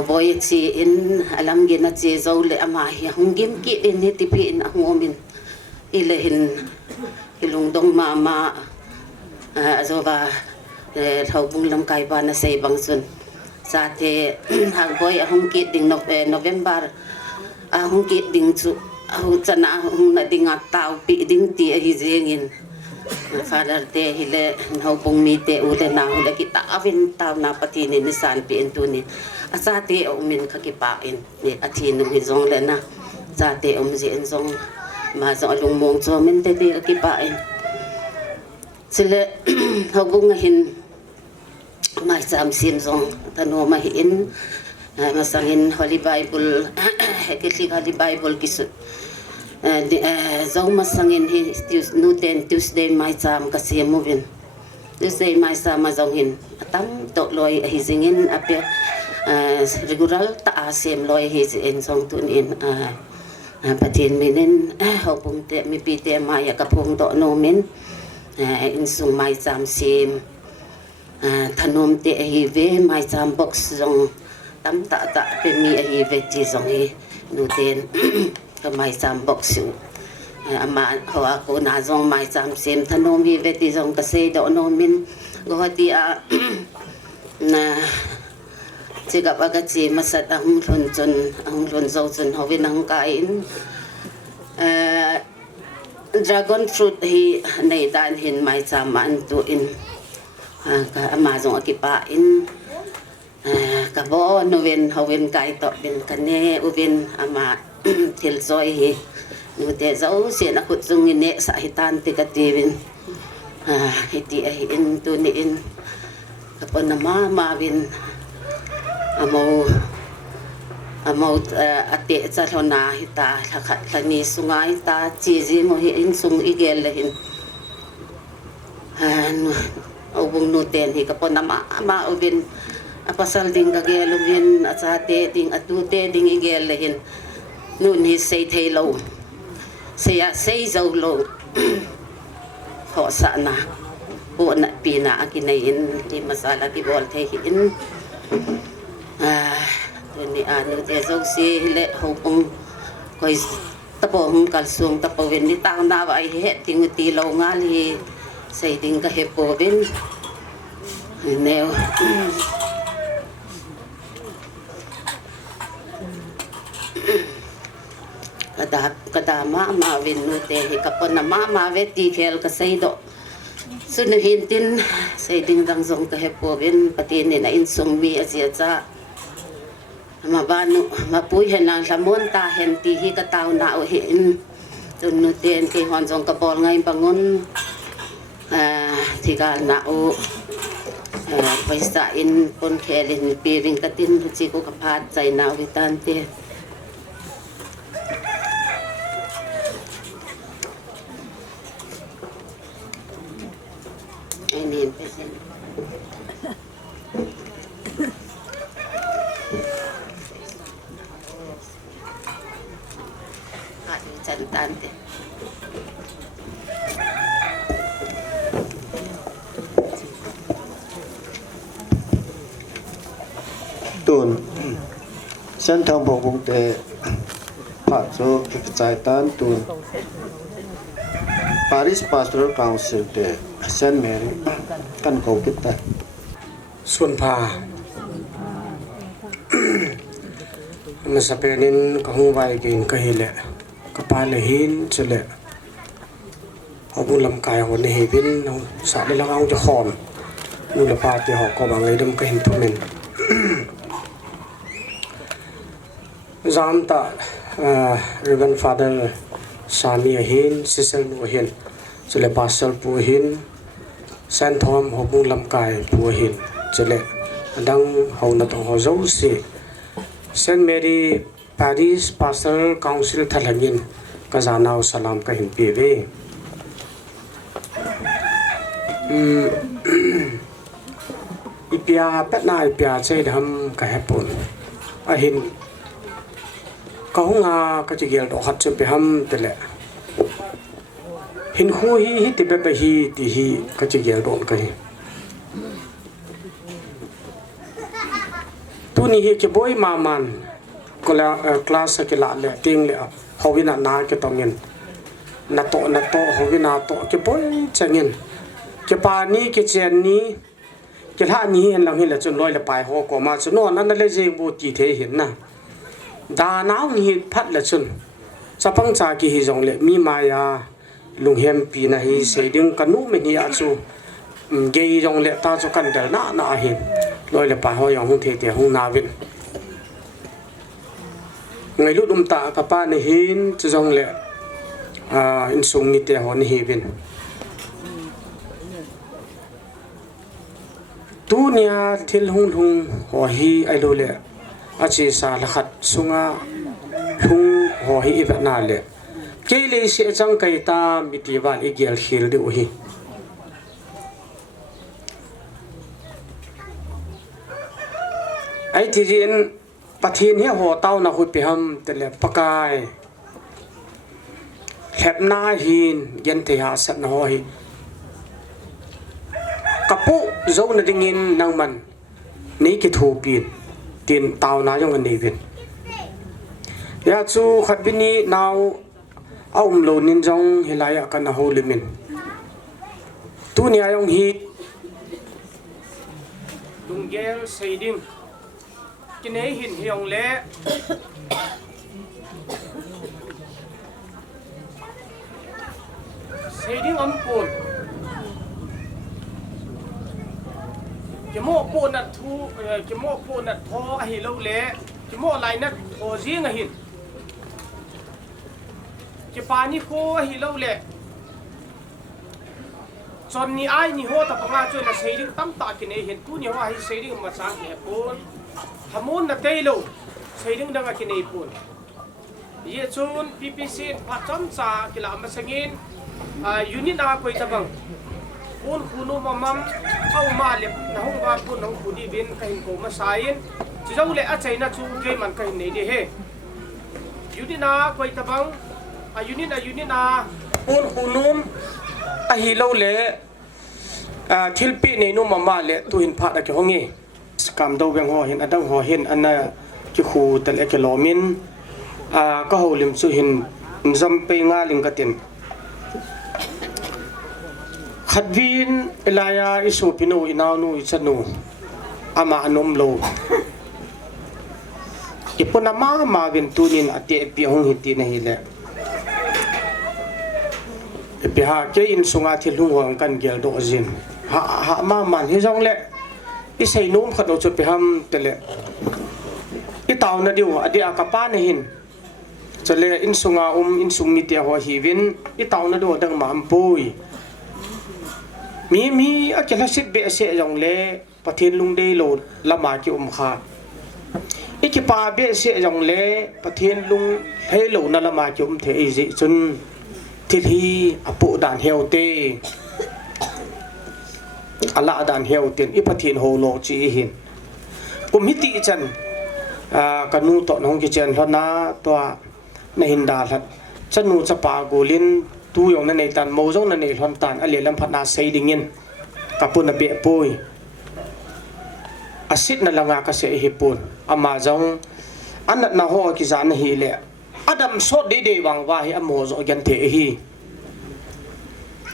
boy chi in alam gina chi zo le ama hi hungim ki in ni ti pi in angomin ile hin hilung dong ma azoba thau bung lam kai ba na sei bang sun sa the hang boy hung ki ding November hung ki ding chu hu chana hung na ding tau pi ding ti hi jengin father te hile hau bung mi te ule na ule ki ta avin tau na pati ni nisan pi en tu ni asa te o min kha ki pa in ni athi nu hi zong le na sa te om ji en zong ma zong lung mong cho min te ki pa in sile hau bung hin mai sam sim zong tanu ma in masangin holy bible hekli holy bible kisu zong masangin hi nu ten Tuesday mai sam ka sim movin Tuesday mai sam ma zong hin atam to loi hi zingin apia regular ta asim loi hi in zong tun in ประเทศมินินเขาปุ่มเตะมีปีเตะมาอยากกระพงโตโนมินอินสุงไม้จามซีมถนนเตะฮีเวไม้จามบ็อกซ์จงตั้มตะเป็นมีฮีเวจีจงฮีนูเตนก็ไม้จามบ็อกซ์มาเขาอากูน่าจงไม้จามซีมถนนฮีเวจีจงก็เสดโนมินก็ว่าที่jika agak si masat ang lunjun jun hawi nang kain dragon fruit hi nei dan hin mai chaman tu in ka amazon akipain ka bo noven hawin kai to bin kane ubin ama til zoi hi nu te zau si na khut zung ne sa hitan ti ka tivin hiti in tu ni in kapon na ma bin amau ate chalona hita thani sungai ta chizi mo hi in sung igel hin obung nu ten hi kapon na ma ubin apasal ding kagelo bin achate ding atute ding igel hin nun hi sei thelo sei zo lo ho sana po na pina akinain di masala ki bol the hin ni anu te zo si le hopung koi tapong kalsung tapawin ni tao na ba ai he ting ti lo ngal hi sei ding ka he po bin neo kada ma win nu te hi kapon na ma ve ti khel ka sei do sun hin tin sei ding dang zong ka he po bin patin ni na in sung mi asia cha mabanu mapui hen lang samon ta hen ti hi ka tau na o hin tun nu ten ki hon jong ka bol ngai bangun thì ga na o paisa in pon khelin piring katin chi ko ka phat chai na witan te enin pesen cantante tuần sen thong bong bong te phat so kipchai tan tuần Paris Pastoral Council te Saint Mary kan ko kita xuân pha mà sắp đến có hung vai cái cây lệ có ba lệ hin chứ lệ họ buôn làm cài họ này bên nó sợ để lao cho khòn nu là ba thì họ có bằng ấy đâm cái hình của mình giam ta Reverend Father Sami hin Cecil nu hin chứ lệ Pastor pu hin Saint Thom họ buôn làm cài pu hin chứ lệ đang hầu nó tông họ giấu xì Saint Mary Paris Pastoral Council thalangin kazanao salam ka hinpi ve ipia petna ipia chei dham ka hepun a hin ka hunga ka chigel do khat che pe ham tele hin khu hi ti pe hi ti hi ka chigel don ka hi tu ni hi ke boy maman ko la class ke la le ting le howina na ke tongin na to howina to ke boy changin ke pa ni ke chen ni ke la ni hen lang hi la chun loi la pai ho ko ma chun non an le je bu ti the hin na da naw ni phat la chun chapang cha ki hi jong le mi ma ya lunghem pi na hi se ding kanu me ni a chu ge jong le ta chu kan dal na hin loi la pai ho yong hu the te hu na vin ngày lúc ta kapa ni hin chu jong le in sung ni te hon hi vin tu nia thil hung hung ho hi ai lo le a chi sa la khat sunga hung ho hi i na le ke le se chang kai ta mi ti wal i gel khil de hi ai ti jin pathin hi ho tau na hu pe ham te le pakai thẹp na hin gen te ha sat na hoi kapu zo na dingin nang man nei ki thu pin tin tao na yong ani vin ya chu khat bini naw aum lo nin jong hilaya kan ho limin tu ni ayong hi dunggel seiding kinai hin hiong le seiding ampun kemo po na thu kemo po na tho a hi lo le kemo lai na tho jing a hin ke pani ko a hi lo le chon ni ai ni ho ta panga choi na seiding tam ta ki nei hin tu ni ho hi seiding ma sa he pon hamun na te lo seiding danga ki nei pon ye chun PPC pa cham cha kila ma sangin unit na koi tabang pun kunu mamam au ma le na hong ba pun nong kuni bin kain ko ma sain chi jau le a chaina chu ke man kain nei de he unit na koi tabang unit na pun kunum a hi lo le thilpi nei nu mama le tu hin pha da ke hongi skam do beng ho hin adang ho hin ana ki khu tel e ke lomin ka ho lim chu hin zam pe nga ling ka tin khadvin elaya isu pinu inaw nu ichanu ama anom lo ipuna ma vin tunin ate pi hong hiti na hile epi ha ke in sunga thil hung hong kan gel do jin ha ma man hi jong le i sei num khado chu pe ham tele i taw na diu adi akapa na hin chale in sunga in sungmi te ho hi vin i taw na do dang mam pui mi akela sit be se jong le pathin lung de lo lama ki kha ikipa be se jong le pathin lung he lo na lama ki the i ji chun thil hi apu dan heute ala dan heutin i pathin ho lo chi hin kum hiti chan kanu to nong ki chen hlona to na hin da hlat chanu chapa golin tu yong na nei tan mo jong na nei hlon tan ale lam phatna sei dingin kapun na be poi asit na langa ka se hi pun ama jong anat na ho ki zan hi le adam so de wang wa hi amo zo gan the hi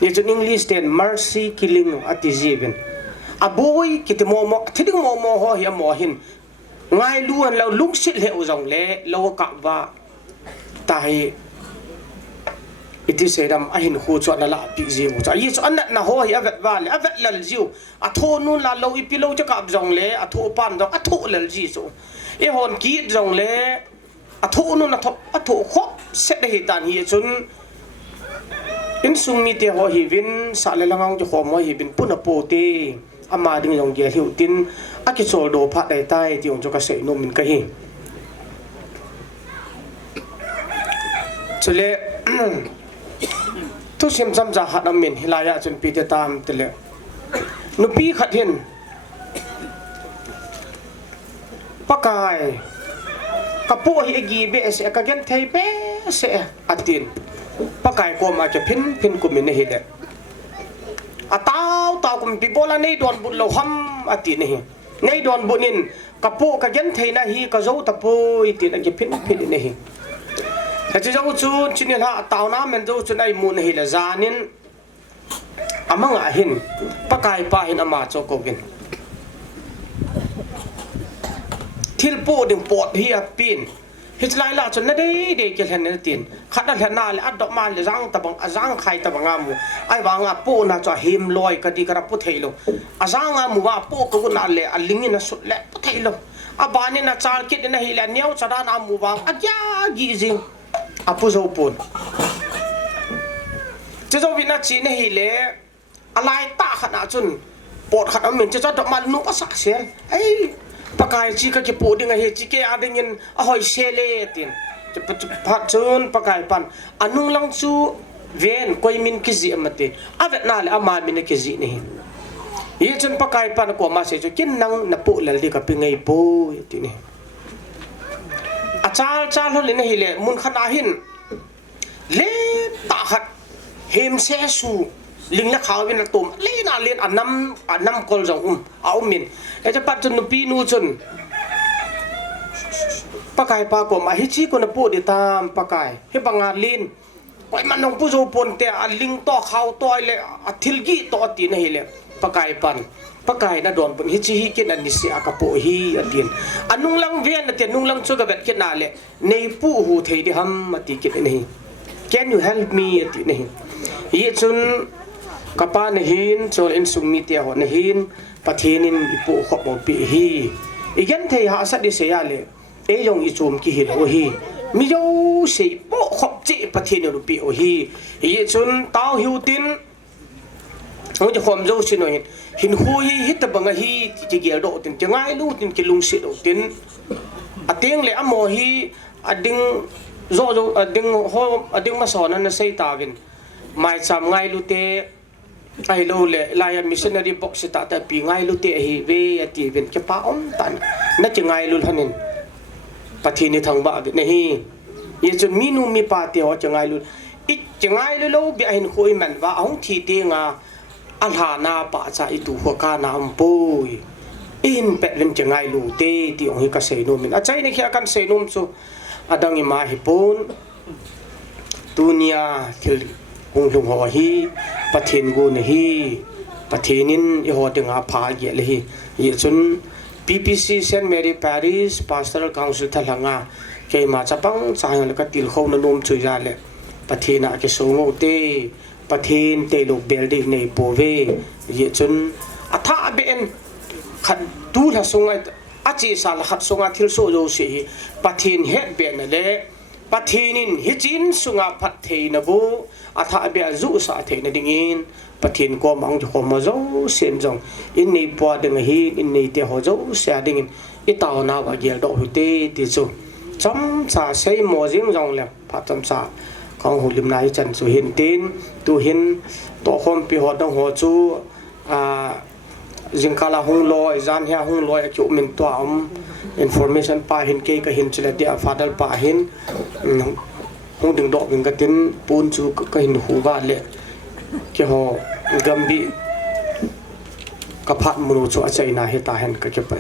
ni chun english ten mercy killing ati jiben aboy kitimo mo thiding mo ho hi amo hin ngai luan lo lung sit le o jong le lo ka wa tai iti sedam ahin khu chu na la pi ji mu cha yi chu anat na ho hi avet wa le avet lal jiu a tho nun la lo ipi lo cha ka jong le a tho pan do a tho lal ji chu e hon ki jong le a tho nun na tho a tho kho se de hi tan hi chun in sung mi te ho hi vin sa le langang chu khom ho hi bin puna po te ama ding jong ge hiu tin a ki chol do pha dai tai ti ong chu ka se no min ka hi chule tu sim jam ja hat amin hilaya chun pi te tam tele nupi khat hin pakai kapu hi egi be se ka gen thei pe se atin pakai ko ma ke phin ko min hi le ataw kum pi bola nei don bun lo ham atin hi nei don bunin kapu ka gen thei na hi ka zo ta pu itin agi phin ne hi Hati jauh tu cini lah tahu na mentu cina imun hila zanin amang ahin pakai pahin ama cokokin tilpo ding pot hi apin hitlai la cina de kelhan netin khada lena le adok mal le zang tabang azang khai tabang amu ai wanga po na cha him loi kadi kara pu thailo azang amu wa po ko na le alingin na sut le pu thailo abani na chal kit na hila niau chada na amu wang agya gi jing apu zo pun che zo vina chi ne hi le alai ta khana chun pot khana min che cha dok mal nu ka sak sel ai pakai chi ka ke po ding he chi ke adingin a hoi sele tin che phat chun pakai pan anung lang chu ven koi min ki ji amate avet na le ama min ki ji ne hi chun pakai pan ko ma se chu kin nang na pu lal di ka pingai po ti ni achal ho le ne hi le mun khana hin le ta ขัดเฮมเซสูลิงละขาวเป็นละตุ่มลีน่าเลียนอันน้ำกอลจงเอามินไอ้จะปัจจุบันปีนู้จนปากายปากมาฮิชิคนพูดตามปากายให้บางงานลินไปมันน้องผู้โจปนแต่ลิงต่อเขาต่อยเลยทิลกี้ต่อตีนให้เลยปากายปันปากายน่าโดนปนฮิชิฮิกินอันนี้เสียกับโปฮีอันเดียนอันนุ่งลังเวียนแต่นุ่งลังช่วยกับเบ็ดกินนาเลยในผู้หูเทียดฮัมมาตีกินนี่ Can you help me ตีนี่ยี่จุนกับป้าในหินโซลอินสุมิเตียหัวในหินปะเทนินอิปุขบมปีฮีอีกยันเทียหาสัตดิเสียเลยเอยงอิจูมกิหินโอฮีมิโยเสียปุขบจีปะเทนินปีโอฮียี่จุนเต้าหิวตินเราจะความโจชินอยหินหุยฮิตบังฮีที่เกี่ยวโดตินจะง่ายลู่ตินกิลุงสิโดตินอเตียงเลยอโมฮีอดิ่งโจอดิ่งโฮอดิ่งมาสอนนั่นใส่ตาวินไม่จำง่ายลู่เตไอ้ลู่เลยลายมิชชันนารีบ็อกซ์ตาแต่ปีง่ายลู่เตะฮีเวอตีวินจะป้าอมตันนั่นจะง่ายลู่ท่านินปะทีนี่ทางบ้าวินฮียี่จนมีนูมีปาเตียวจะง่ายลู่อีจะง่ายลู่เราเบียหินคุยมันว่าเอาทีเตียงอัลฮานาปะจะอิตุหัวกานาอัมปุยอินเป็ดเล่นจะง่ายลู่เตที่องค์ฮิกาเซนุมินอาจารย์นี่แค่กันเซนุมสุอดังอิมาฮิปุนตุนียทิลกุงลุงหัวฮีปะเทนกูนฮีปะเทนินอีหัวดึงอาพาเกลฮียี่จุน PPC เซนต์แมรี่ปารีสพาสเตอร์คาวน์ซิลทัลงาเกี่ยมาจะปังสายแล้วก็ติลเขานนุ่มช่วยยาเลยปะเทน่าเกสูงโอเตปะเทนเตลูกเบลดิในโปเวยี่จุนอัฐาเบนขัดดูละสงไออาจีสาลขัดสงอาทิลโซโยสีปะเทนเฮดเบนเลยปะเทนินฮิจินสงอาพัดเทนบูอัฐาเบลจูสาเทนดิ่งอินปะเทนก็มังจะขมาโจเสียนจงอินในปัวดึงฮีอินในเตหโจเสียดิ่งอินอิตาวนาว่าเกลดอกหุเตติจูจำสาใช้โมจิงจงเลยพัดจำสาของหุ่นลิมนายจันสุหินตินตูหินตัวคนปีหัวดังหัวจูจิงคาลาหงลอยจานเฮียหงลอยจุมินตัวอินฟอร์เมชันป่าหินเกยก็หินเฉลี่ยเดียฟาดัลป่าหินหงดึงดอกเป็นกระตินปูนจูก็หินหูบาเล่เกี่ยวกัมบีกับพัดมนุษย์อาศัยนาเหตุเห็นก็เก็บไป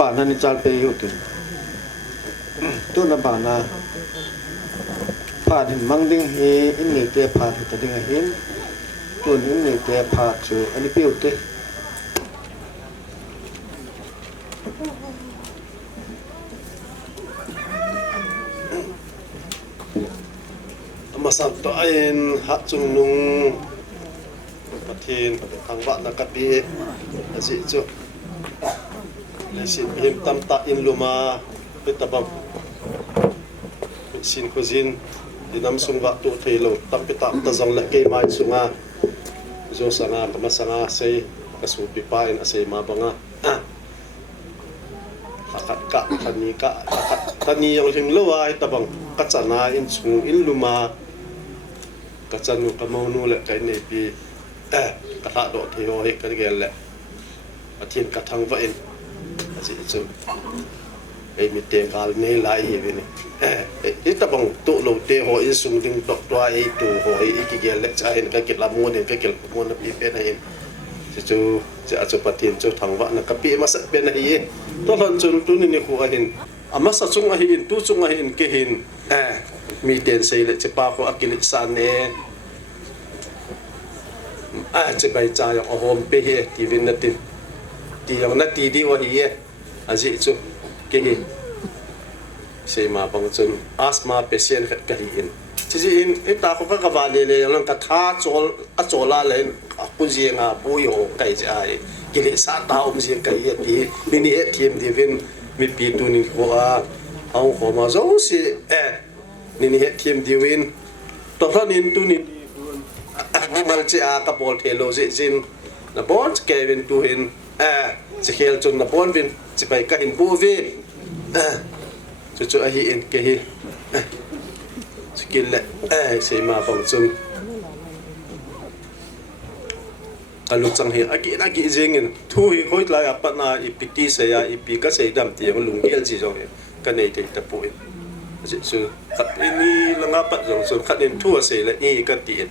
บานานิจาลเปยุติตุนบานาพาดินมังดิงเฮอินเนเตพาดิตดิงเฮนตุนอินเนเตพาจูอันนี้เปยุติมาสับตัวเอ็นหัดจุงนุงปะเทนทางบ้านนักบีอาศิจุsin him tam ta in luma pitabam sin cuisine dinam sunga tu thelo tam pita ta zong la ke mai sunga zo sanga kama sanga sei kasu pipa in ase ma banga hakat ka tani yang hing lo ai tabang kachana in sung in luma kachanu kamonu le kai ne pi katha do theo he ka gel le athin kathang va in asi chu ei mi te gal nei lai hi ni e ta bang to lo te ho in sung ding tok twa ei tu ho ei ki gel le cha hin ka kit la mo ne ka kil mo na pi pe na hin chu cha chu patin chu thang wa na ka pi ma sa pe na hi to lon chun tu ni khu a hin ama sa chung a hin tu chung a hin ke hin mi ten sei le che pa ko akil san ne che bai cha ya hom pe he ti vin na tin ti yang na ti di wa hi aji chu ke hi sei ma bang chun asthma patient ka hi in chi in eta ko ka ba le le yang ka tha chol a chola le ku ji nga pu yo kai ja ai ki le sa ta ji kai ye ti ni ni team di vin mi pi tu ni ko a au ko ma zo si ni ni team di win to thon in tu ni mal chi a ka bol thelo ji jin na bol ke vin tu hin chỉ khel chun na bon vin chỉ phải cái hình bu vi chu a hi in ke hi skill le sei ma bang chun kalu chang hi aki jengin thu hi khoi la pa na ipiti se ya ipi ka sei dam ti lung gel ji jong ka nei te ta pu ji su khat ni langa pa jong su khat in thu se la e ka ti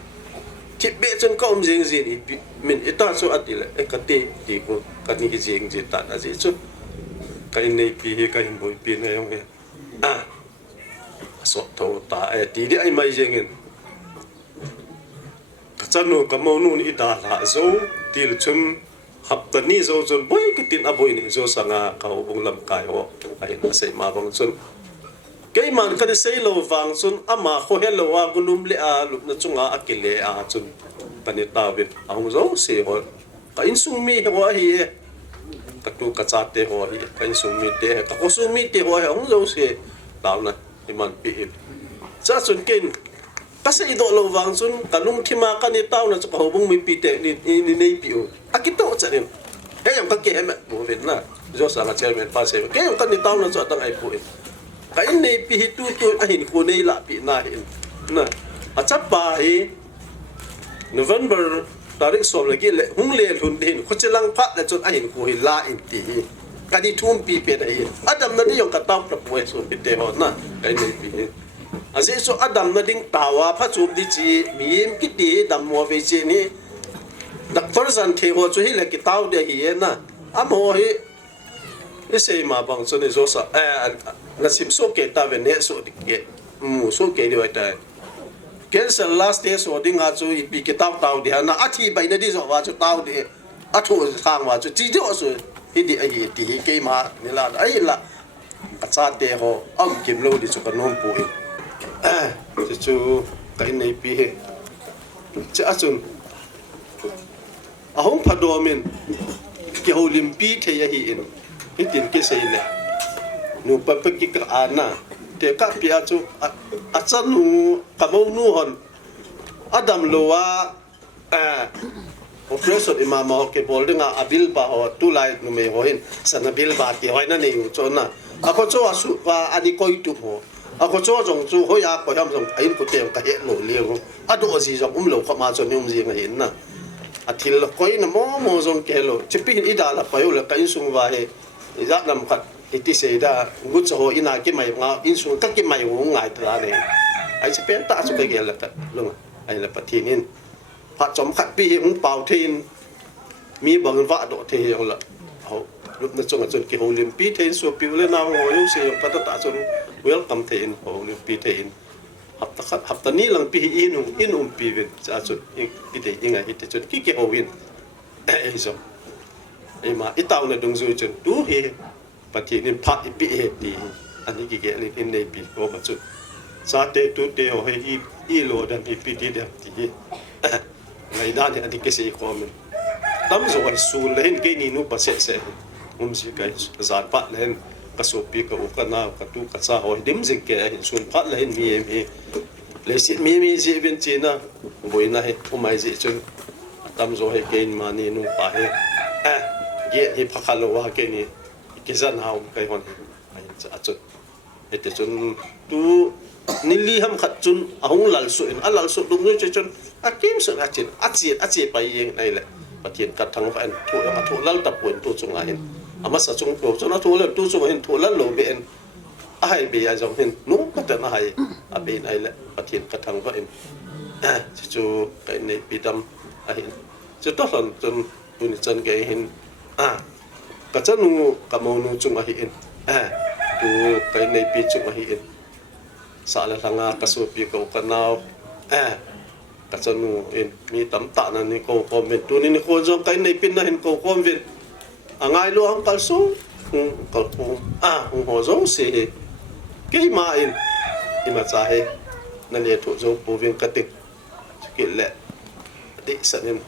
chip be chun ka jeng ji ipi min ita so atile e ka ti ko ka ni ki jeng ji ta na ji chu ka nei pi hi ka hin boi pi na yong he so tho ta ti di ai mai jengin chanu kamonu ni da la zo til chum hap ta ni zo chun boy ki tin aboi ni zo sanga ka bung lam kai ho ai na sei ma bang chun ke man ka sei lo wang chun ama kho hello wa gulum le a lup na chunga akile a chun pani ta bit ang zo se ho ka in sung mi ho hi ka tu ka cha te ho hi ka in sung mi te ka ko sung mi te ho ang zo se taw na iman pi cha chun ken kasi ido lo wang sun kalung thima ka ni taw na ka hobong mi pite ni nei piu akito cha ni he yang ka ke hem bo vet na jo sa nga chairman pa se ke yang ka ni taw na cha tang ai pu ka in nei pi hi tu a hin ko nei la pi na hin na a cha pa hi November tarik som lagi le hung le hun din ko chelang phat la chon a hin ko hi la in ti ka ni thum pi pe dai adam na ni yong ka taw pra pu so pi te ho na ka nei pi aze so adam na ding tawa pha chum di chi miem ki ti dam mo ve chi ni dak person the ho chu hi le ki taw de hi na amo hi ese ma bang so ne zo sa na sim so ke ta ve ne so di ke mu so ke di wa ta cancel last day so ding ha chu i pi ki taw di na athi bai na di so wa chu taw di athu khang wa chu chi jo so hi di ai ti hi ke ma ni la ai la acha te ho am kim lo di chu ka nom pu chu cái này pi cha chun ahong phado min ki holim pi the ya hi in hitin ke sei le nu pa pa ki ka ana te ka pi a chu a chan nu ka mo nu hon adam lowa operation imam ho ke bolding a abil ba ho tu lai nu me ho hin sana bil ba ti hoi na nei chu na a ko chu a su wa ani koi tu ho ako cho jong chu hoya ko ham jong ain ko tem ka he lo leo ado ji jong lo kha ma cho nyum ji ngai na athil ko in mo jong ke lo chipi ida la pa yo la ka in sung wa he ja nam khat iti se da ngu cho ina ki mai nga in sung ka ki mai wo ngai tra ne ai se pen ta su ke ge la ta lo ai la pa thi nin pha chom khat pi hung pau thin mi bang wa do the yo la ho lúc na chong chon ki ho lim pi the so pi le na ngo yo se yo pa ta chon welcome te in ho ni pi te in hap ta ni lang pi in pi vet cha chu pi te inga ite chu ki ho win e so e ma itaw na dong zu chu tu he pati ni phat pi he ti ani ki ge ni in nei pi ko ba chu sa te tu te ho he i lo dan pi ti de ti ngai da ni ani ke se ko men tam zo ai su len ke ni nu pa se si kai zat pa len kasopi ka ukana ka tu ka sa ho dim jing ke hin sun phat la hin mi le sit mi ji ben china boina he umai ji chun tam zo he kein mani nu pa he ge hi phakhalo wa ke ni ke zan haum kai hon ai cha chun ete chun tu nili ham khat chun ahung lal su in alal su dum nu chun akim su achin achi pai yeng nai le pathian ka thang fa an thu lal ta pun tu chunga hin ama sa chung to chona thu le tu chung hin thu lal lo be en ai be ya jong hin nu ka ta na hai a be nai le pathian ka thang fa in chu kai nei pidam a hin chu to lon chun tu ni chan ge hin ka chanu ka mo nu chung a hi in tu kai nei pi chung a hi in sa la langa ka so pi ko ka naw ka chanu in mi tam ta na ni ko men tu ni ko jong kai nei pin na hin ko vin angai lo ang kalso kal ko ho zo se ke ma in ima cha he na le to zo po vin ka tik ki le ti sanin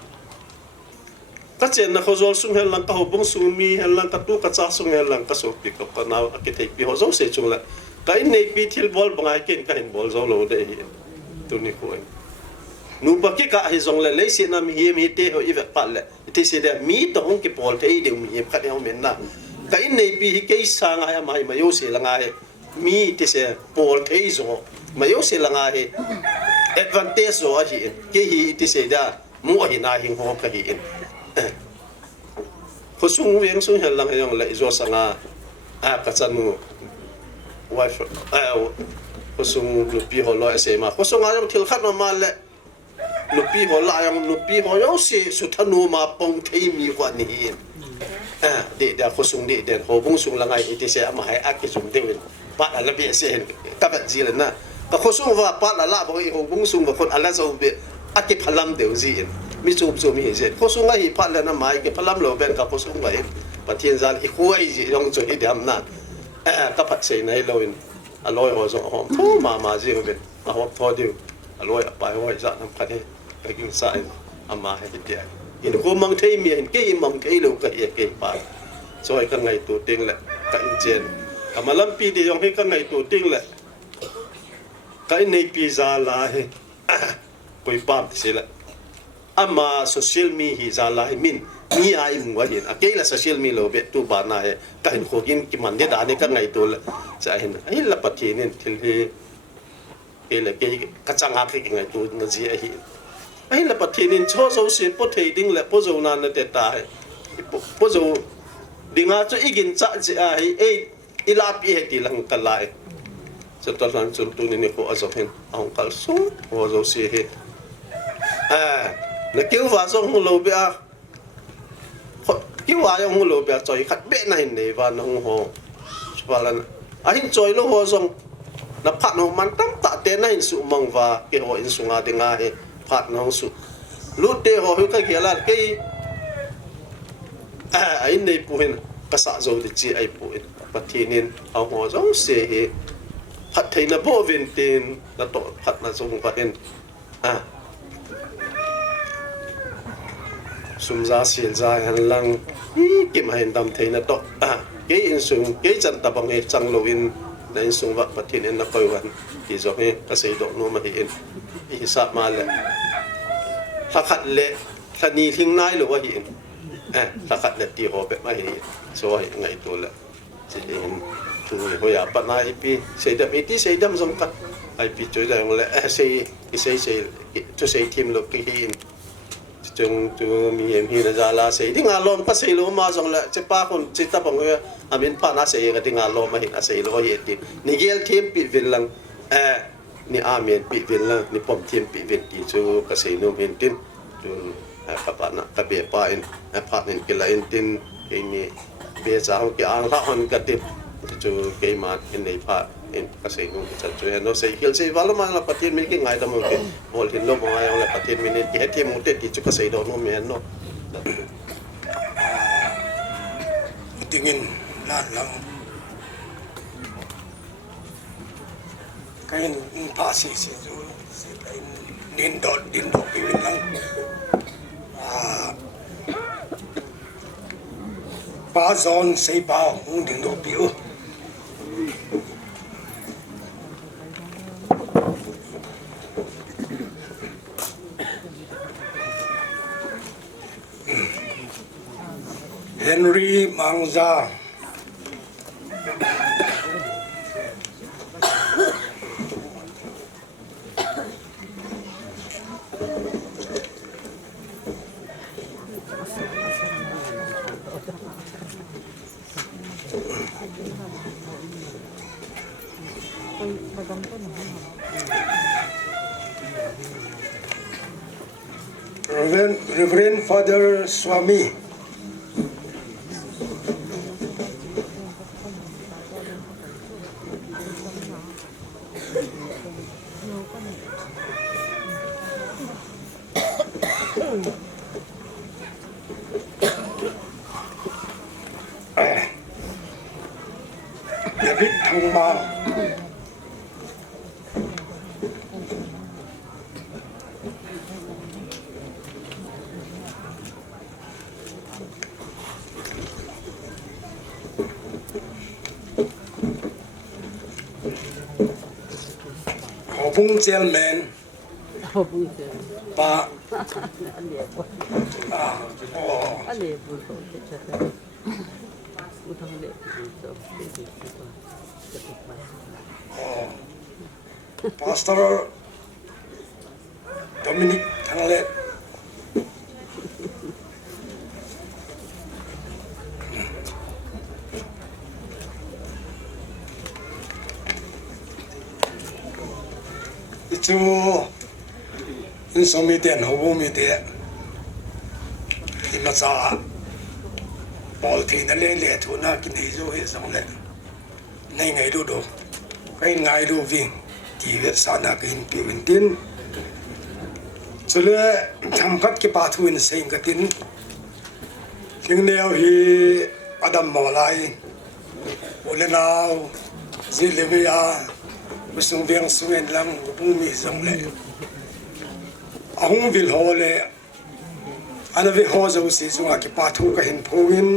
ka chen na ko zo sung hel lang ka ho bong sung mi hel lang ka tu ka cha sung hel lang ka so pi ko ka naw ki thei pi ho zo se chung la kai nei pi thil bol bangai ken ka hin bol zo lo de tu ni ko nu pa ki ka hi zong le le si na mi hi mi te ho i ve pa le ti se de mi to hong ki pol te de mi khat ya men na ka in nei pi hi ke sa nga ya mai ma yo se la nga he mi ti se pol te zo ma yo se la nga he advantage zo a hi ke hi ti se da mu hi na hi ho ka hi in ko sung weng sung hel lang yong le zo sa nga a ka chanu wife ko sung lu pi ho lo se ma ko sung a yong thil khat ma le lu pi ho la yang lu pi ho yo se su thanu ma pong thei mi kwa ni in de da ko sung de ho bung sung langai iti se ama hai ak ki sung de pa la bi se ka ba ji le na ka ko sung wa pa la bo i ho bung sung ba kon ala zo be ak ki phalam de ji in mi chu chu mi se ko sung ai pa la na mai ki phalam lo ben ka ko sung ba in pa thiên gian i khuai ji yong chu i dam na ka phat se nai lo in aloi ho zo hom tho ma ji ho ben a ho tho diu aloi pa ho za nam kha de ka king sa in ama he dia in ko mang thei mi in ke mang thei lo ka ye ke pa so ai ka ngai tu ting le ka in chen amalam pi de yong he ka ngai tu ting le ka in nei pi za la he koi pam se la ama social mi hi za la min mi ai mu wa hin akela social mi lo be tu ba na he ka hin ko kin ki man de da ne ka ngai tu le sa hin ai la pathi nin thil he ke le ke ka changa ke ngai tu na ji ai ai la pathi nin cho so sin po thei ding le po zo na na te ta he po zo dinga cho igin cha ji ai ei ila pi he ti lang ka lai so to lan chun tu ni ko azo hin ong kal so ho zo si he na kêu vào trong hồ lô bia kêu vào trong hồ lô bia chơi khát bể này này và nó hồ và là anh chơi lô hồ trong na phát nó man tam tạ tên này sụ mong và cái hồ in sung tiếng ai phát nó sụ lúc đấy hồ cái kia là cái anh này puhin cái xã rồi thì chỉ ai puhin và thì nên ông hồ trong xe phát thấy nó vô viên tiền nó tổ phát nó dùng và in sum za sil za han lang kim hain dam theina to ke in sung ke chan ta bang e chang lo in na in sung wa pathin en na koi wan ki zo he ka sei do no ma hi in hi sa ma le tha khat le thani thing nai lo wa hi in tha khat le ti ho be ma hi so hi ngai to le si in tu ho ya pa na ip sei dam iti sei dam zong ka ai pi choi da le sei to sei tim lo ki hi chung tu mi em hi na jala sei ding alom pa sei lo ma jong la che pa kon che ta bang ya amin pa na sei ga ding alom ma hi na sei lo ye ti ni gel thim pi vil lang ni amen pi vil lang ni pom thim pi vil ti chu ka sei no min tin tu ka pa na ka be pa in pa nin ki la in tin ke ni be cha ho ki ang la hon ka ti chu ke ma in nei pa in ka sei no cha chu no sei hil sei walo ma la patin mi ki ngai da mo ke bol hin lo mo ai la patin mi ni ki he mu te ti chu ka sei do no me no tingin lan lang kain pa si ju si kain din do pi lang pa zon sei pa hung din do pi Henry Mangza Reverend Father Swami David Thangma Hopung Chairman pa Pastor Dominic Thanglet itu insomnia dan hobi dia ini masa politik le tu nak kini jo he song le ngai do cái ngai do ving ki vet sana kin pi win tin chule tham khat ki pa thu in sein ka tin ling neo hi adam molai ole nau zilevia musung viang suen lang bumi song le ahung vil ho le ana vi ho zo si sunga ki pa thu ka hin phowin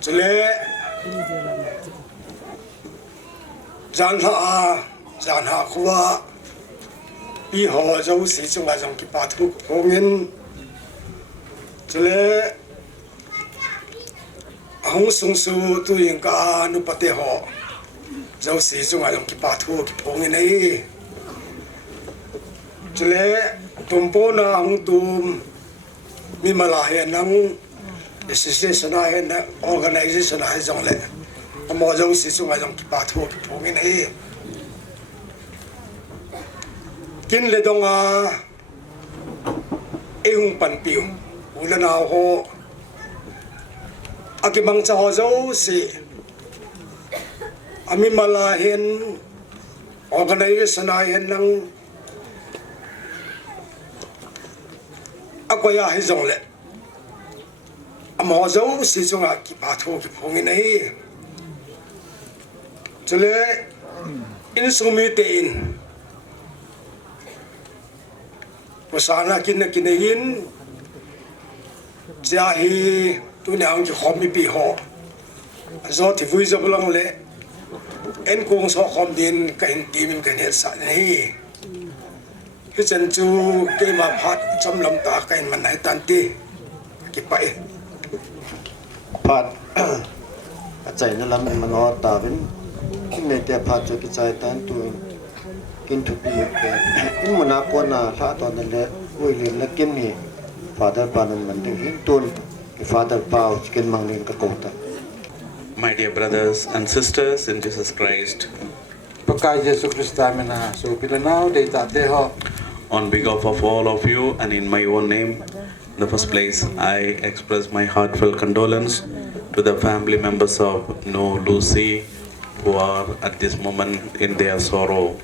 chule jan ha khuwa bi ho zo si sunga jong ki pa thu phowin chule ahung sung su tu yin ka nu pate ho zo si sunga jong ki pa thu ki phowin ei chule tumpo na hung tum mi mala he nang association he na organization he jong le mo zo si sunga jong ki pa thu ki phowin ei kin le donga e hung pan piu ulana ho akimang cha ho zo si ami mala hen organization he nang akwaya hi zong le amo zo si zonga ki pa tho ki phongin ei chule in sumi te in pasana kin in ja hi tu nyang ki khom mi pi ho zo ti vui zo blang le en kong so khom din ka in ti min ka ne sa nei cái chân chú cái mà phát trong lòng ta cái mình này tan ti cái bậy phát chạy nó làm mình nó ta vẫn khi này để phát cho cái chạy tan tu kinh thục bị cái nhưng mà nào quan nào phát toàn là vui liền là kiếm gì father pan mình được hiến tuôn cái father bao cái mang lên cái cổ ta. My dear brothers and sisters in Jesus Christ, Pakai Yesus Kristus mana so bila now they ta te ho. On behalf of all of you and in my own name, in the first place, I express my heartfelt condolence to the family members of No Lucy who are at this moment in their sorrow.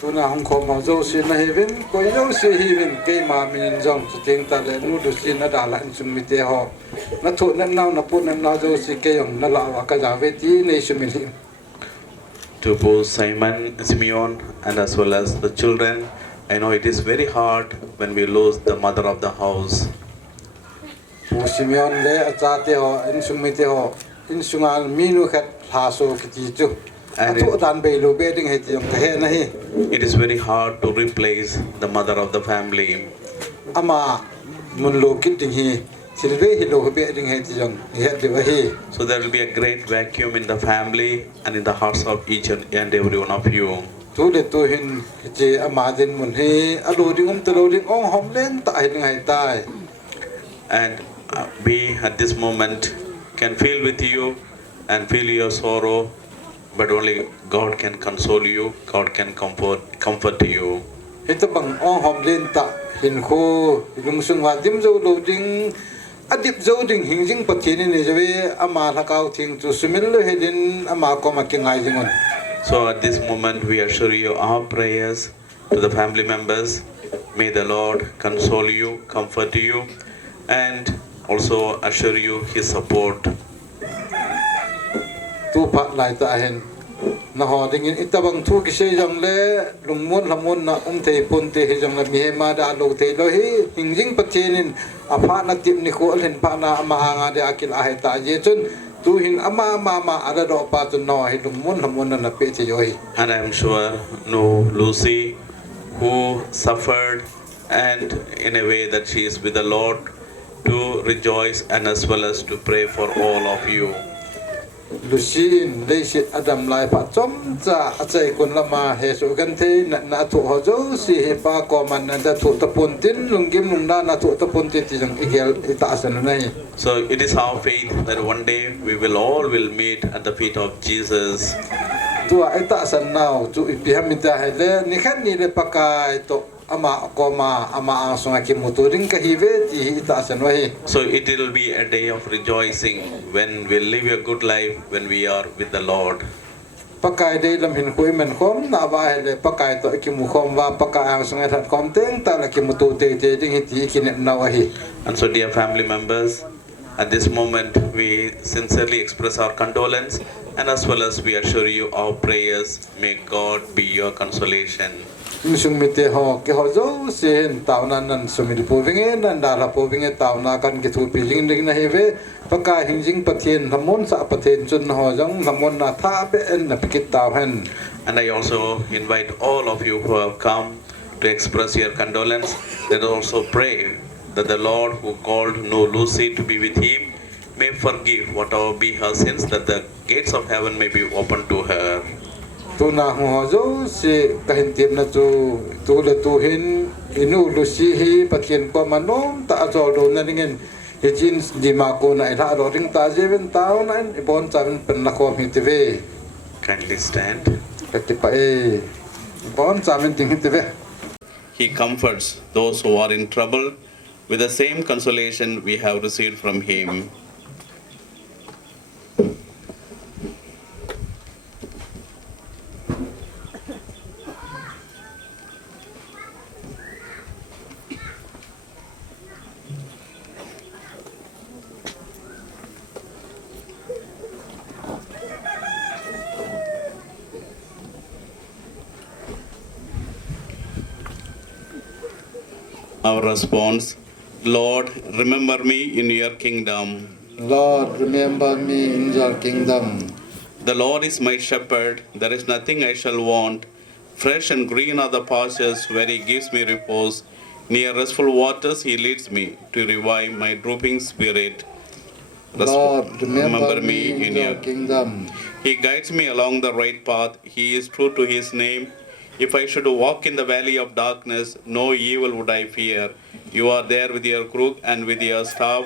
Tuna hong kong ma zo si na heaven ko yo si heaven ke ma min jong su ting ta le nu du si na da la sum mi te ho na thu na nau na pu na na zo si ke yong na la wa ka ja ve ti nei su mi To both Simon, Simeon and as well as the children, I know it is very hard when we lose the mother of the house. pu Simeon le acha te ho in sum mi te ho in sungal minu khat ha so ki ti chu And it is very hard to replace the mother of the family. So there will be a great vacuum in the family and in the hearts of each and every one of you. And we at this moment can feel with you and feel your sorrow. But only God can console you, God can comfort you. Hitabang ong hom len ta hin ko lung sung wa dim zo lo ding adip zo ding hing jing pathin ni jawe ama thakau thing chu sumil lo hedin ama ko ma kingai jingon. So at this moment we assure you our prayers to the family members. May the Lord console you, comfort you, and also assure you His support. Tu pat lai ta hen na ho dingin itabang thu ki se jang le lungmon lamon na thei pon te he jang la mi ma da lo te lo hi hingjing pachenin apha na tip ni ko len pa na ma nga de akil a he ta je chun tu hin ama ma ara do pa tu no hi lungmon lamon na pe che yo hi. And I am sure No Lucy who suffered, and in a way that she is with the Lord, to rejoice and as well as to pray for all of you. Lucien leisit adam lai pa chom cha achai kun lama he su kan the na thu ho jo si he pa ko man na da thu tapun tin lungim lung na thu tapun tin ti jang igel ta san nai. So it is our faith that one day we will all will meet at the feet of Jesus. Tua eta san nau chu ipiham ita he le ni khan ni le pakai to ama koma ama ang sunga ki muturing kahive ti ita san wahi. So it will be a day of rejoicing when we live a good life when we are with the Lord. Pakai dei lam hin koi men kom na ba he le pakai to ki mu khom wa pakai ang sunga that kom teng ta la ki mutu te te ding ti ki ne na wahi. And so dear family members, at this moment we sincerely express our condolence and as well as we assure you our prayers. May God be your consolation. Misung mite ho ke ho zo sen taw nan sumil po vinge nan dala po vinge taw na kan ki thu piling ring na heve paka hingjing pathen hamon sa pathen chun ho jang hamon na tha pe en na pikit taw hen. And I also invite all of you who have come to express your condolence. Let us also pray that the Lord who called No Lucy to be with him may forgive whatever be her sins, that the gates of heaven may be open to her. Tu na ho zo se kahin tim na tu le tu hin inu Lucy hi pathen ko manom ta zo do na ningen he chin di ma ko na ila ro ring ta jeven taw na ibon chan pen na ko mi tv. Kindly stand. Katipa e bon chamen ting tv. He comforts those who are in trouble with the same consolation we have received from him. Our response: Lord, remember me in your kingdom. Lord, remember me in your kingdom. The Lord is my shepherd, there is nothing I shall want. Fresh and green are the pastures where he gives me repose. Near restful waters he leads me to revive my drooping spirit. Lord, remember me in your kingdom. He guides me along the right path. He is true to his name. If I should walk in the valley of darkness, no evil would I fear. You are there with your crook and with your staff.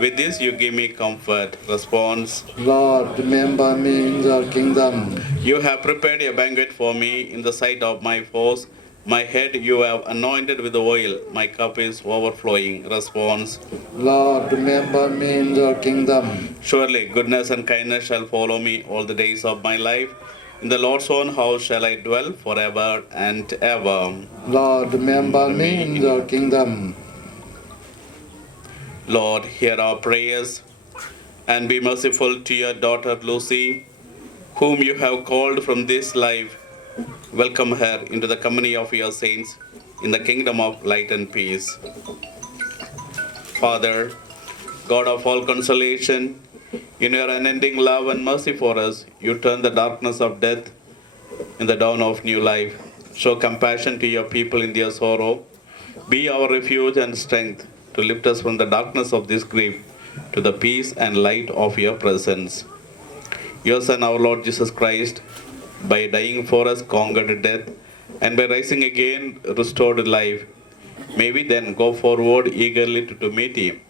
With this you give me comfort. Response: Lord, remember me in your kingdom. You have prepared a banquet for me in the sight of my foes. My head you have anointed with oil. My cup is overflowing. Response: Lord, remember me in your kingdom. Surely goodness and kindness shall follow me all the days of my life. In the Lord's own house shall I dwell forever and ever. Lord, remember me in your kingdom. Lord, hear our prayers and be merciful to your daughter Lucy, whom you have called from this life. Welcome her into the company of your saints in the kingdom of light and peace. Father, God of all consolation, in your unending love and mercy for us, you turn the darkness of death in the dawn of new life. Show compassion to your people in their sorrow. Be our refuge and strength to lift us from the darkness of this grief to the peace and light of your presence. Your Son, our Lord Jesus Christ, by dying for us, conquered death, and by rising again, restored life. May we then go forward eagerly to meet him,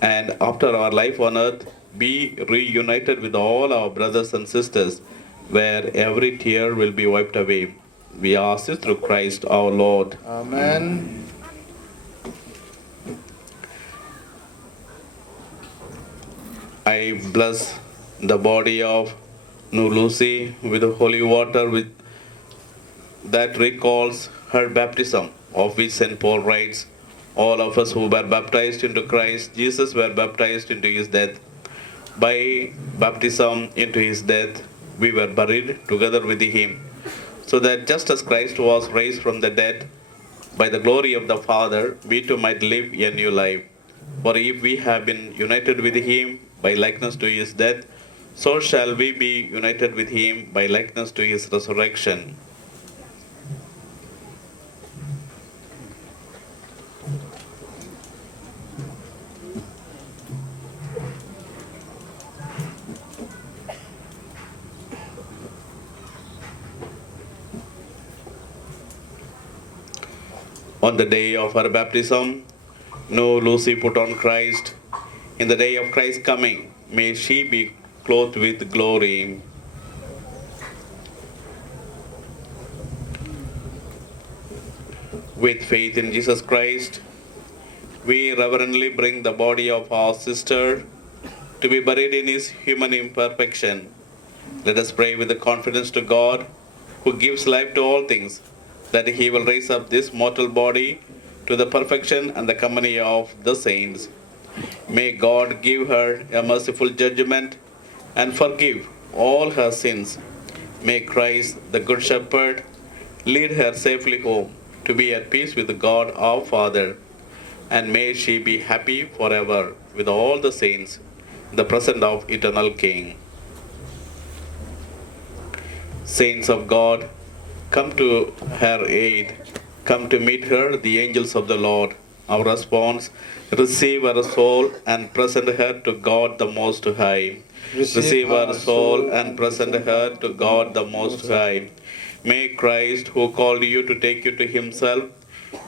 and after our life on earth, be reunited with all our brothers and sisters, where every tear will be wiped away. We ask this through Christ our Lord. Amen. I bless the body of No Lucy with the holy water with that recalls her baptism, of which St. Paul writes, all of us who were baptized into Christ Jesus were baptized into his death. By baptism into his death, we were buried together with him, so that just as Christ was raised from the dead by the glory of the Father, we too might live a new life. For if we have been united with him by likeness to his death, so shall we be united with him by likeness to his resurrection. On the day of her baptism, no Lucy put on Christ. In the day of Christ's coming, may she be clothed with glory. With faith in Jesus Christ, we reverently bring the body of our sister to be buried in his human imperfection. Let us pray with the confidence to God, who gives life to all things, that he will raise up this mortal body to the perfection and the company of the saints. May God give her a merciful judgment and forgive all her sins. May Christ, the Good Shepherd, lead her safely home to be at peace with God our Father. And may she be happy forever with all the saints, in the presence of eternal King. Saints of God, come to her aid. Come to meet her, the angels of the Lord. Our response, receive her soul and present her to God the Most High. Receive her soul and present her to God the Most High. May Christ, who called you to take you to himself,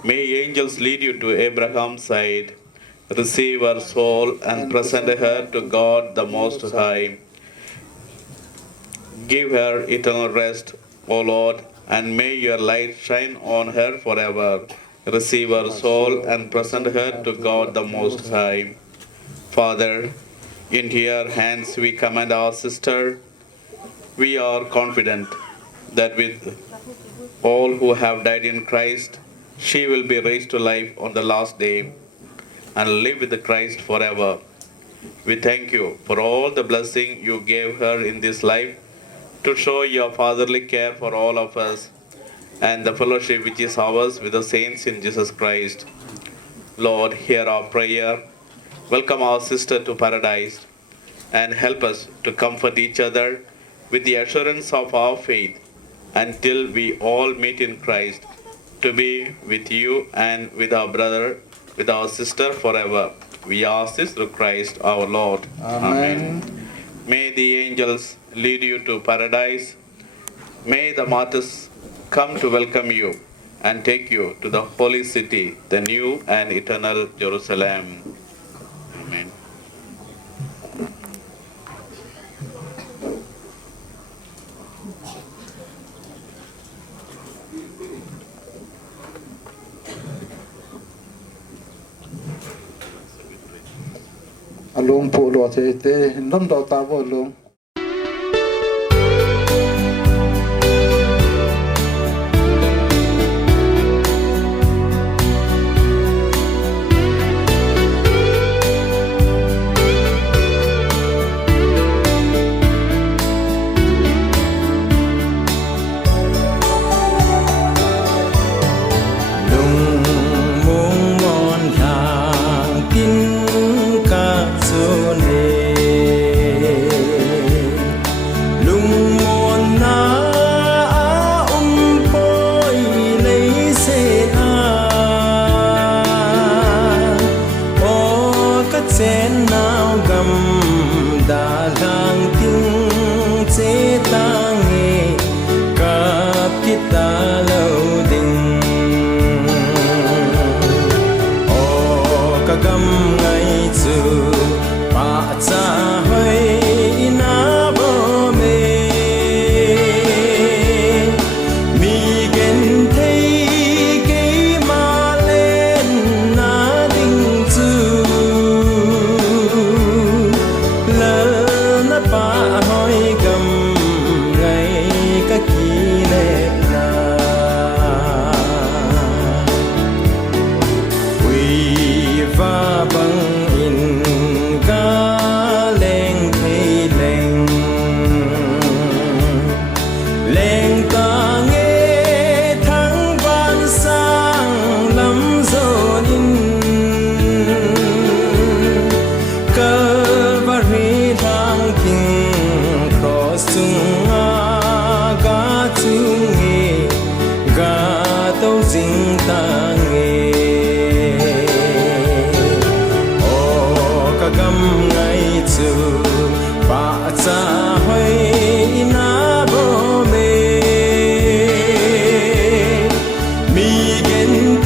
may angels lead you to Abraham's side. Receive her soul and present her to God the Most High. Give her eternal rest, O Lord, and may your light shine on her forever. Receive her soul and present her to God the Most High. Father, into your hands we commend our sister. We are confident that with all who have died in Christ, she will be raised to life on the last day and live with Christ forever. We thank you for all the blessing you gave her in this life, to show your fatherly care for all of us and the fellowship which is ours with the saints in Jesus Christ. Lord, hear our prayer. Welcome our sister to paradise and help us to comfort each other with the assurance of our faith until we all meet in Christ, to be with you and with our brother, with our sister forever. We ask this through Christ our Lord. Amen. May the angels lead you to paradise. May the martyrs come to welcome you and take you to the holy city, the new and eternal Jerusalem. Amen. Alung po lo te nom do ta bo lung.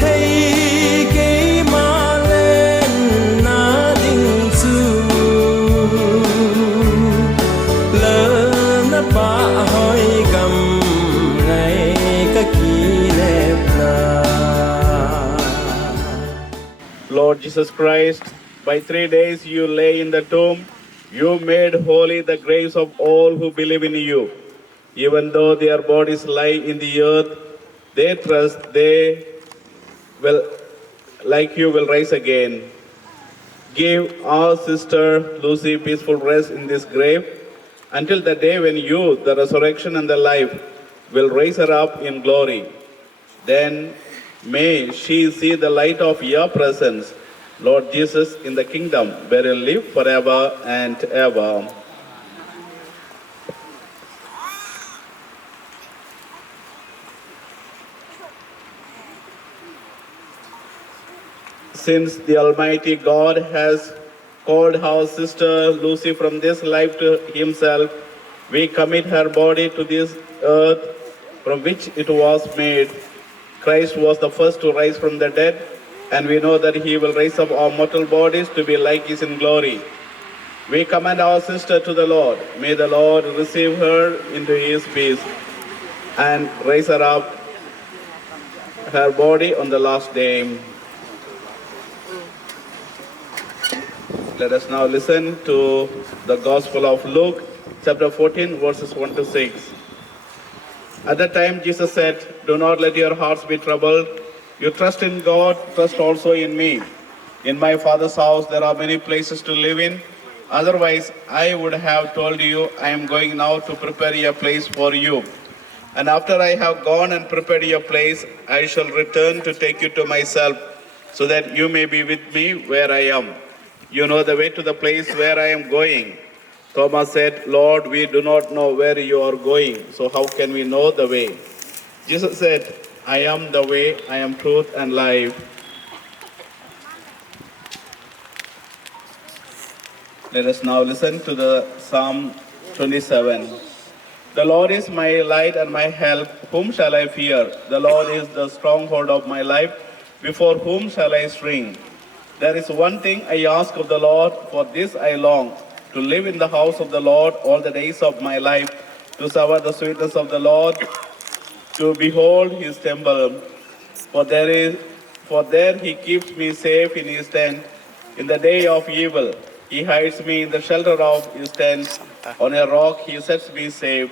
Thấy Lord Jesus Christ, by 3 days you lay in the tomb. You made holy the graves of all who believe in you. Even though their bodies lie in the earth, they trust they will, like you, will rise again. Give our sister Lucy peaceful rest in this grave until the day when you, the resurrection and the life, will raise her up in glory. Then may she see the light of your presence, Lord Jesus, in the kingdom where you live forever and ever. Since the Almighty God has called our sister Lucy from this life to himself, we commit her body to this earth from which it was made. Christ was the first to rise from the dead, and we know that he will raise up our mortal bodies to be like his in glory. We commend our sister to the Lord. May the Lord receive her into his peace and raise her up, her body on the last day. Let us now listen to the Gospel of Luke, chapter 14, verses 1 to 6. At that time, Jesus said, "Do not let your hearts be troubled. You trust in God, trust also in me. In my Father's house there are many places to live in. Otherwise, I would have told you, I am going now to prepare a place for you. And after I have gone and prepared your place, I shall return to take you to myself, so that you may be with me where I am. You know the way to the place where I am going." Thomas said, "Lord, we do not know where you are going, so how can we know the way?" Jesus said, "I am the way, I am truth and life." Let us now listen to the Psalm 27. The Lord is my light and my help. Whom shall I fear? The Lord is the stronghold of my life. Before whom shall I shrink? There is one thing I ask of the Lord, for this I long, to live in the house of the Lord all the days of my life, to savor the sweetness of the Lord, to behold his temple. For there he keeps me safe in his tent in the day of evil. He hides me in the shelter of his tent. On a rock he sets me safe.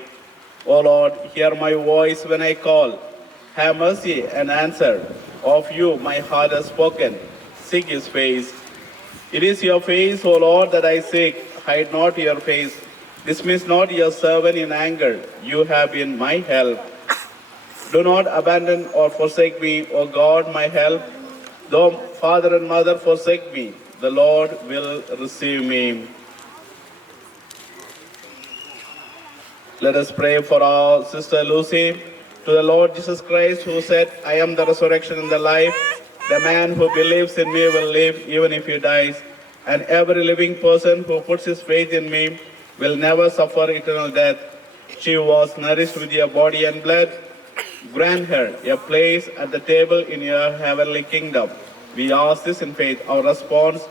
O Lord, hear my voice when I call. Have mercy and answer. Of you my heart has spoken. Seek his face. It is your face, O Lord, that I seek. Hide not your face. Dismiss not your servant in anger. You have been my help. Do not abandon or forsake me, O God, my help. Though father and mother forsake me, the Lord will receive me. Let us pray for our sister Lucy. To the Lord Jesus Christ, who said, "I am the resurrection and the life. The man who believes in me will live even if he dies. And every living person who puts his faith in me will never suffer eternal death." She was nourished with your body and blood. Grant her a place at the table in your heavenly kingdom. We ask this in faith. Our response,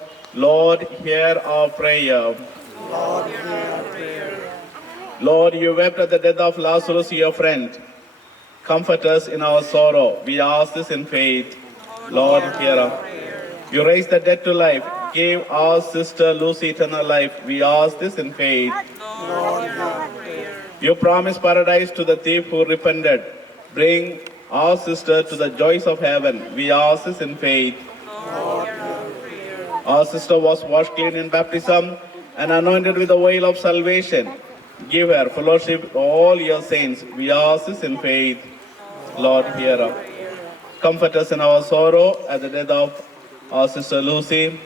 Lord, hear our prayer. Lord, hear our prayer. Lord, you wept at the death of Lazarus, your friend. Comfort us in our sorrow. We ask this in faith. Lord, hear our prayer. You raised the dead to life. Give our sister Lucy eternal life. We ask this in faith. Lord, hear our prayer. You promised paradise to the thief who repented. Bring our sister to the joys of heaven. We ask this in faith. Lord, hear our prayer. Our sister was washed clean in baptism and anointed with the oil of salvation. Give her fellowship with all your saints. We ask this in faith. Lord, hear our prayer. Comfort us in our sorrow at the death of our sister Lucy.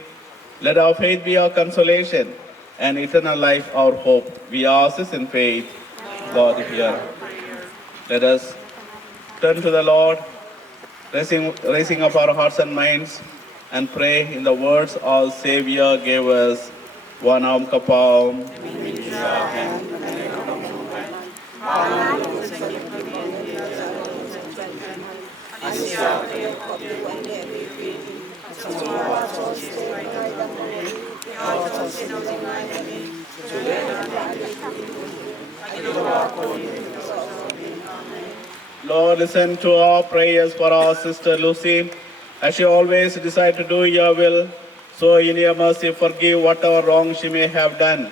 Let our faith be our consolation and eternal life our hope. We ask this in faith. Lord, hear. Let us turn to the Lord, raising up our hearts and minds, and pray in the words our Savior gave us. Vanam kapam. Lord, listen to our prayers for our sister Lucy, as she always desires to do your will. So in your mercy forgive whatever wrong she may have done.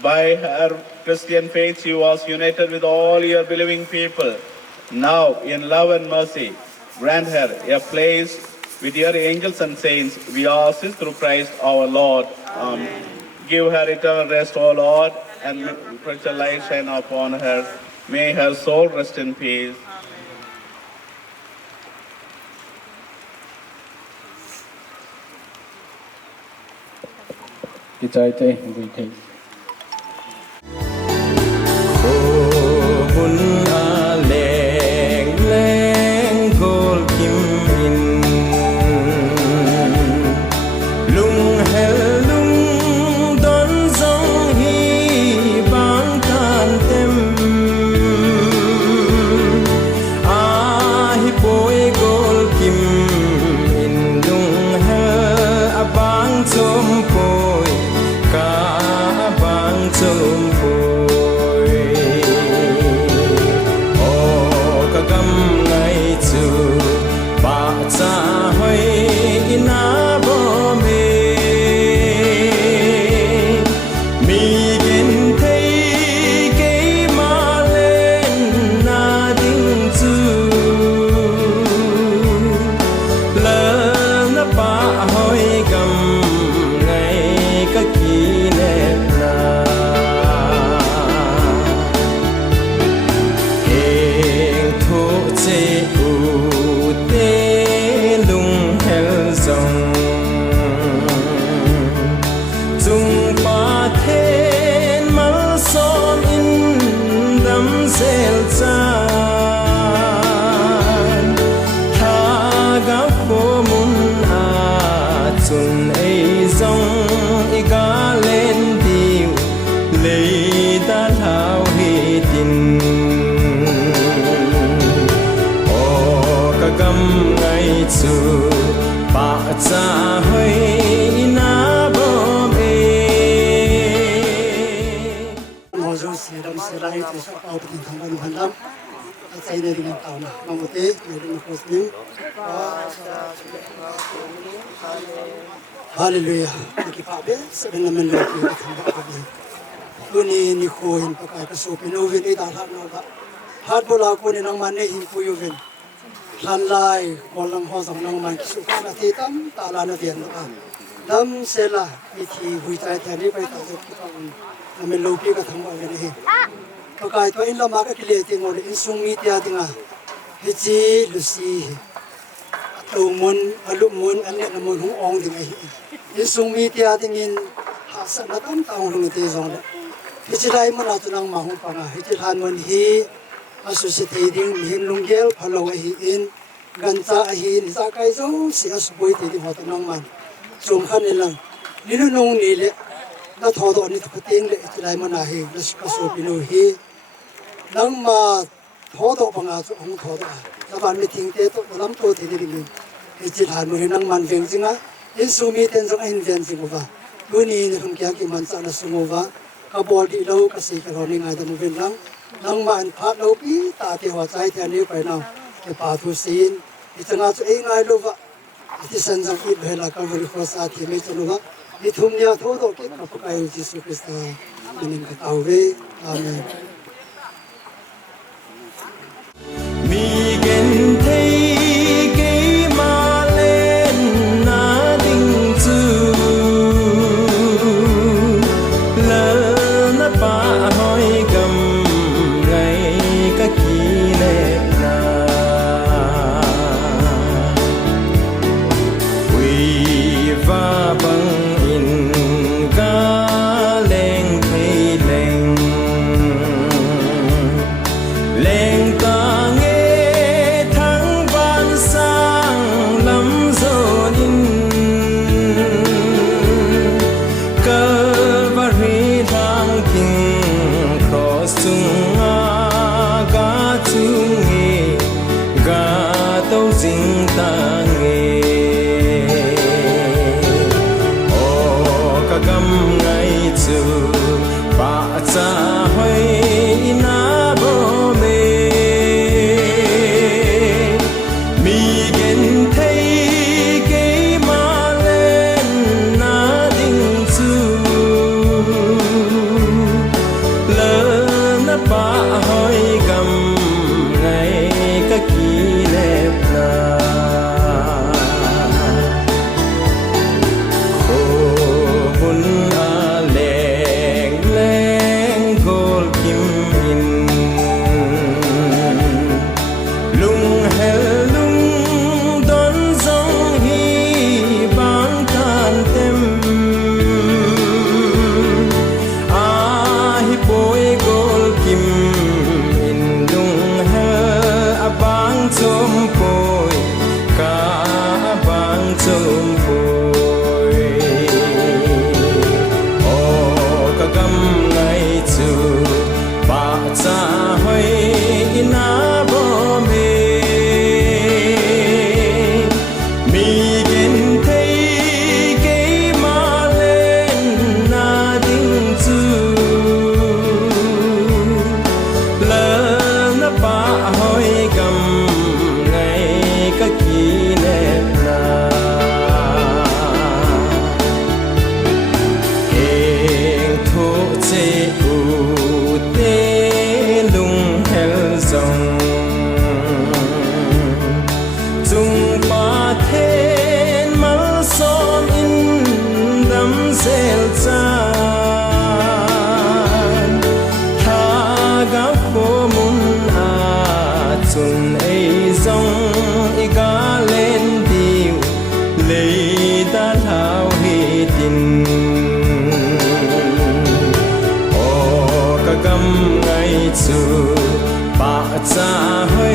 By her Christian faith she was united with all your believing people. Now in love and mercy grant her a place with your angels and saints. We ask this through Christ our Lord. Give her eternal rest, O Lord, and let your light shine upon her. May her soul rest in peace. Hallelujah. Nakipabe, sabi naman Lord, yung ikamba kami. Kuni ni Kohin pakai kasupin, uvin italat na ba? Hat bola ko ni nang manehin po yuvin. Lalay, walang hosang nang man kisuka na titam, tala na diyan na. Dam sela, iti huitay tiyari pa itasok kita namin lopi ka thamba gani. Pakai to in lama ka kileti ngori insungit ya tinga. Hiji lusi. Tumun, alumun, anak namun hong ding ai. Insung mi tia tingin hasan na tam taong rung iti zong le. Hijiray mo na ito ng mahong panga. Hijirhan mo hi associating mihim lunggel palaw ahiin. Ganta ahiin. Isa kay zong si asboy titi hoto ng man. Sumhan nilang ninunong nili na todo nito kating le hijiray mo na hi. Naskaso pinuhi. Nang ma todo pa nga ito ang todo ah. Kapan meeting teto dalam to titi rin. Hijirhan mo rin ng man veng zinga. Insumi tenzong inventing ko ba? Guni ni kung kaya kimansa na sumuba, kabol di ilaw kasi karoni nga damo lang. Nang maan pat law pi, tati hawasay tiyan niyo pa na ipatusin. Ito nga so nga luwa. Iti sanjang ibhela kabuli ko sa ati may luwa. Itum niya todo kit kapakayo Jesu Kristo. Maning katawe. Amen. Migen thay leng ta nghe tha sông y cá lên tiêu lấy ta thao hi tin ô cả cam ngày chu ba cha hơi